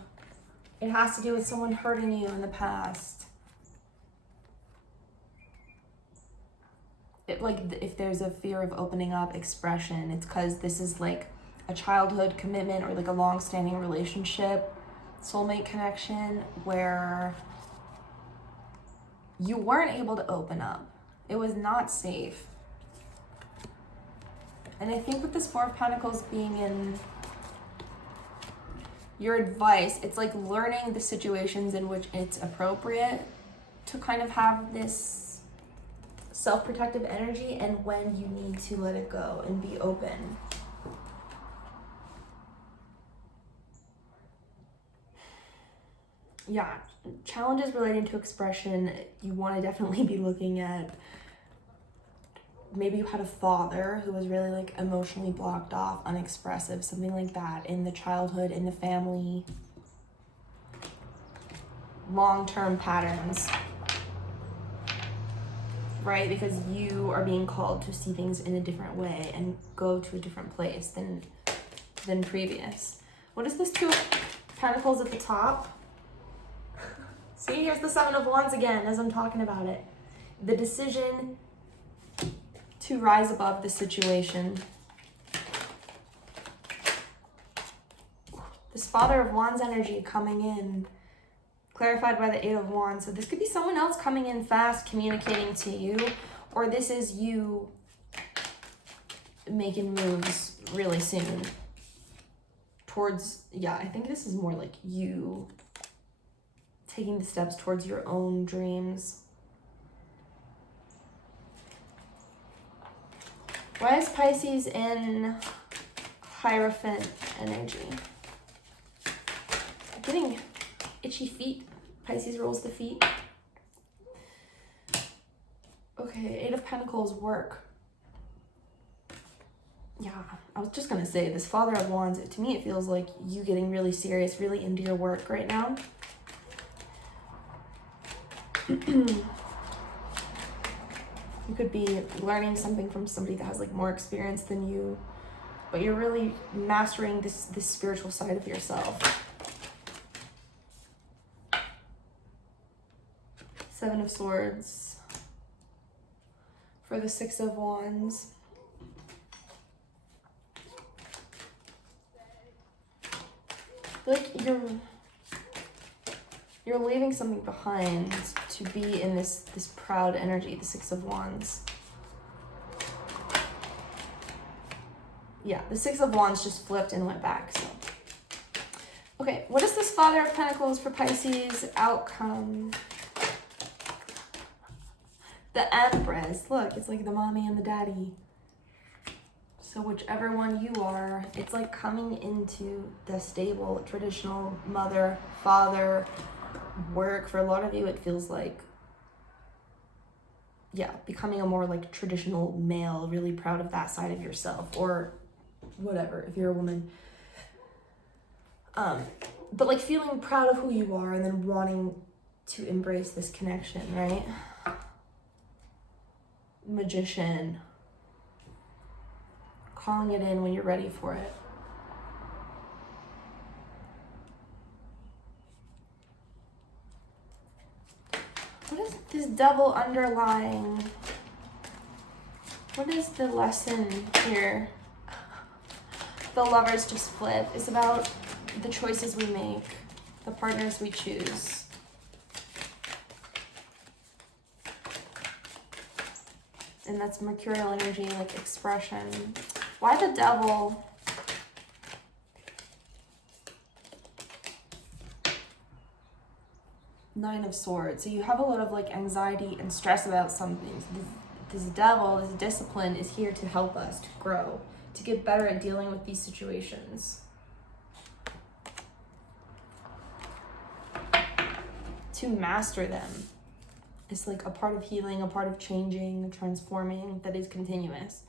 it has to do with someone hurting you in the past. If there's a fear of opening up expression, it's because this is like a childhood commitment or like a long-standing relationship, soulmate connection, where you weren't able to open up. It was not safe. And I think with this Four of Pentacles being in your advice, it's like learning the situations in which it's appropriate to kind of have this self-protective energy and when you need to let it go and be open. Yeah, challenges relating to expression, you want to definitely be looking at, maybe you had a father who was really like emotionally blocked off, unexpressive, something like that in the childhood, in the family. Long-term patterns, right? Because you are being called to see things in a different way and go to a different place than previous. What is this Two of Pentacles at the top? See, here's the Seven of Wands again as I'm talking about it. The decision to rise above the situation. This Father of Wands energy coming in, clarified by the Eight of Wands. So this could be someone else coming in fast, communicating to you, or this is you making moves really soon towards, yeah, I think this is more like you taking the steps towards your own dreams. Why is Pisces in Hierophant energy? I'm getting itchy feet. Pisces rolls the feet. Okay, Eight of Pentacles, work. Yeah, I was just gonna say, this Father of Wands, to me it feels like you getting really serious, really into your work right now. You could be learning something from somebody that has like more experience than you, but you're really mastering this spiritual side of yourself. Seven of Swords for the Six of Wands. Like you're leaving something behind to be in this proud energy, the Six of Wands. Yeah, the Six of Wands just flipped and went back, so. Okay, what is this Father of Pentacles for Pisces outcome? The Empress. Look, it's like the mommy and the daddy. So whichever one you are, it's like coming into the stable, traditional mother, father, work. For a lot of you, it feels like, yeah, becoming a more like traditional male, really proud of that side of yourself, or whatever, if you're a woman. But like feeling proud of who you are and then wanting to embrace this connection, right? Magician. Calling it in when you're ready for it. What is this Devil underlying? What is the lesson here? The Lovers just flip. It's about the choices we make, the partners we choose. And that's Mercurial energy, like expression. Why the Devil? Nine of Swords. So you have a lot of like anxiety and stress about something. This Devil, this discipline is here to help us to grow, to get better at dealing with these situations. To master them. It's like a part of healing, a part of changing, transforming, that is continuous.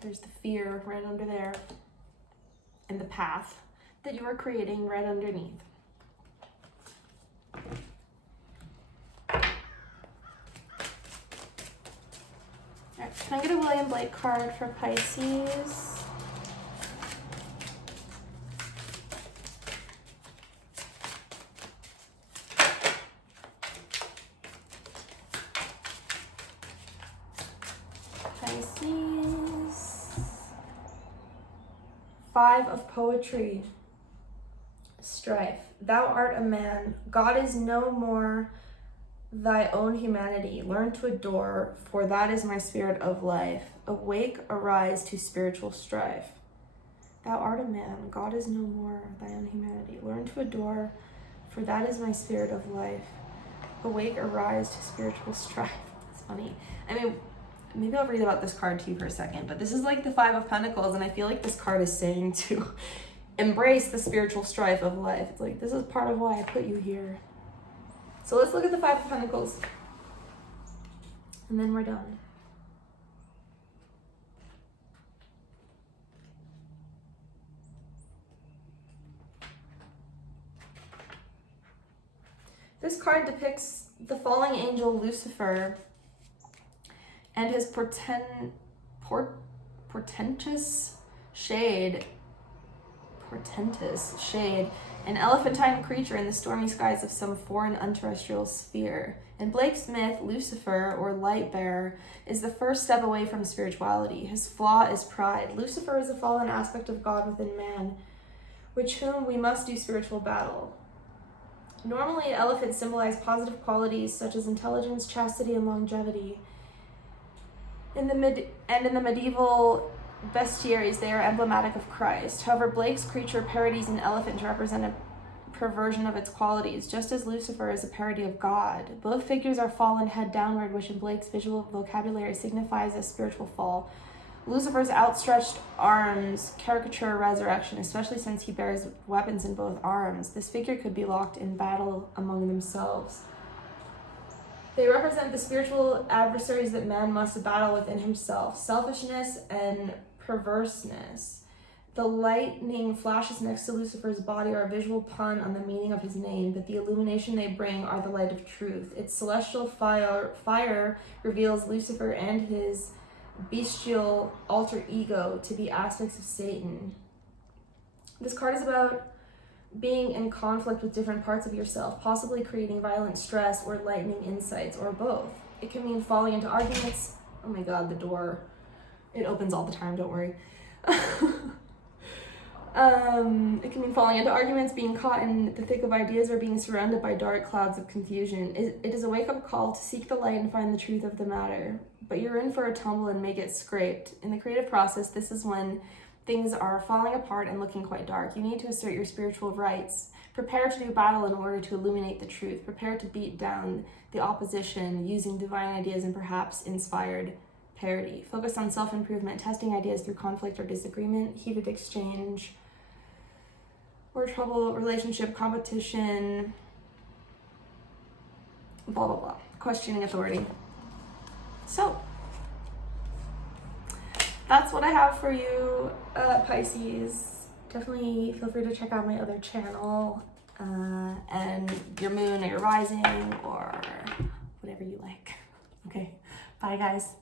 There's the fear right under there. And the path that you are creating right underneath. All right, can I get a William Blake card for Pisces? Five of Poetry. Strife. Thou art a man. God is no more thy own humanity. Learn to adore, for that is my spirit of life. Awake, arise to spiritual strife. Thou art a man, God is no more, thy own humanity. Learn to adore, for that is my spirit of life. Awake, arise to spiritual strife. That's funny. I mean, maybe I'll read about this card to you for a second, but this is like the Five of Pentacles, and I feel like this card is saying to embrace the spiritual strife of life. It's like, this is part of why I put you here. So let's look at the Five of Pentacles, and then we're done. This card depicts the falling angel Lucifer and his portentous shade, an elephantine creature in the stormy skies of some foreign unterrestrial sphere. In Blake's myth, Lucifer, or light bearer, is the first step away from spirituality. His flaw is pride. Lucifer is a fallen aspect of God within man, with whom we must do spiritual battle. Normally, elephants symbolize positive qualities such as intelligence, chastity, and longevity. In the medieval bestiaries, they are emblematic of Christ. However, Blake's creature parodies an elephant to represent a perversion of its qualities, just as Lucifer is a parody of God. Both figures are fallen head downward, which in Blake's visual vocabulary signifies a spiritual fall. Lucifer's outstretched arms caricature resurrection, especially since he bears weapons in both arms. This figure could be locked in battle among themselves. They represent the spiritual adversaries that man must battle within himself: selfishness and perverseness. The lightning flashes next to Lucifer's body are a visual pun on the meaning of his name, but the illumination they bring are the light of truth. Its celestial fire reveals Lucifer and his bestial alter ego to be aspects of Satan. This card is about being in conflict with different parts of yourself, possibly creating violent stress or lightning insights, or both. It can mean falling into arguments. Oh my god, the door. It opens all the time, don't worry. It can mean falling into arguments, being caught in the thick of ideas, or being surrounded by dark clouds of confusion. It is a wake-up call to seek the light and find the truth of the matter. But you're in for a tumble and may get scraped. In the creative process, this is when things are falling apart and looking quite dark. You need to assert your spiritual rights. Prepare to do battle in order to illuminate the truth. Prepare to beat down the opposition using divine ideas and perhaps inspired parody. Focus on self-improvement, testing ideas through conflict or disagreement, heated exchange, or trouble, relationship, competition, blah, blah, blah. Questioning authority. So, that's what I have for you, Pisces. Definitely feel free to check out my other channel, and your moon or your rising, or whatever you like. Okay, bye guys.